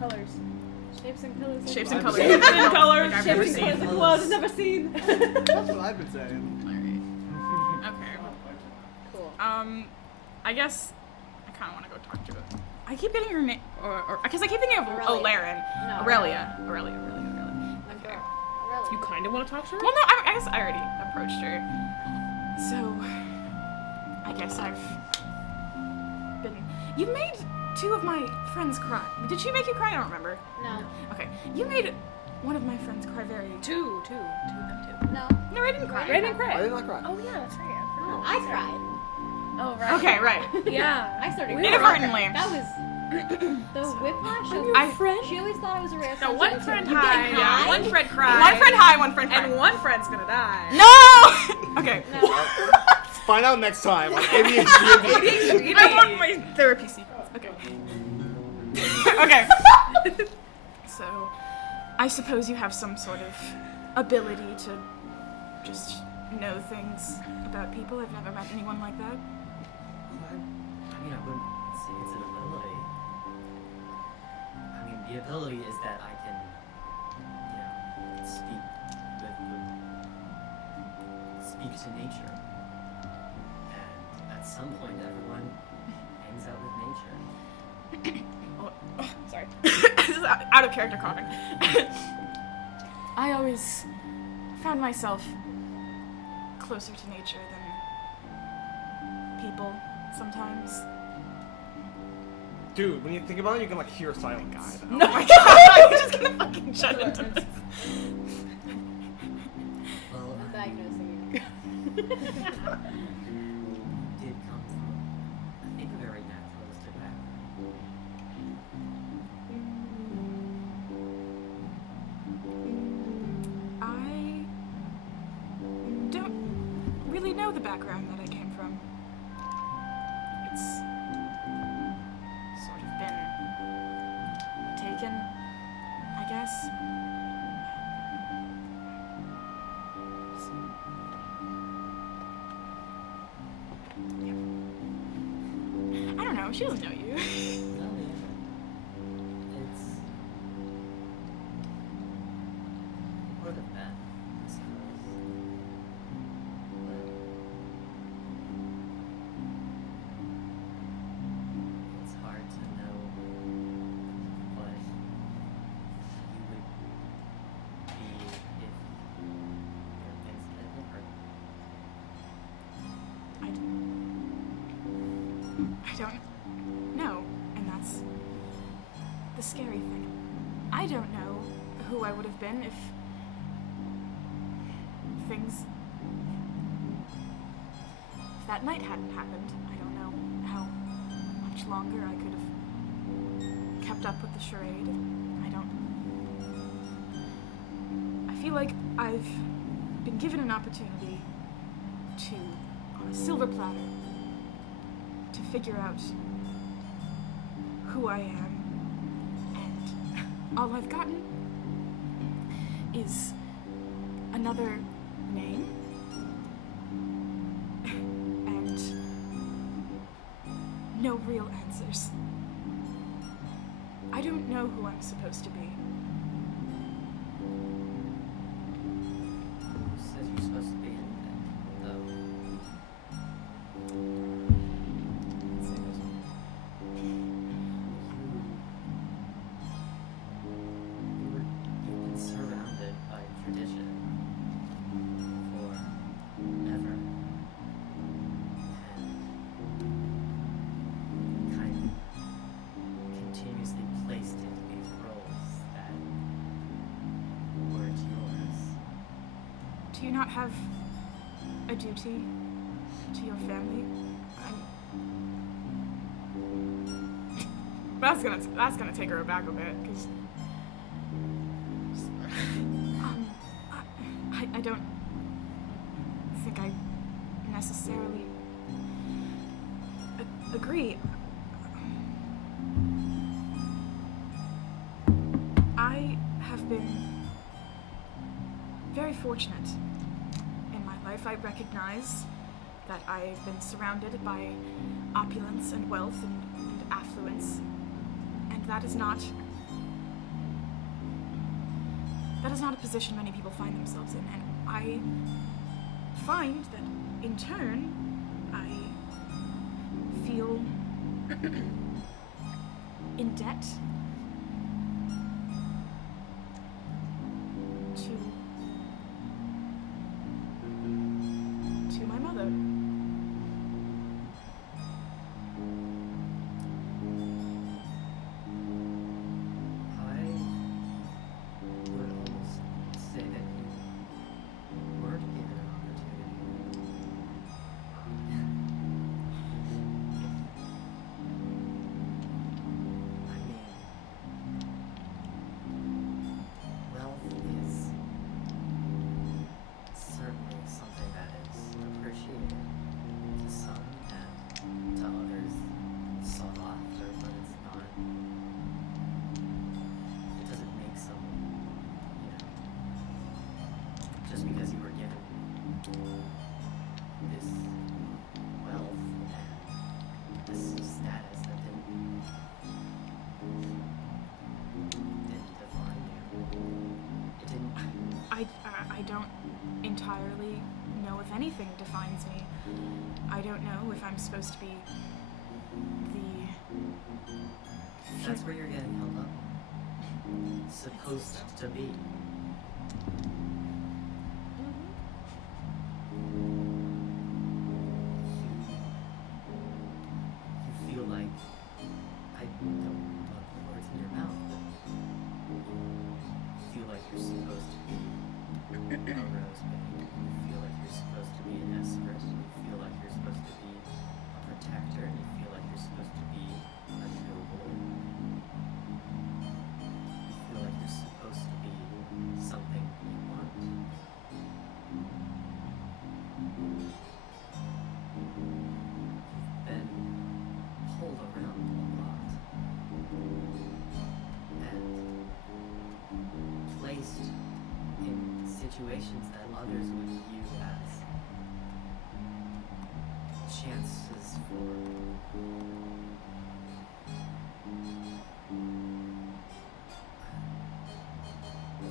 Colors. Shapes and colors. Shapes and colors. Shapes and colors. I've Shapes never and seen. colors. Blood never seen. That's what I've been saying. Okay. Cool. I guess I kind of want to go talk to her. I keep getting her name, or because I keep thinking of Aurelia. O'Laren. No. Aurelia. Okay. You kind of want to talk to her? Well, no, I guess I already approached her. So, I guess I've been. You made 2 of my friends cry. Did she make you cry? I don't remember. No. Okay. You made one of my friends cry very. Two. No. No, I didn't cry. Ray didn't cry. I did not cry. Oh yeah, that's right. No, I cried. Oh right. Okay, right. Yeah. I started crying. Inadvertently. That was the whiplash of I- She always thought I was a rare No, one friend You high. getting Yeah, high? One friend cried. One friend high, one friend cry. And one friend's gonna die. No! Okay. No. Find out next time on ADHD. I want my therapy sequence. Okay. Okay. So, I suppose you have some sort of ability to just know things about people. I've never met anyone like that. I mean, I wouldn't say it's an ability. I mean, the ability is that I can, speak to nature. And at some point, everyone hangs out with nature. Sorry. This is out of character coughing. I always found myself closer to nature than people sometimes. Dude, when you think about it, you can like hear a silent guy. Oh my god, I'm just gonna fucking shut into this. Well, I'm diagnosing you. you did come from, I think, a very naturalistic background. I don't really know the background that I came from. It's sort of been taken, I guess. I don't know, she doesn't know you. No, yeah. It's part of that, I suppose. But it's hard to know what you would be if your things had different. I don't know, and that's the scary thing. I don't know who I would have been if that night hadn't happened. I don't know how much longer I could have kept up with the charade. I feel like I've been given an opportunity to, on a silver platter, to figure out who I am, and all I've gotten is another name and no real answers. I don't know who I'm supposed to be. Who says you're supposed to be anything, though? You've been surrounded by tradition forever. And kind of continuously placed into these roles that weren't yours. Do you not have a duty to your family? That's gonna take her aback a bit, because I don't necessarily agree. I have been very fortunate in my life. I recognize that I've been surrounded by opulence and wealth and affluence, and that is not a position many people find themselves in, and I find that in turn I feel in debt to my mother. I would almost say that you weren't given an opportunity. I mean, wealth is certainly something that is appreciated to some and to others sought after, but it's not. It doesn't make someone, just because you were given this wealth and this status that didn't define you. It didn't. I don't entirely know if anything defines me. I don't know if I'm supposed to be That's where you're getting held up. Supposed to be. You feel like, I don't put the words in your mouth, but you feel like you're supposed to be a rosebud. You feel like you're supposed to be an espress. You feel like you're supposed to be a protector. And you feel like you're supposed to be a noble. You feel like you're supposed to be something you want. You've been pulled around a lot and placed in situations that others would view as chances for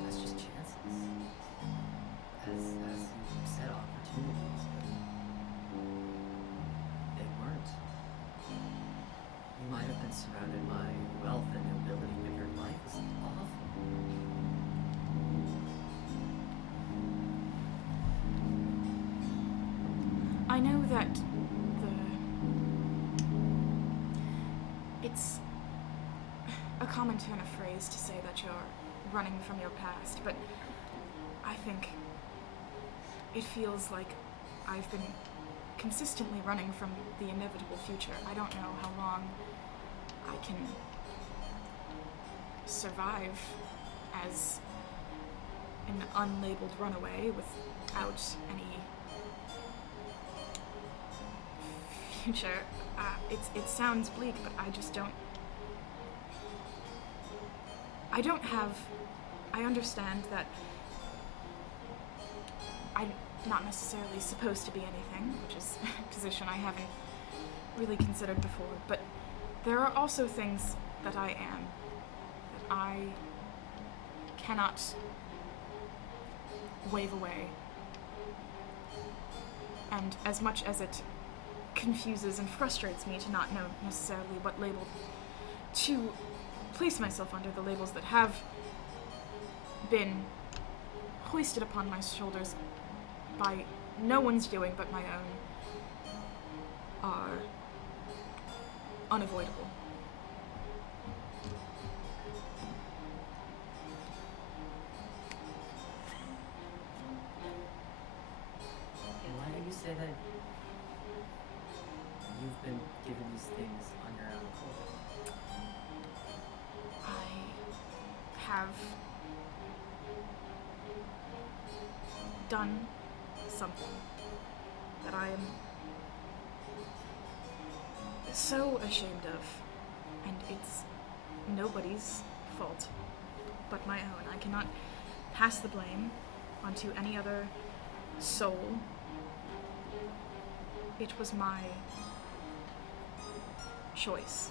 that's just chances. As you said, opportunities, but they weren't. You might have been surrounded by wealth and nobility, but your life was awful. I know that it's a common turn of phrase to say that you're running from your past, but I think it feels like I've been consistently running from the inevitable future. I don't know how long I can survive as an unlabeled runaway without any future. It sounds bleak, but I just don't. I understand that I'm not necessarily supposed to be anything, which is a position I haven't really considered before, but there are also things that I am, that I cannot wave away. And as much as it confuses and frustrates me to not know necessarily what label to place myself under, the labels that have been hoisted upon my shoulders by no one's doing but my own, are unavoidable. And why do you say that you've been given these things on your own accord? I have done something that I am so ashamed of, and it's nobody's fault but my own. I cannot pass the blame onto any other soul. It was my choice.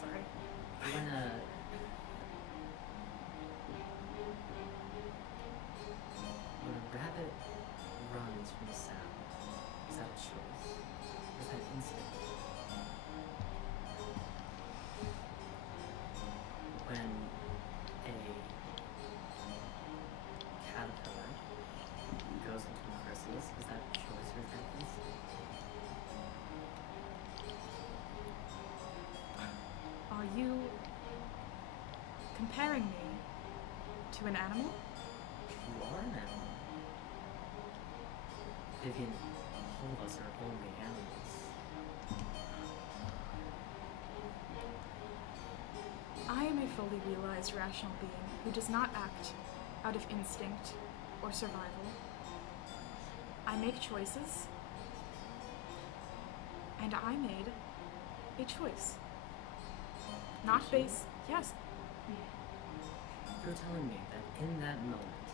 Sorry. When a rabbit runs from the sound, is that a choice? Is that instinct? When a caterpillar goes into a chrysalis, is that a choice or is that instinct? Are you comparing me to an animal? You are an animal. Vivian, all of us are only animals. I am a fully realized rational being who does not act out of instinct or survival. I make choices, and I made a choice. Not Did you? based, yes, You're telling me that in that moment,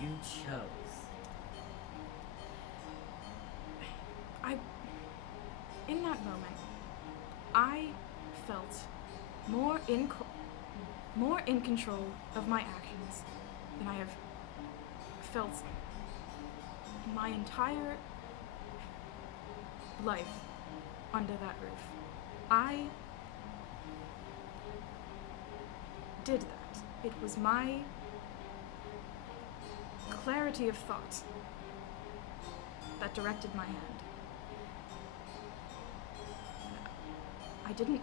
you chose in that moment, I felt more in control of my actions than I have felt in my entire life under that roof. I did that. It was my clarity of thought that directed my hand. I didn't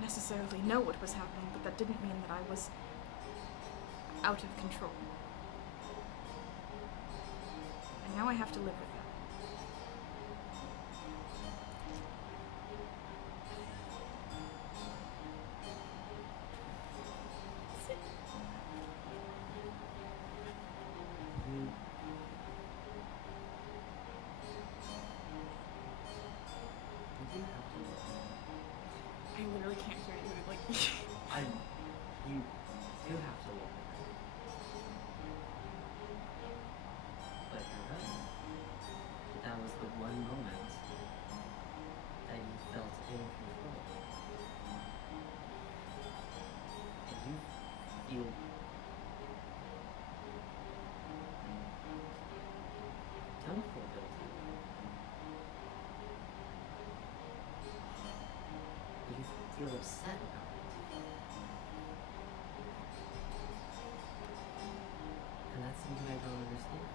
necessarily know what was happening, but that didn't mean that I was out of control. And now I have to live with that. you. You do have to look. I literally can't hear you. Like, You do have to look. But you're right. That was the one moment that you felt in control. And you feel don't feel guilty. You feel upset about it. And that's something I don't understand.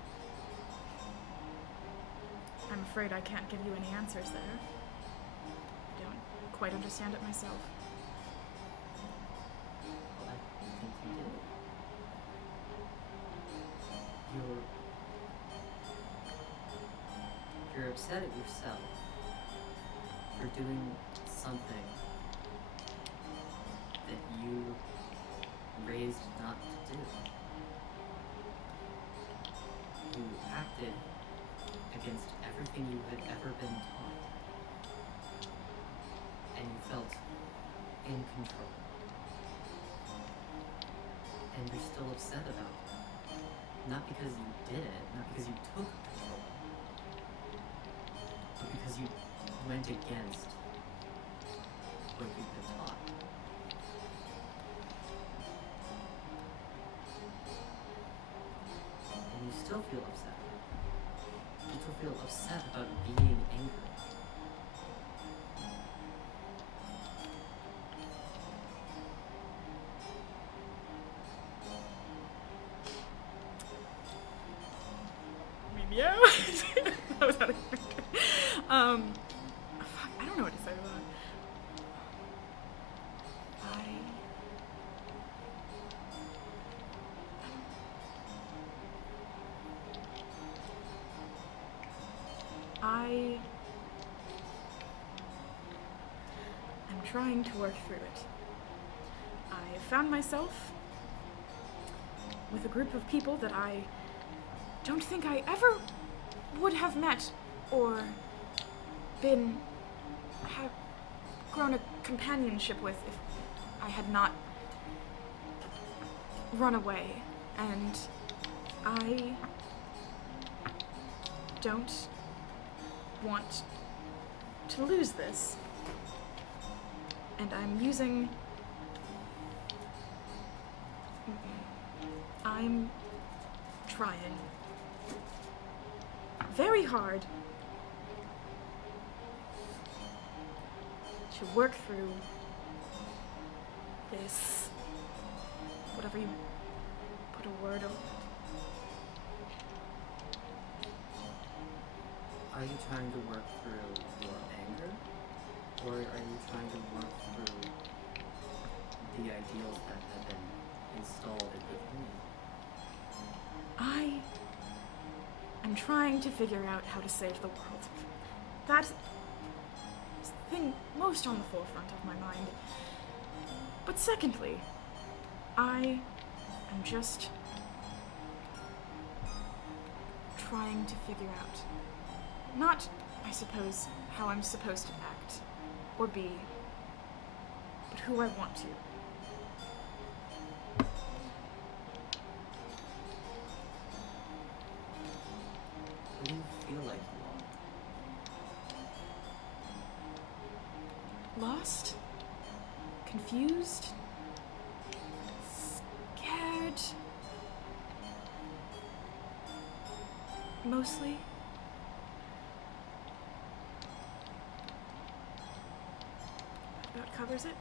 I'm afraid I can't give you any answers there. I don't quite understand it myself. Well, I think you do. You're upset at yourself for doing something that you raised not to do. You acted against everything you had ever been taught. And you felt in control. And you're still upset about it. Not because you did it, not because you took control, but because you went against what you've been taught. And you still feel upset. You still feel upset about being angry. I mean, yeah. That was out of character. Fuck, I don't know what to say about it. I'm trying to work through it. I found myself with a group of people that I don't think I ever would have met or have grown a companionship with if I had not run away. And I don't want to lose this. And I'm trying very hard to work through this, whatever you put a word on. Are you trying to work through your anger? Or are you trying to work through the ideals that have been installed within you? I'm trying to figure out how to save the world. That is the thing most on the forefront of my mind. But secondly, I am just trying to figure out, not, I suppose, how I'm supposed to act or be, but who I want to. What do you feel like you are? Lost? Confused? Scared? Mostly? That about covers it?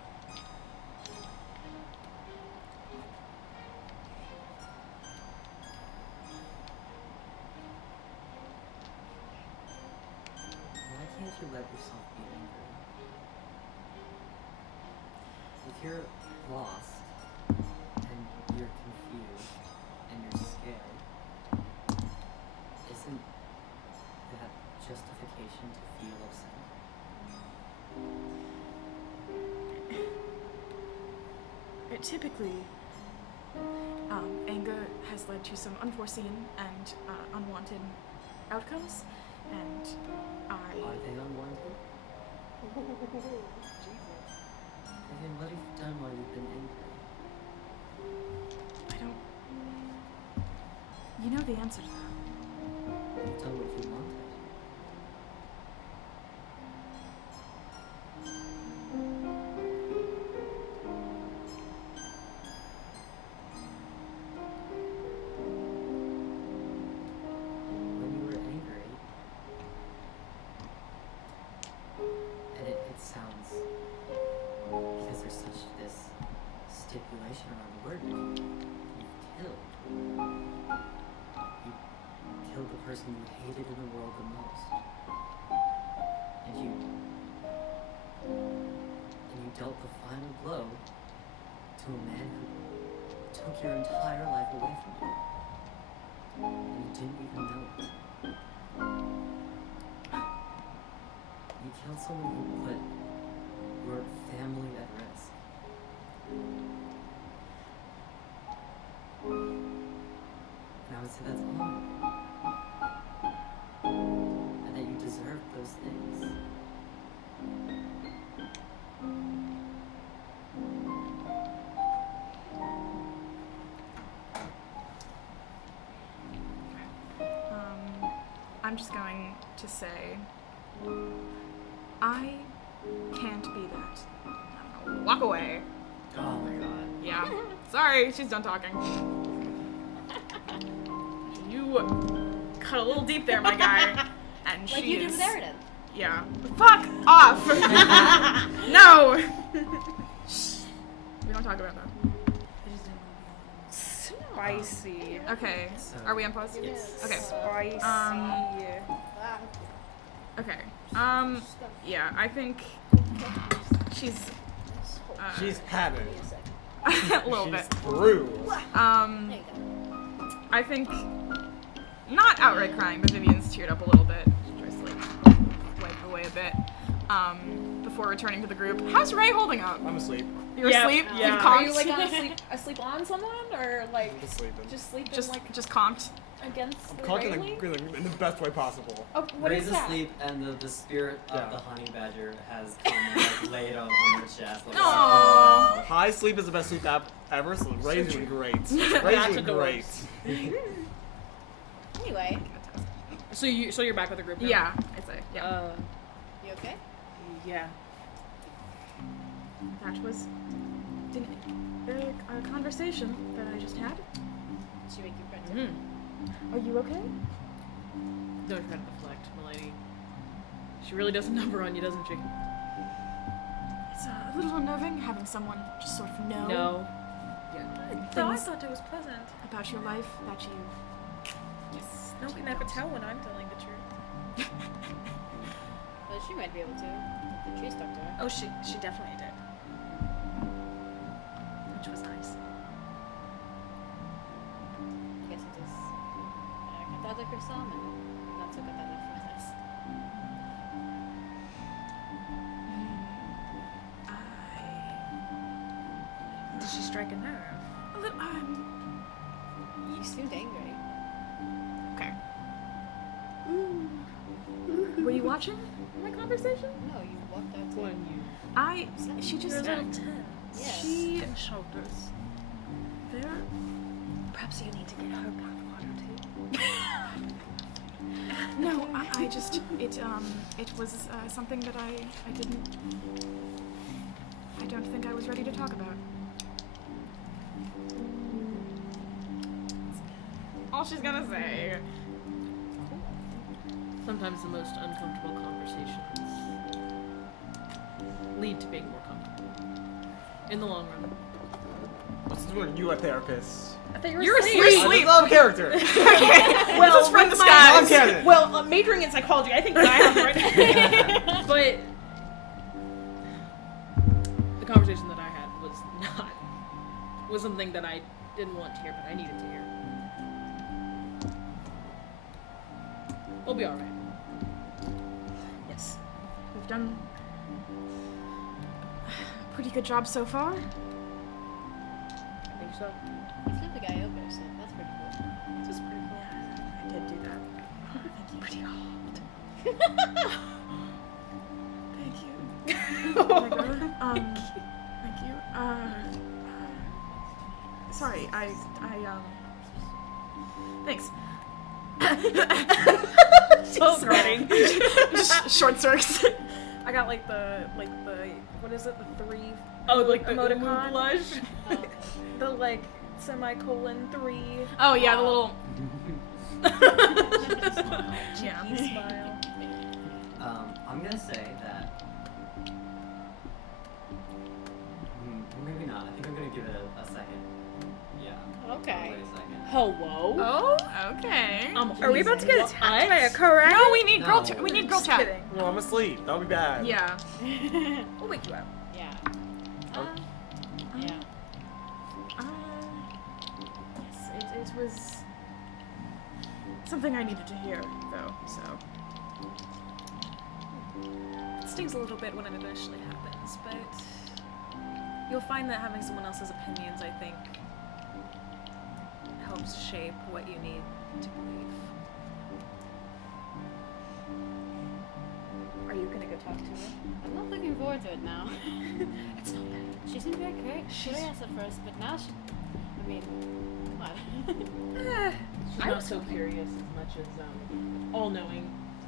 Why can't you let yourself be angry? If you're lost, and you're confused, and you're scared, isn't that justification to feel upset? Typically, anger has led to some unforeseen and unwanted outcomes, and Are they unwanted? Then what have you done while you've been angry? I don't... You know the answer to that. You've done what you wanted. When you were angry, and it sounds, because there's such this stipulation around the word, you killed the person you hated in the world the most. And you dealt the final blow to a man who took your entire life away from you. And you didn't even know it. You killed someone who put your family at risk. And I would say that's honorable. And that you deserve those things. I'm just going to say, I can't be that. I'm gonna walk away. Oh my god. Yeah. Sorry, she's done talking. You cut a little deep there, my guy. And Like she you did is... with Aridin. Yeah. Fuck off! No! We don't talk about that. Spicy. Okay. Are we on pause? Yes. Okay. Spicy. Okay. Yeah, I think she's... She's having a little She's bit. through. There you go. I think... Not outright crying, but Vivian's teared up a little bit. She tries to, like, away a bit before returning to the group. How's Ray holding up? I'm asleep. You're Yeah, asleep? yeah. You've Are Are conked? you like asleep on someone or like I'm just sleeping. just sleeping just like conked? against I'm the conking railing? in the best way possible. Oh, what Ray's is that? asleep, and the spirit of Yeah. the honey badger has come and laid on her chest. Like, Aww. High sleep is the best sleep app ever, so Ray's doing great. Ray's That's doing great. Anyway, So you're back with the group now? Yeah, I'd say. Yeah. you okay? Yeah. That was the conversation that I just had. She make you friends. Are you okay? Don't try to deflect, milady. She really does a number on you, doesn't she? It's a little unnerving having someone just sort of know No. Yeah. No, I things thought it was pleasant. about your life that you. Yes. No one can ever tell when I'm telling the truth. Well, she might be able to. If the tree stuck to her. Oh, she definitely did. Which was nice. I guess it is cathartic for some and not so cathartic for others. Did she strike a nerve? A little. You seemed angry. Okay. Were you watching my conversation? No, you walked out to When you She just. You're a little tense. Yes. She. Shoulders. There. Perhaps you need to get her bathwater too. No, I just. It was something that I didn't. I don't think I was ready to talk about. All she's gonna say. sometimes the most uncomfortable conversations lead to being more comfortable. In the long run. What's doing you a therapist? I thought you were You're asleep. asleep. I'm a character. Well, this is from the skies. Non-canon. Well, majoring in psychology, I think that I have right. But the conversation that I had was something that I didn't want to hear, but I needed to hear. We'll be alright. Yes. We've done a pretty good job so far. I think so. You flipped the guy over, so that's pretty cool. This is pretty cool. I did do that. Thank you. Pretty hard. Thank you. Thank you. Sorry, thanks. So sweating. Just short circs. I got like the what is it? The three. Oh, like the emoticon? blush. The like semicolon 3. Oh yeah, the little. Yeah. cheeky smile. I'm gonna say that. Maybe not. I think I'm gonna give it a second. Yeah. Okay. Wait a second. Hello? Oh, okay. Are we about to get What? attacked by a correct? No, we need girl. No. We need girl Just chat. kidding. No, I'm asleep. That would be bad. Yeah. We'll wake you up. Yeah. Yes, Yeah. it was something I needed to hear, though. So. It stings a little bit when it initially happens, but you'll find that having someone else's opinions, I think, helps shape what you need to believe. Are you gonna go talk to her? I'm not looking forward to it now. It's not bad. She seemed very curious at first, but now she. I mean, come on. She's not so curious as much as all-knowing,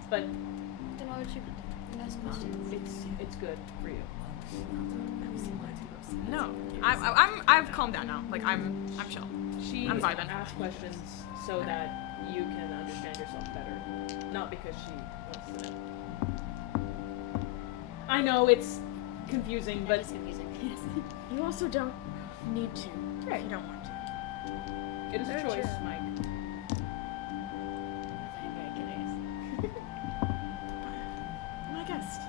but Then why would she ask questions? it's good for you. No, I've calmed down now. Like I'm chill. She I'm vibing. asks questions so that you can understand yourself better, not because she wants to know. I know it's confusing, but It's confusing. You also don't need to. Right. You don't want to. it is a Very choice, true. Mike. I'm very curious. My guest.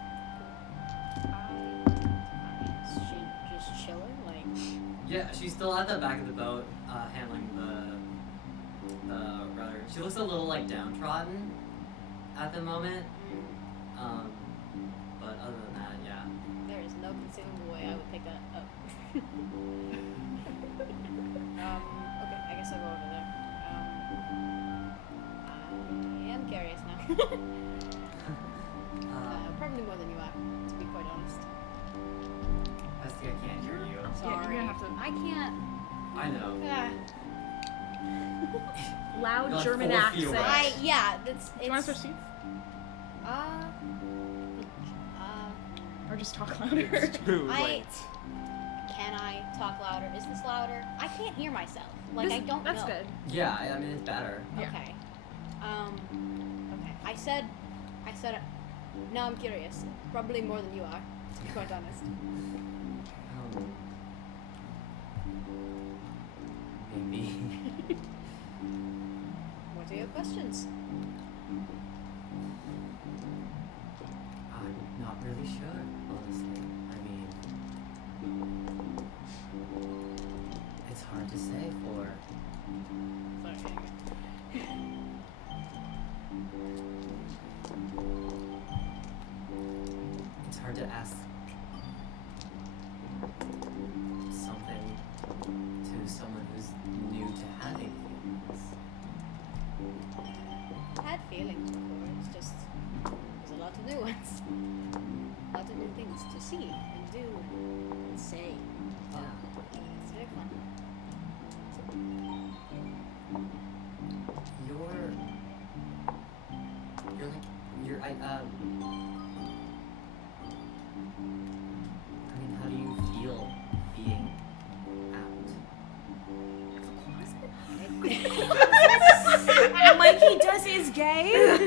Is she just chilling? Like, Yeah, she's still at the back of the boat, handling the rudder. She looks a little like downtrodden at the moment. But other than that, yeah. There is no conceivable way I would pick that up. Okay, I guess I'll go over there. I am curious now. Probably more than you are, to be quite honest. Bestie, I can't hear you. Sorry. you're gonna have to. I can't. I know. Loud You're like German 4 feet accent. away. Yeah, it's. Do you want to switch seats? Uh, Or just talk louder? Too I- late. Can I talk louder? Is this louder? I can't hear myself. Like, I don't That's know. good. Yeah, I mean, it's better. Yeah. Okay. Okay. I said, now I'm curious. Probably more than you are, to be quite honest. Maybe. What are your questions? I'm not really sure, honestly. I mean, it's hard to say for. It's hard to ask something to someone who's new to having feelings. I had feelings before. It's just there's a lot of new ones. A lot of new things to see and do and say. Yeah. It's very fun. I mean, how do you feel being out? Like he does is gay?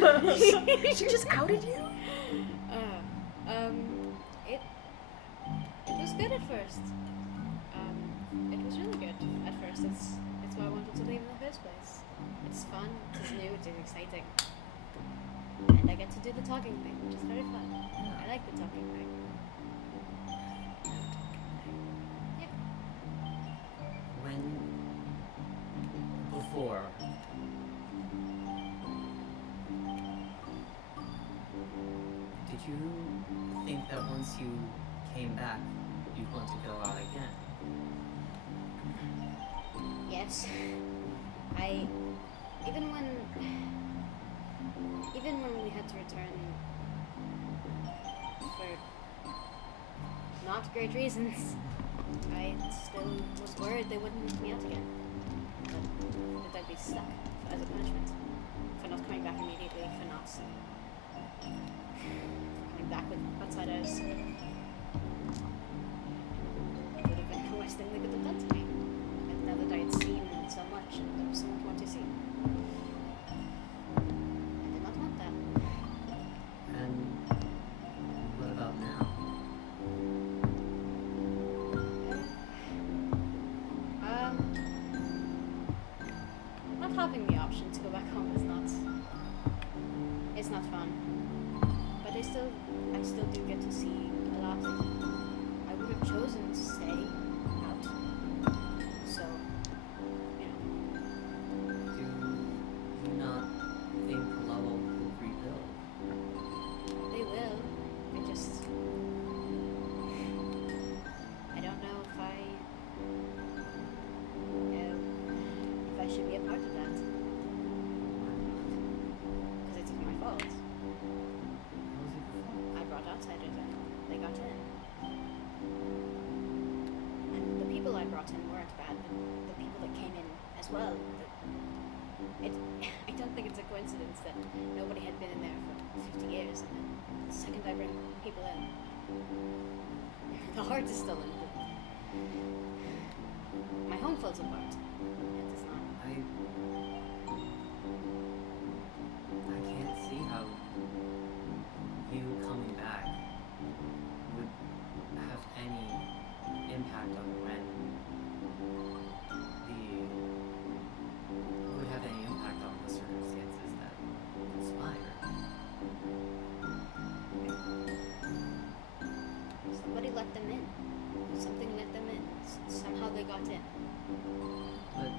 She just outed you? It was good at first. It was really good at first. It's why I wanted to leave in the first place. It's fun, it's new, it's exciting. And I get to do the talking thing, which is very fun. I like the talking thing. Yeah. Before, did you think that once you came back, you'd want to go out again? Yes. Even when we had to return for not great reasons, I still was worried they wouldn't let me out again. That I'd be stuck as a punishment for not coming back immediately, for not coming back with outside eyes. It would have been the worst thing they could have done to me. And now that I had seen so much and there was so much more to see. I did not want that. And what about now? Not having the option to go back home is not. It's not fun. But I still do get to see a lot. I would have chosen to stay out. So, you know. Do you not think Level will rebuild? They will. I don't know if I should be a part of that. Because it's my fault. How was it before? I brought outsiders in. They got in. And the people I brought in weren't bad, but the people that came in as well. I don't think it's a coincidence that nobody had been in there for 50 years, and then the second I bring people in, the heart is still in. My home falls apart. It does not. I can't see how you coming back would have any impact on when would have any impact on the circumstances that conspired. Somebody let them in. Something let them in. Somehow they got in. But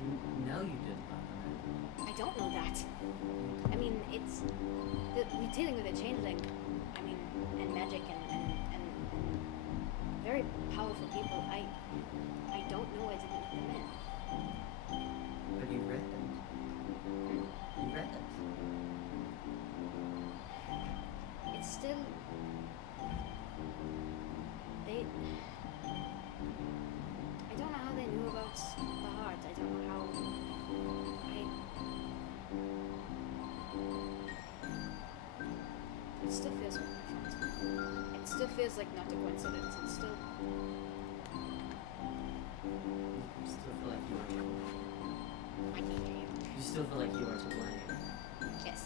you know you didn't let them in. I don't know that. I mean, it's we're dealing with a changeling. I mean, and magic and very powerful people. I don't know why I didn't let them in. But you read it. You read it. It's still they. I don't know how they knew about the heart. I don't know how. It still feels like my fault. It still feels like not a coincidence. It's still. You still feel like you are to blame. I can hear you. You still feel like you are to blame. Yes.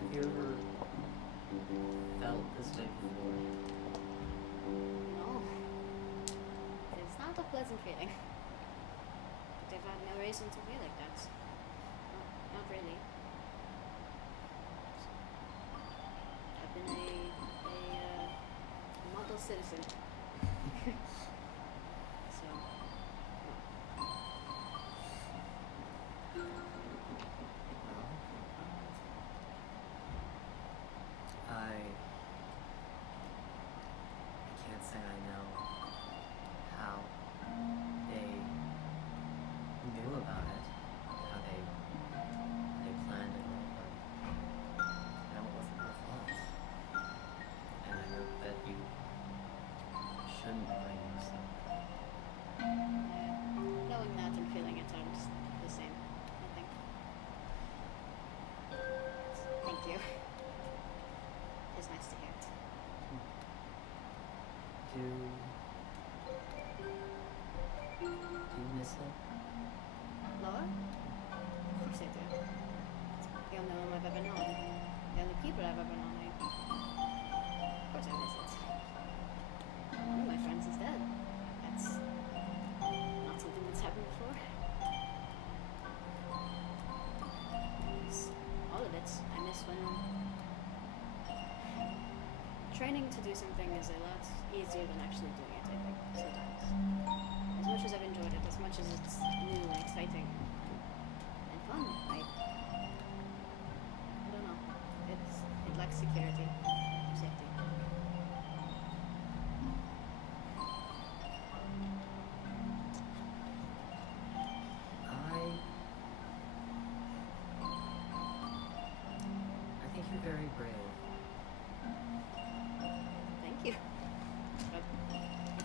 Have you ever felt this way before? No. It's not a pleasant feeling. They've had no reason to feel like that. Not really. I've been a model citizen. So, no. I can't say I know how they knew about it, how they planned it all, but I know it wasn't their fault. And I know that you shouldn't blame yourself. Knowing that and feeling it are just the same. I think. Thank you. It's nice to hear it. Do you miss it? Laura? Of course I do. It's the only one I've ever known. The only people I've ever known. Of course I miss it. One of my friends is dead. That's not something that's happened before. It's all of it. I miss when training to do something is a lot easier than actually doing it, I think, sometimes. As much as I've enjoyed it, as much as it's new and exciting and fun, I don't know. It lacks security, safety. I think you're very brave. Thank you. But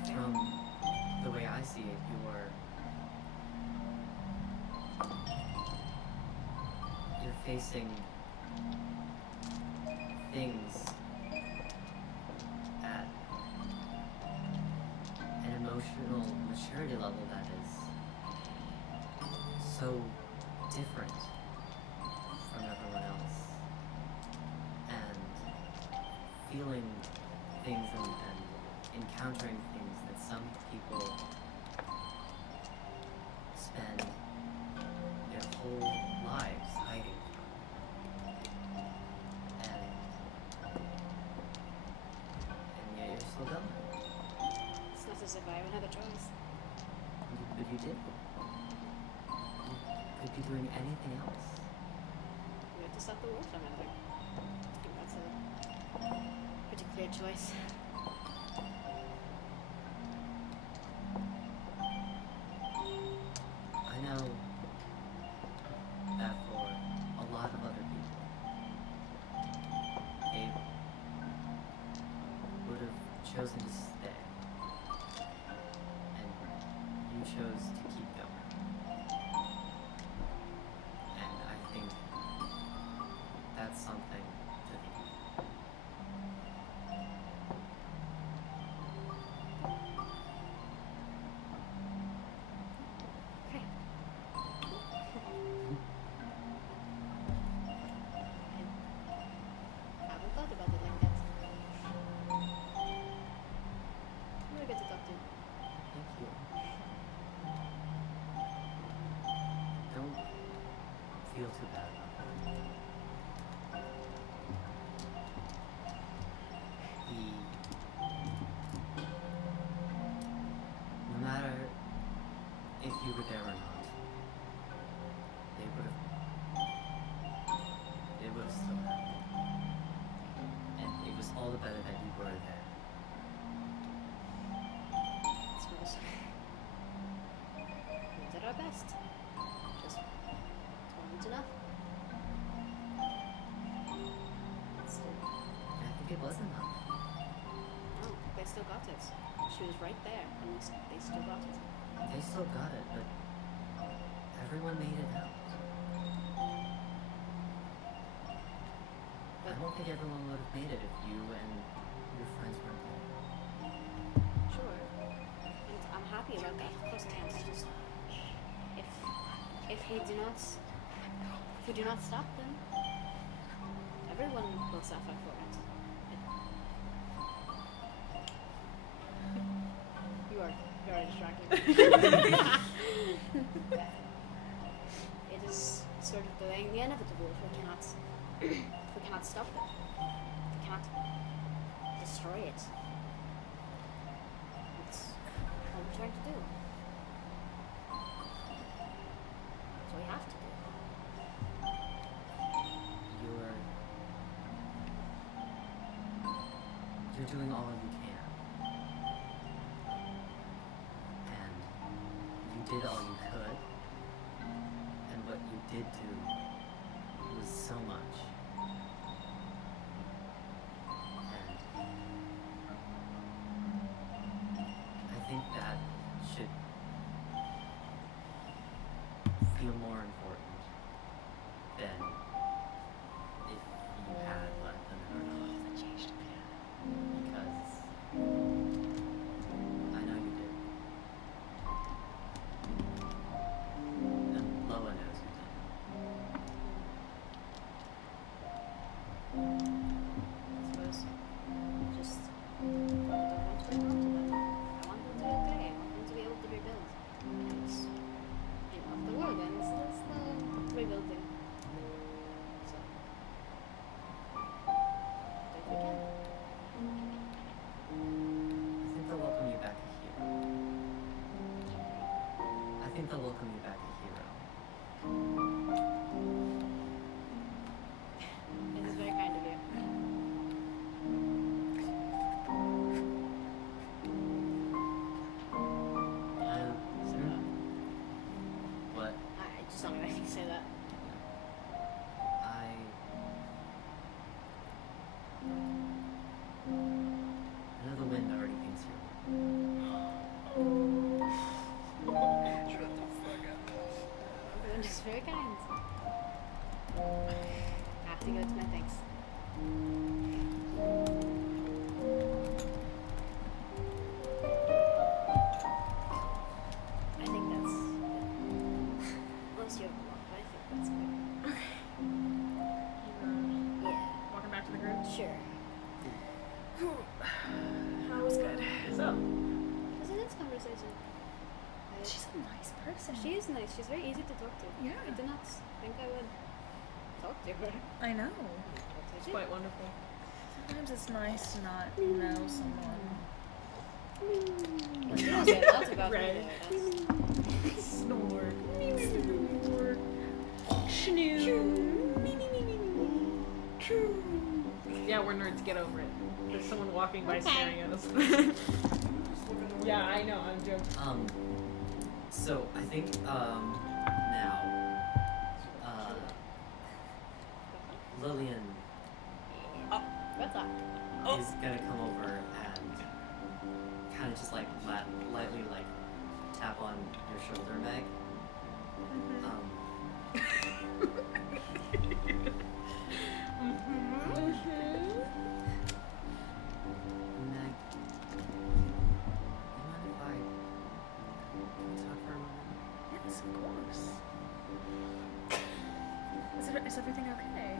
From the way I see it, you're facing things at an emotional maturity level that is so different from everyone else, and feeling things and encountering things that some people spend their whole lives hiding. And yet you're still going. it's not as if I have another choice. But you did. You could be doing anything else. We have to stop the war from ending. I think that's a pretty clear choice. I know that for a lot of other people, they would have chosen to stay, and you chose to keep going. And I think that's something to think about. Okay. I haven't thought about it like that. Really good to talk to you. Thank you. Don't feel too bad about that. the better that you were there. I suppose. We did our best. Just wasn't enough. Still, I think it was enough. no, they still got it. She was right there, and they still got it. They still got it, but everyone made it out. I don't think everyone would have made it if you and your friends weren't there. Sure. And I'm happy about that. Of course I am. I just if we do not stop them, everyone will suffer for it. You are very distracting. It is sort of delaying the inevitable if we cannot stop it. We cannot destroy it. It's what we're trying to do. That's what we have to do. You're doing all you can. And you did all you could. And what you did do was so much. I think that should feel more important than if you had let them know. Because I know you did. And Loa knows you did. I suppose just don't want to bring harm to them. I want them to be okay. I want them to be able to rebuild. And if the world ends, there's no rebuilding. So do what we can. I think they'll welcome you back a hero. I think they'll welcome you back a hero. It is very kind of you. What? I just don't know if I can say that. I know the wind already thinks you're. Everyone is very kind. I have to give it to my thanks. I think that's unless you have a lot, but I think that's good. Yeah, Walking back to the group. sure. That was good. So, It was a nice conversation. She's a nice person. She is nice. She's very easy to talk to. Yeah. I did not think I would talk to her. I know. it's quite wonderful. Sometimes it's nice to not know someone. Well, she knows a lot about me, Right. though. Snore. Yeah, we're nerds. Get over it. There's someone walking by Okay. staring at us. Yeah, I know. I'm joking. So I think now Lillian What's up? is gonna come over and kind of just like lightly like tap on your shoulder, Meg. Meg, you mind if can we talk for a moment? Yes, of course. Is everything okay?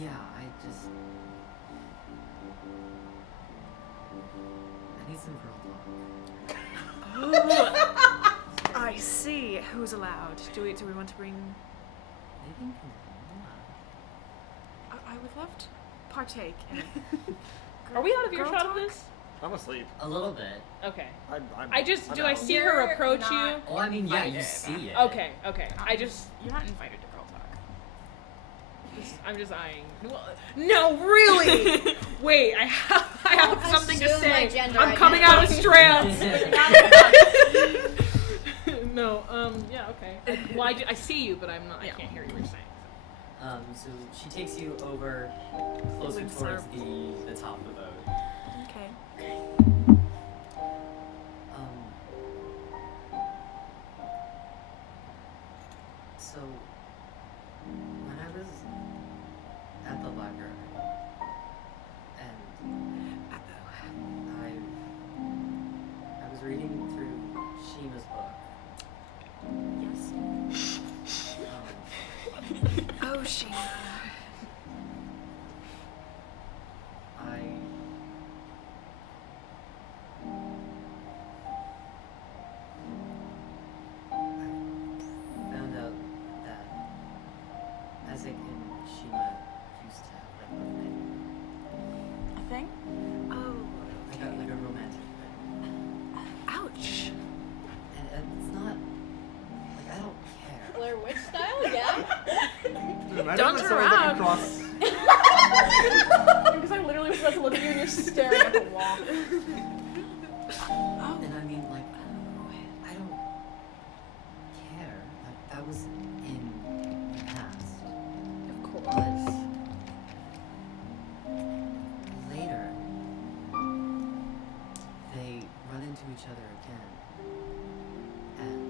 Yeah, I need some girl talk. I see. Who's allowed? Do we want to bring? Maybe you can. I would love to partake in it. Are we out of Girl earshot of talk? this? I'm asleep. A little bit. Okay. I'm Do I out. see her You're approach not- you? Oh, I mean, yeah, you Invited. see it. Okay. You're not invited to girl talk. just eyeing. Well, no, really. Wait, I have something to Assume my say. gender I'm coming out as trans. No, yeah, okay. Well, I see you, but I'm not. I can't hear you. What you're saying. So she takes you over closer Wings towards are- the top of the boat. Okay. So when I was at the library and I was reading through Shi'mah's book. Yes. Oh, Shi'mah. I found out that Isaac and Shi'mah used to have like a thing, A thing? Oh. like a romantic thing, Ouch. and it's not like I don't care. Blair Witch style, yeah. Don't turn around. Because I literally was about to look at you and you're staring at the wall. And I mean, like, I don't care. Like, that was in the past. Of course. But later, they run into each other again. And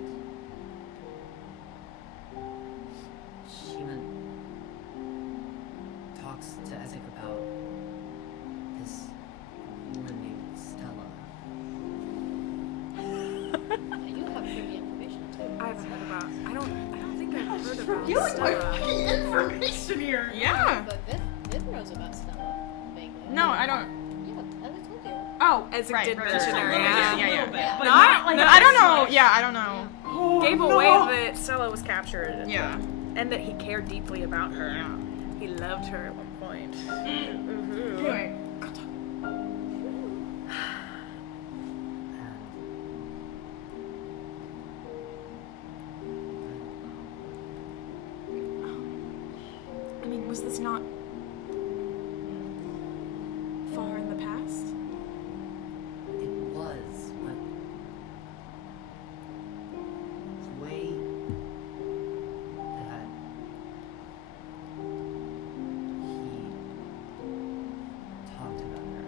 Shi'mah talks to Isaac about this woman named Stella. You have trivia information too. I haven't heard about. I don't think I've heard about Revealing my Stella. fucking information here. Yeah. But Viv knows about Stella, vaguely. No, I don't. Yeah, as I told you. Oh, As it right, did right, mention right. her, Yeah, yeah. yeah, yeah. But No, not like no, that I don't know. much. Yeah, I don't know. Oh, Gave no. away that Stella was captured. Yeah. And that he cared deeply about her. He loved her at one point. Ooh. Anyway. I mean, was this not far in the past? It was, but the way that he talked about her,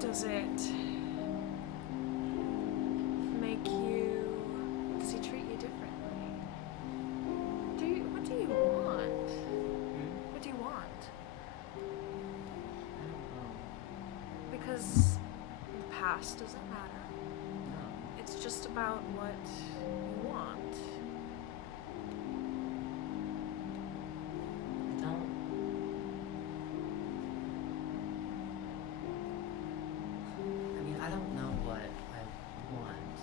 Does it make you? Does he treat you differently? What do you want? What do you want? I don't know. Because the past doesn't matter. No. It's just about what you want. I don't. I mean, I don't know what I want,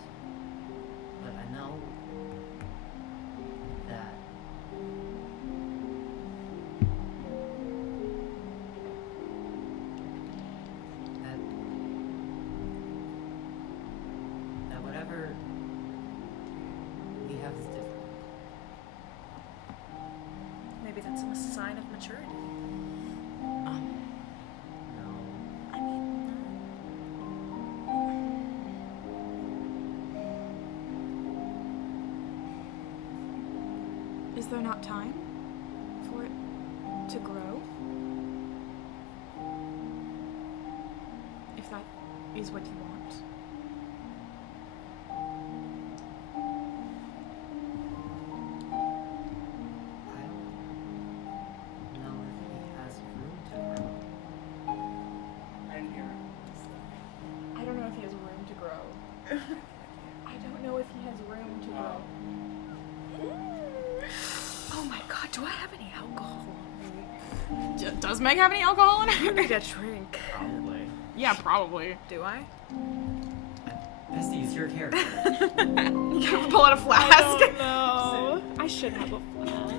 but I know that that whatever we have is different. Maybe that's a sign of maturity. No. I mean, Is there not time for it to grow? If that is what you want. I don't know if he has room to grow. I didn't hear it. I don't know if he has room to grow. I don't know if he has room to grow. oh my god, do I have any alcohol? Does Meg have any alcohol in I her? need a drink. Probably. Yeah, probably. Do I? Bestie, it's your character. You gotta pull out a flask. No. I should have a flask.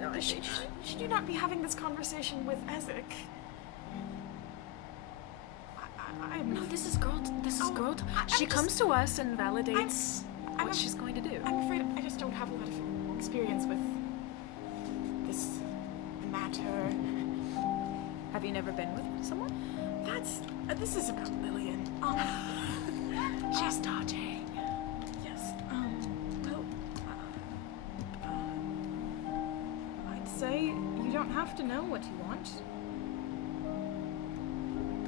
No, I should. Should you not be having this conversation with Ezek? I'm No, this is girl. Girl. She comes to us and validates what she's going to do. I'm afraid I just don't have a lot of experience with this matter. Have you never been with someone? This is about Lillian. She's dodging. Yes. Well, I'd say you don't have to know what you want.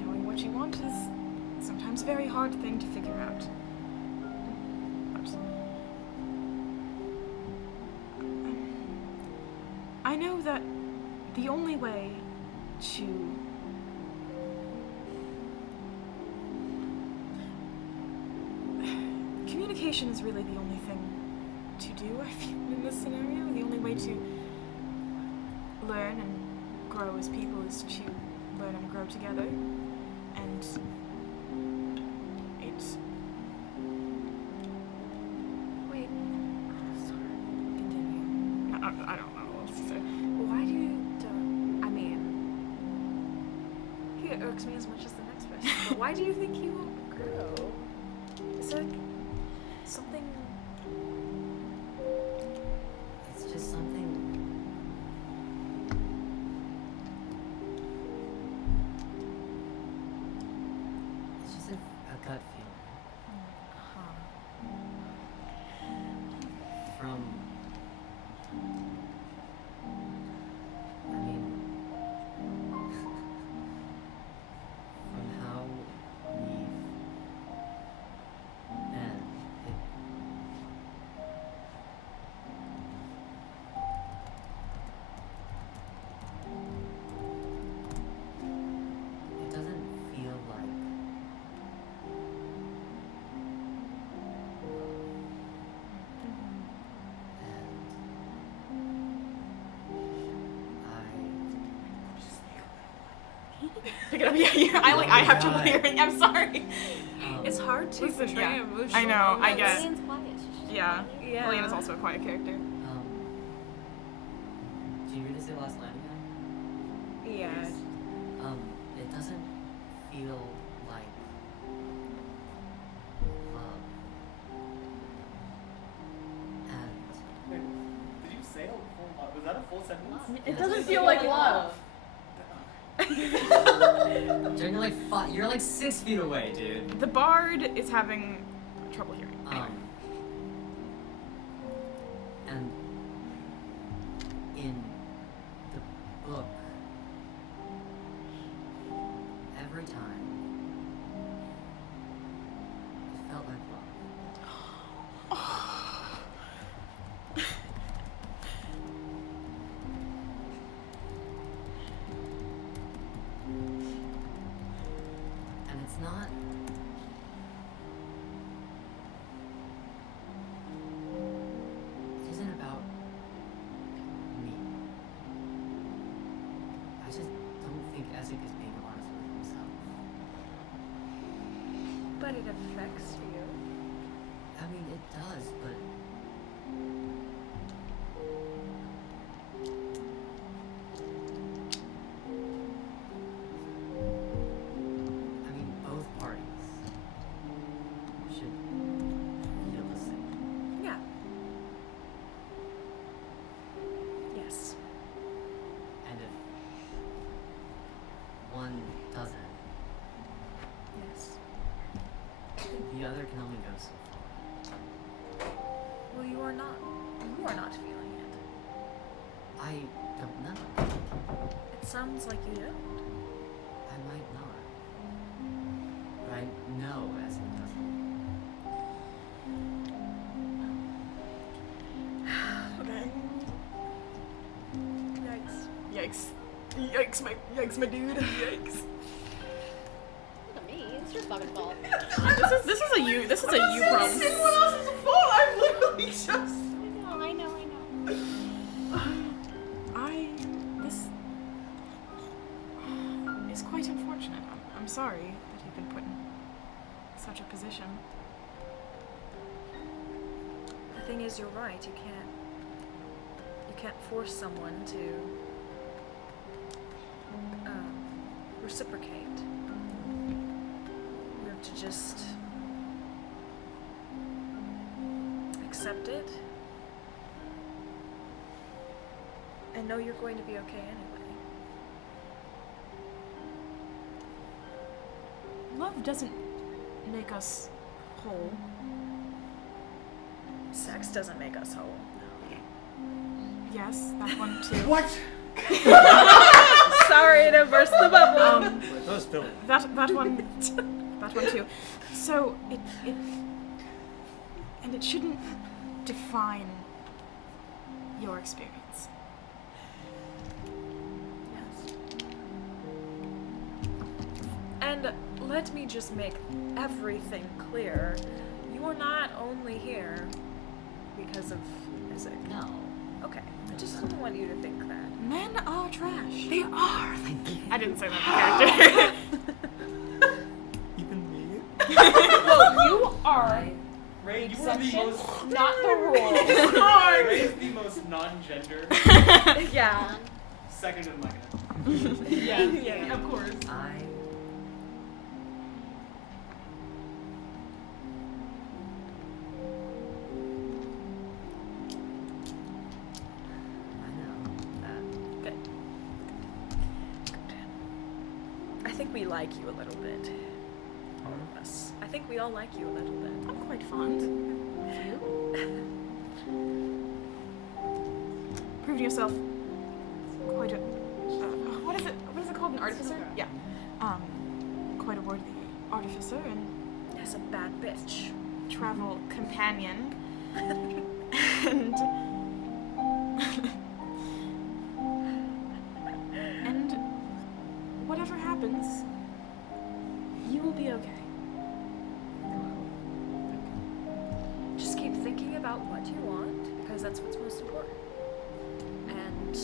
Knowing what you want is sometimes a very hard thing to figure out. But I know that the only way to communication is really the only thing to do, I feel, in this scenario. The only way to learn and grow as people is to learn and grow together. And it's... Wait. Sorry. Continue. I don't know what else to say. Why do you? I mean, he irks me as much as the next person. But why do you think he won't grow? Is there something? It's just something. It's just a gut feeling. From. I mean. From how we've been, it doesn't feel like Pick it up, yeah. I have trouble God. hearing. I'm sorry. It's hard to Listen, portray yeah. emotion. I know, I get- Lillian's quiet. She's Yeah. Yeah. Lillian is also a quiet character. do you read this last line again? Yeah. It doesn't feel like love. And Wait, did you say a full? Was that a full sentence? It doesn't feel like love. you're like 6 feet away, dude. The bard is having trouble hearing. And in the book, every time it felt like love. And it's not. It isn't about me. I just don't think Ezek is being honest with himself. But it affects you. I mean, it does, but. I mean, both parties should feel the same. Yeah. Yes. And if one doesn't, Yes. the other can only go so far. Well, you are not feeling it. I don't know. It sounds like you don't. I might not. But I know Ezek doesn't. Okay. Yikes. Yikes, my dude. Yikes. Look at me. It's your fucking fault. This is a you problem. What else's fault? I'm literally just. I know. This is quite unfortunate. I'm sorry that you've been put in such a position. The thing is, you're right. You can't force someone to reciprocate. to just accept it and know you're going to be okay anyway. Love doesn't make us whole. Sex doesn't make us whole. Yes, that one too. What? Sorry to burst the bubble. That was Philly. That one too. So it shouldn't define your experience. And let me just make everything clear. You are not only here because of Isaac. No. Okay. I just didn't want you to think that. Men are trash. They are. I didn't say that in character. Even me? Well, you are Ray, you were the exception, most. not the rule. Ray is the most non-gender. Yeah. Second in Micah. Yeah, Yeah. of course. I know that. Good. I think we like you a little bit. All of us. I think we all like you a little bit. I'm quite fond of you. Prove yourself quite a what is it called, an artificer? Yeah. Quite a worthy artificer and As a bad bitch. travel companion. and and whatever happens, you will be okay. Just keep thinking about what you want, because that's what's most important. And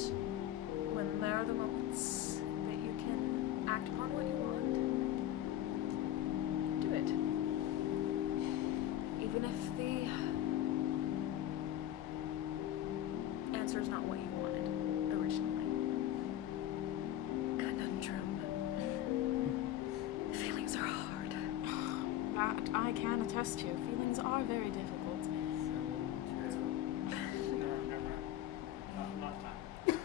when there are the moments that you can act upon what you want, do it. Even if the answer is not what you wanted originally. Conundrum. Feelings are hard. That I can attest to. Feelings are very difficult. Never. Not that.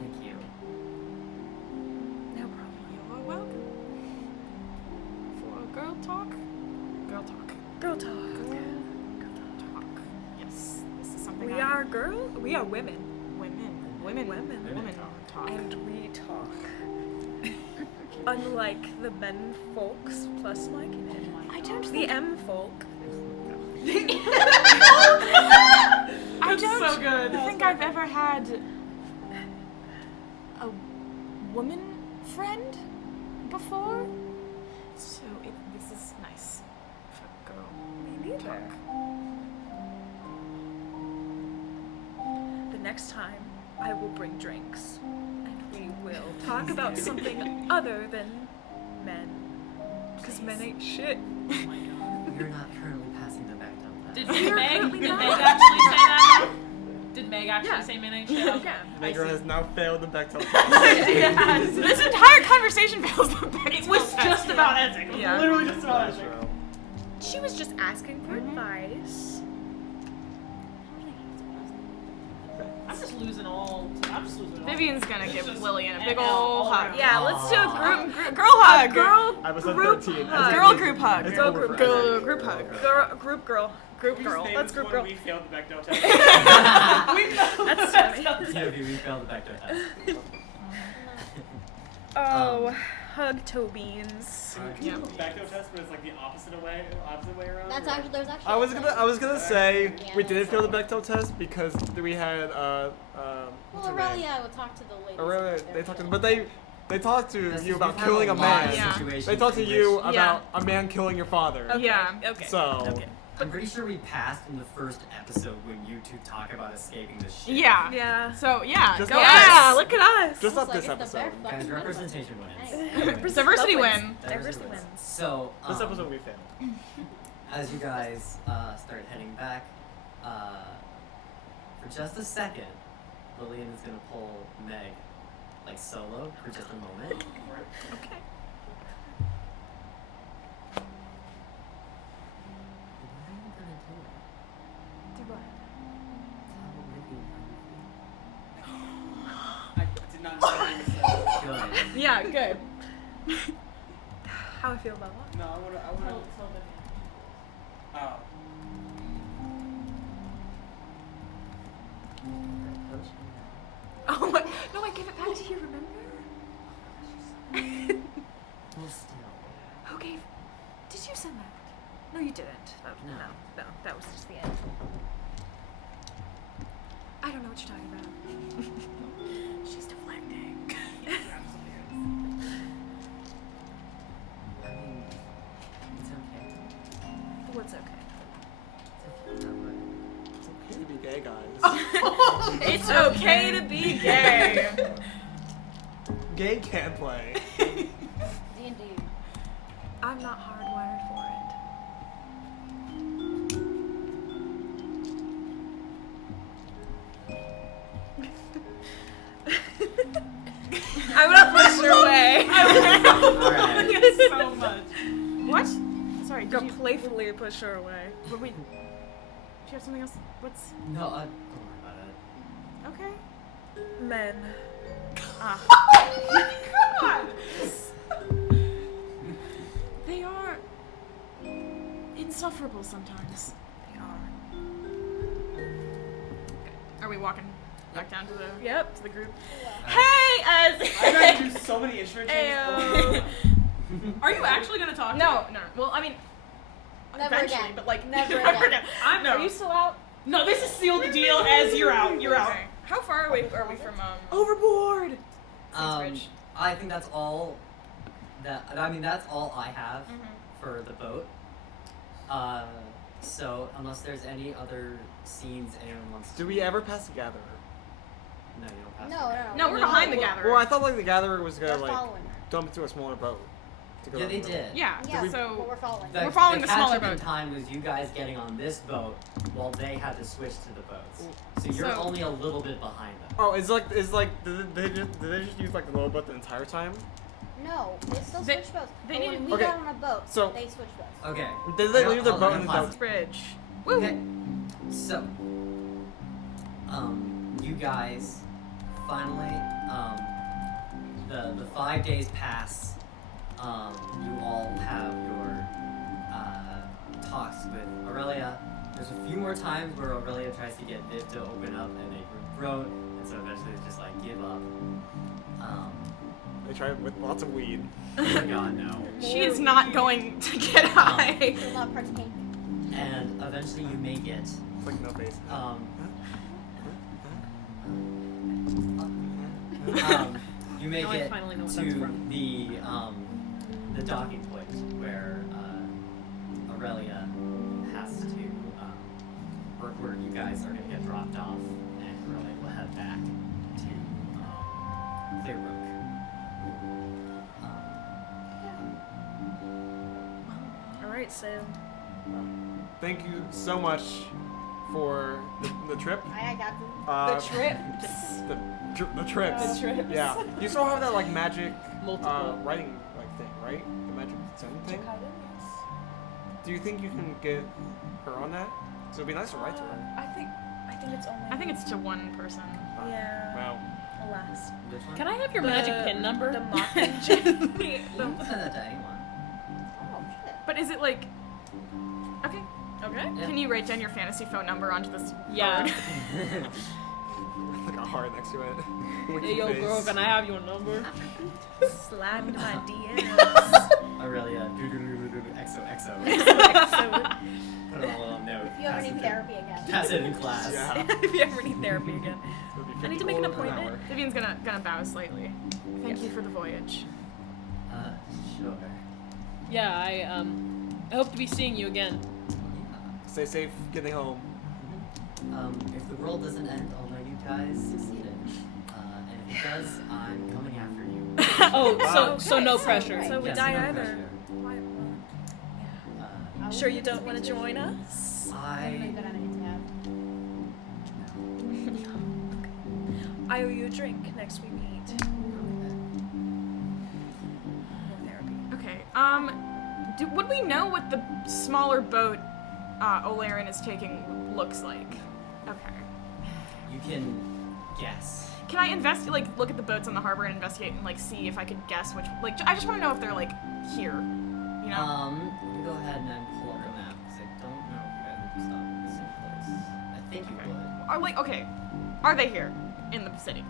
Thank you. No problem. You are welcome. For a girl talk? Girl talk. Girl talk. Talk. Yes. This is something We I- are we are women. women. Women talk. And we talk. Unlike the men folks plus Mike and it. I don't The think M folk. I don't so good. think I've ever had a woman friend before. So this is nice for girl Me neither. The next time, I will bring drinks. And we will talk about something other than men. Because men ain't shit. You're not currently passing the Bechdel test. Did Meg currently not. actually say that? Did Meg actually Yeah. say men ain't shit? Okay. Megger has now failed the Bechdel test. This entire conversation fails the Bechdel It was test. just about Isaac. It was Yeah. literally just about That's Isaac. true. She was just asking for advice. I'm just losing all. Vivian's gonna give Lillian a big And ol' hug. Yeah, let's do a Girl hug. girl Episode group 13. hug. Girl group hug. It's Girl over group for Girl Isaac. group hug. Group girl. Group girl. Let's group girl. We failed the Bechdel test. That's funny. TOV, we failed the Bechdel test. Oh, hug toe beans. Yeah. Bechdel test, but it's like the opposite way around. That's or- actually there's actually. I was gonna say Yeah, we didn't that's fail the fine. Bechdel test because we had Well, what's her name? Aurelia would talk to the ladies. Aurelia, about they their talked to, feelings. but they talked to That's you just- about we've had killing a lot of man. Yeah. situations They talked to in you which- about a man killing your father. Okay. Yeah. Okay. So Okay. I'm pretty sure we passed in the first episode when you two talk about escaping the ship. Yeah. Yeah. So yeah, Just go like us. Yeah, look at us. just not Almost this like if the bear episode. fucks Guys, you, representation wins. Nice. Anyways, Diversity Love win. Diversity wins. So, This episode we failed. as you guys start heading back, for just a second, Lillian is gonna pull Meg like solo for just a moment. Okay. What are you gonna do? Do what? Tell Lily I did not know what you said. how you feel. Good. Yeah, good. How I feel about what? No, I wanna. Oh. Oh my! No, I gave it back to you. Remember? Well, still. Who gave? Did you send that? No, you didn't. No. No, that was just the end. I don't know what you're talking about. She's deflecting. I mean, it's okay. What's okay? It's okay that way. It's okay to be gay, guys. It's okay to be gay. Gay can't play. D&D. I'm not hardwired for it. I would have pushed her away. Alright. So much. What? Sorry, Go did you... playfully push her away. But wait. Do you have something else? What's... No, don't worry about it. Okay. Men. Ah. God! They are... insufferable sometimes. They are. Are we walking back down to the... Yep. to the group? Alright. Hey, as... I got to do so many instrument Ayo. Are you actually gonna talk? No. Well, I mean... Never eventually, again. but like... Never again. I'm Are you still out? No, this is sealed the deal as you're out. You're out. Okay. How far away are we from, Overboard. Saintsbridge? I think that's all that's all I have for the boat. So unless there's any other scenes anyone wants to Do we ever pass the Gatherer? No, you don't pass No, No, we're behind the gatherer. Well, I thought like the Gatherer was gonna We're like following her. dump into a smaller boat. To go Yeah, down they the river. did. Yeah, Yeah, but so... we're following. We're following the smaller catch-up in boat. time was you guys getting on this boat while they had to switch to the boats. So you're So- only a little bit behind them. Oh, did they just use like the little boat the entire time? No, they still They- switch boats. they But needed- when we Okay, got on a boat, so- they switch boats. Okay. Did they leave their I'll boat let in them the pass. Bridge. Woo! Okay. So, you guys finally, the 5 days pass. You all have your talks with Aurelia. There's a few more times where Aurelia tries to get Viv to open up and they wrote, and so eventually they just like give up. They tried with lots of weed. Oh my god, no. She is not going to get high. We're not partaking. And eventually you make it. It's like no face. You make Now I it finally know what to that's from. the docking point where Aurelia has to, or where you guys are gonna get dropped off, and Aurelia will head back to Clearbrook. Alright, so. Thank you so much for the trip. I got them. The trips. The trips. The trips. Yeah. You still have that like magic Multiple. writing like thing, right? The magic zone thing. Do you think you can get her on that? So it'd be nice to write to her. I think it's only. I think it's to one person. Yeah. Wow. Alas. Which one? Can I have your magic pin number? The Mockingjay. You can send that to anyone. Oh, shit. But is it like... Okay. Okay. Yeah. Can you write down your fantasy phone number onto this Yeah. board? Like a heart next to it. Hey, Winky yo, face. girl, can I have your number? Slide into my DMs. Aurelia, XOXO. So, Put it on a little note. If you ever pass need it therapy again. Pass it in class. Yeah. if you ever need therapy again. So it'd be I need to make an $50 appointment. hour. Vivian's gonna bow slightly. Thank you for the voyage. Sure. Yeah, I hope to be seeing you again. Stay safe getting home. If the world doesn't end, I'll know you guys succeeded. And if it does, I'm coming after you. Oh, Wow. so no pressure. So we Yes, die no either. pressure. Why? Uh, Sure you don't want to join us? I'm I. gonna need to have. I owe you a drink next we meet. Would we know what the smaller boat Olarin is taking looks like? Okay. You can guess. Can I look at the boats on the harbor and investigate and like see if I could guess which? Like, I just want to know if they're like here. You know. You can go ahead and then pull up the map because I don't know if you guys would stop in the same place. I think you would. Are they here in the city?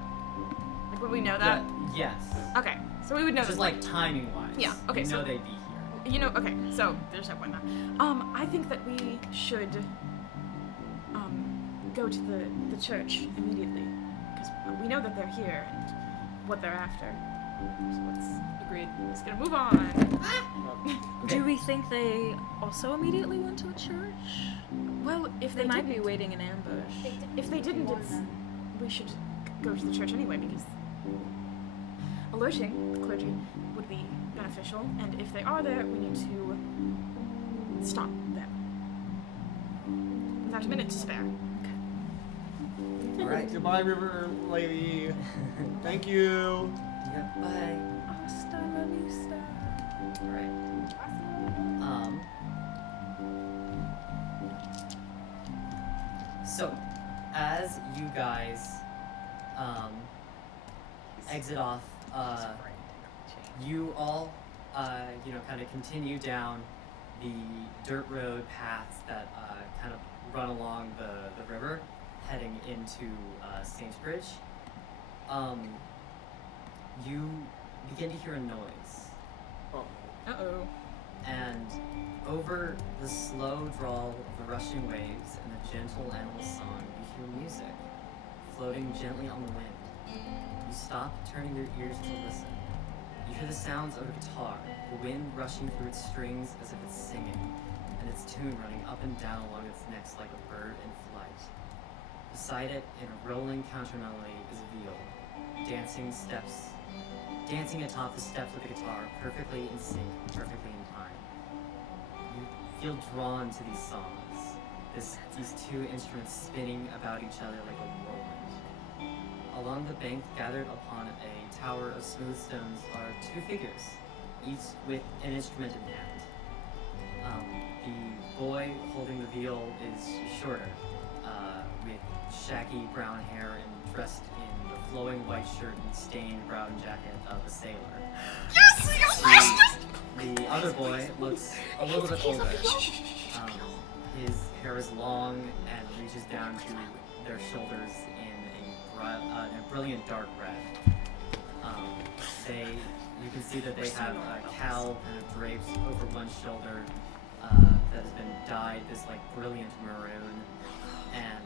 Like, would we know that? Yes. Okay, so we would know. Just like timing wise. Yeah. Okay. You know So they'd be here. you know. Okay. So there's that one. I think that we should go to the church immediately because we know that they're here and what they're after. So let's Let's get a move on. Do we think they also immediately went to the church? Well, if They they might be didn't, waiting in ambush. if they didn't, we should go to the church anyway because alerting the clergy would be beneficial, and if they are there, we need to stop them without a minute to spare. Alright. Goodbye, River Lady. Thank you. Yeah, bye. Hasta la vista. Alright. So, as you guys exit off, you all, kind of continue down the dirt road paths that kind of run along the river, heading into Saintsbridge. You begin to hear a noise. Uh-oh. And over the slow drawl of the rushing waves and the gentle animal song, you hear music floating gently on the wind. You stop, turning your ears to listen. You hear the sounds of a guitar, the wind rushing through its strings as if it's singing, and its tune running up and down along its neck like a bird in flight. Beside it, in a rolling countermelody, is Veal, dancing atop the steps of the guitar, perfectly in sync, perfectly in time. You feel drawn to these songs, these two instruments spinning about each other like a whirlwind. Along the bank, gathered upon a tower of smooth stones, are two figures, each with an instrument in hand. The boy holding the viol is shorter, with shaggy brown hair and dressed in the flowing white shirt and stained brown jacket of a sailor. The other boy looks a little bit older. His hair is long and reaches down to their shoulders in a brilliant dark red. You can see that they have a cowl kind of draped over one shoulder that has been dyed this like brilliant maroon, and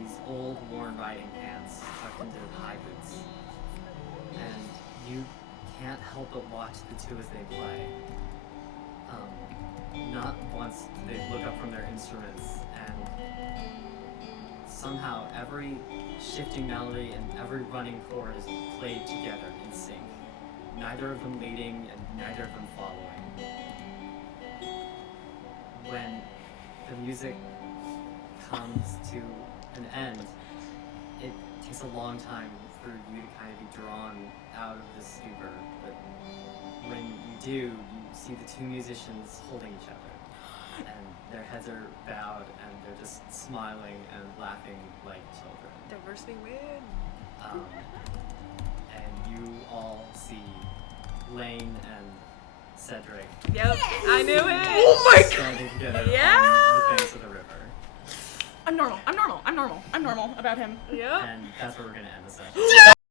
these old worn riding pants tucked into high boots. And you can't help but watch the two as they play. Not once do they look up from their instruments, and somehow every shifting melody and every running chord is played together in sync. Neither of them leading and neither of them following. When the music comes to an end, it takes a long time for you to kind of be drawn out of this stupor, but when you do, you see the two musicians holding each other, and their heads are bowed, and they're just smiling and laughing like children. Diversity win. And you all see Lane and Cedric Yep, I knew it. standing together Yeah. on the banks of the river. I'm normal about him. Yep. And that's where we're gonna end the session.